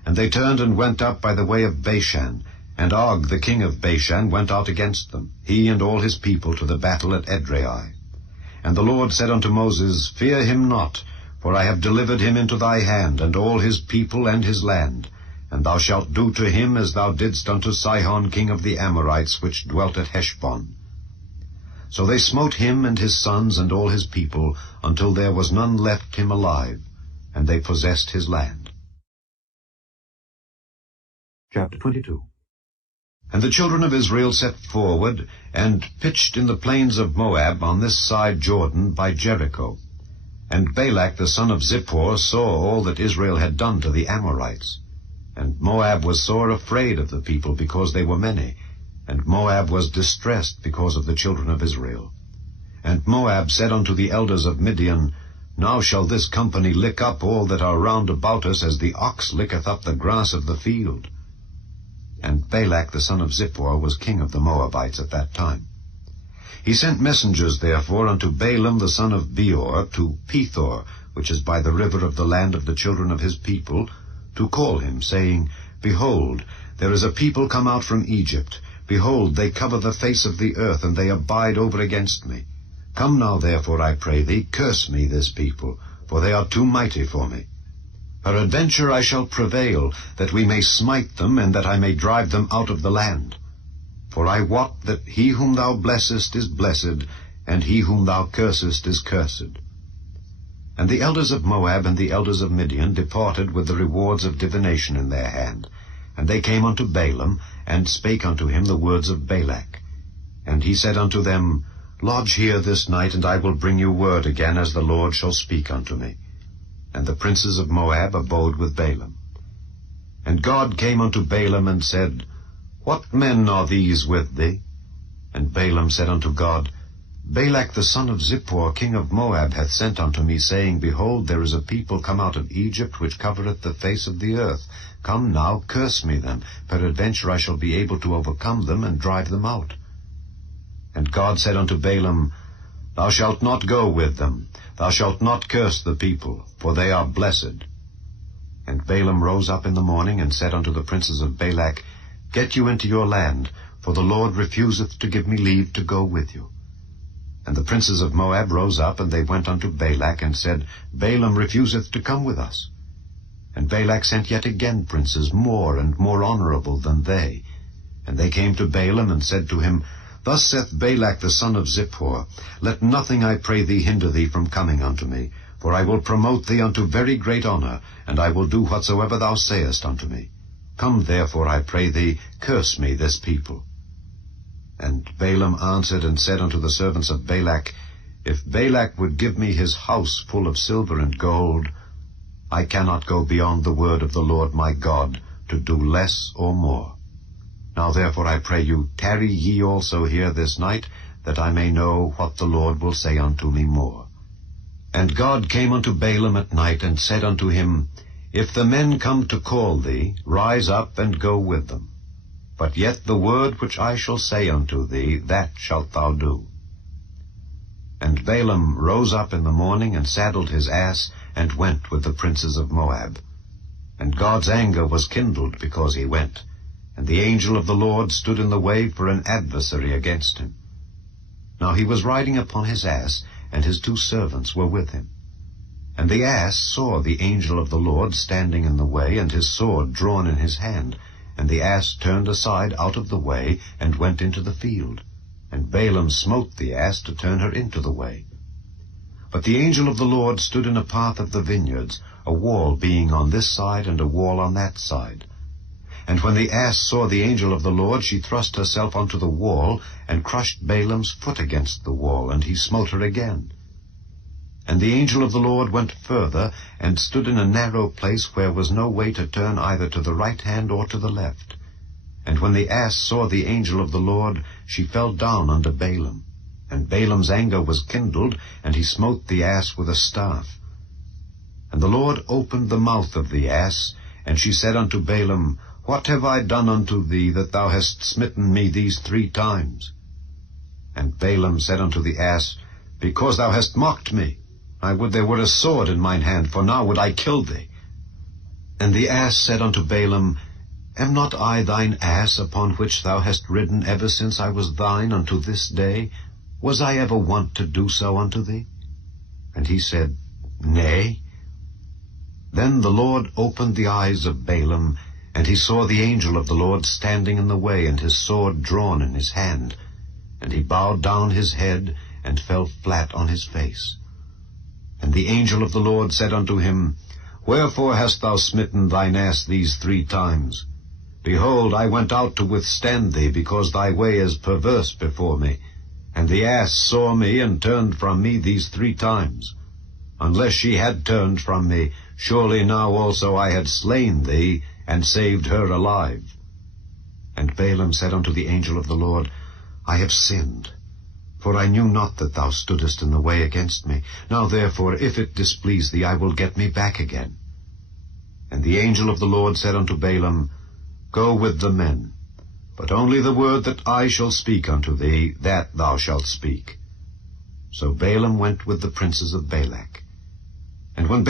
And they turned and went up by the way of Bashan, and Og the king of Bashan went out against them, he and all his people, to the battle at Edrei. And the Lord said unto Moses, Fear him not, for I have delivered him into thy hand, and all his people and his land. And thou shalt do to him as thou didst unto Sihon king of the Amorites, which dwelt at Heshbon. So they smote him and his sons and all his people, until there was none left him alive, and they possessed his land. Chapter 22. And the children of Israel set forward, and pitched in the plains of Moab on this side Jordan by Jericho. And Balak the son of Zippor saw all that Israel had done to the Amorites. And Moab was sore afraid of the people, because they were many. And Moab was distressed because of the children of Israel. And Moab said unto the elders of Midian, Now shall this company lick up all that are round about us, as the ox licketh up the grass of the field. And Balak the son of Zippor was king of the Moabites at that time. He sent messengers therefore unto Balaam the son of Beor to Pethor, which is by the river of the land of the children of his people, to call him, saying, Behold, there is a people come out from Egypt. Behold, they cover the face of the earth, and they abide over against me. Come now, therefore, I pray thee, curse me this people, for they are too mighty for me. Peradventure I shall prevail, that we may smite them, and that I may drive them out of the land. For I wot that he whom thou blessest is blessed, and he whom thou cursest is cursed. And the elders of Moab and the elders of Midian departed with the rewards of divination in their hand. And they came unto Balaam, and spake unto him the words of Balak. And he said unto them, Lodge here this night, and I will bring you word again, as the Lord shall speak unto me. And the princes of Moab abode with Balaam. And God came unto Balaam, and said, What men are these with thee? And Balaam said unto God, Balak the son of Zippor, king of Moab, hath sent unto me, saying, Behold, there is a people come out of Egypt, which covereth the face of the earth. Come now, curse me them. Peradventure I shall be able to overcome them, and drive them out. And God said unto Balaam, Thou shalt not go with them. Thou shalt not curse the people, for they are blessed. And Balaam rose up in the morning, and said unto the princes of Balak, Get you into your land, for the Lord refuseth to give me leave to go with you. And the princes of Moab rose up, and they went unto Balak, and said, Balaam refuseth to come with us. And Balak sent yet again princes more and more honorable than they. And they came to Balaam, and said to him, Thus saith Balak the son of Zippor, Let nothing, I pray thee, hinder thee from coming unto me, for I will promote thee unto very great honor, and I will do whatsoever thou sayest unto me. Come therefore, I pray thee, curse me this people. And Balaam answered and said unto the servants of Balak, If Balak would give me his house full of silver and gold, I cannot go beyond the word of the Lord my God, to do less or more. Now therefore I pray you, tarry ye also here this night, that I may know what the Lord will say unto me more. And God came unto Balaam at night, and said unto him, If the men come to call thee, rise up and go with them. But yet the word which I shall say unto thee, that shalt thou do. And Balaam rose up in the morning, and saddled his ass, and went with the princes of Moab. And God's anger was kindled because he went, and the angel of the Lord stood in the way for an adversary against him. Now he was riding upon his ass, and his 2 servants were with him. And the ass saw the angel of the Lord standing in the way, and his sword drawn in his hand. And the ass turned aside out of the way, and went into the field. And Balaam smote the ass to turn her into the way. But the angel of the Lord stood in a path of the vineyards, a wall being on this side, and a wall on that side. And when the ass saw the angel of the Lord, she thrust herself unto the wall, and crushed Balaam's foot against the wall, and he smote her again. And the angel of the Lord went further, and stood in a narrow place where was no way to turn either to the right hand or to the left. And when the ass saw the angel of the Lord, she fell down under Balaam. And Balaam's anger was kindled, and he smote the ass with a staff. And the Lord opened the mouth of the ass, and she said unto Balaam, What have I done unto thee, that thou hast smitten me these 3 times? And Balaam said unto the ass, Because thou hast mocked me. I would there were a sword in mine hand, for now would I kill thee. And the ass said unto Balaam, Am not I thine ass, upon which thou hast ridden ever since I was thine unto this day? Was I ever wont to do so unto thee? And he said, Nay. Then the Lord opened the eyes of Balaam, and he saw the angel of the Lord standing in the way, and his sword drawn in his hand. And he bowed down his head, and fell flat on his face. And the angel of the Lord said unto him, Wherefore hast thou smitten thine ass these 3 times? Behold, I went out to withstand thee, because thy way is perverse before me. And the ass saw me, and turned from me these 3 times. Unless she had turned from me, surely now also I had slain thee, and saved her alive. And Balaam said unto the angel of the Lord, I have sinned, for I knew not that thou stoodest in the way against me. Now therefore, if it displease thee, I will get me back again. And the angel of the Lord said unto Balaam, Go with the men, but only the word that I shall speak unto thee, that thou shalt speak. So Balaam went with the princes of Balak. And when Balaam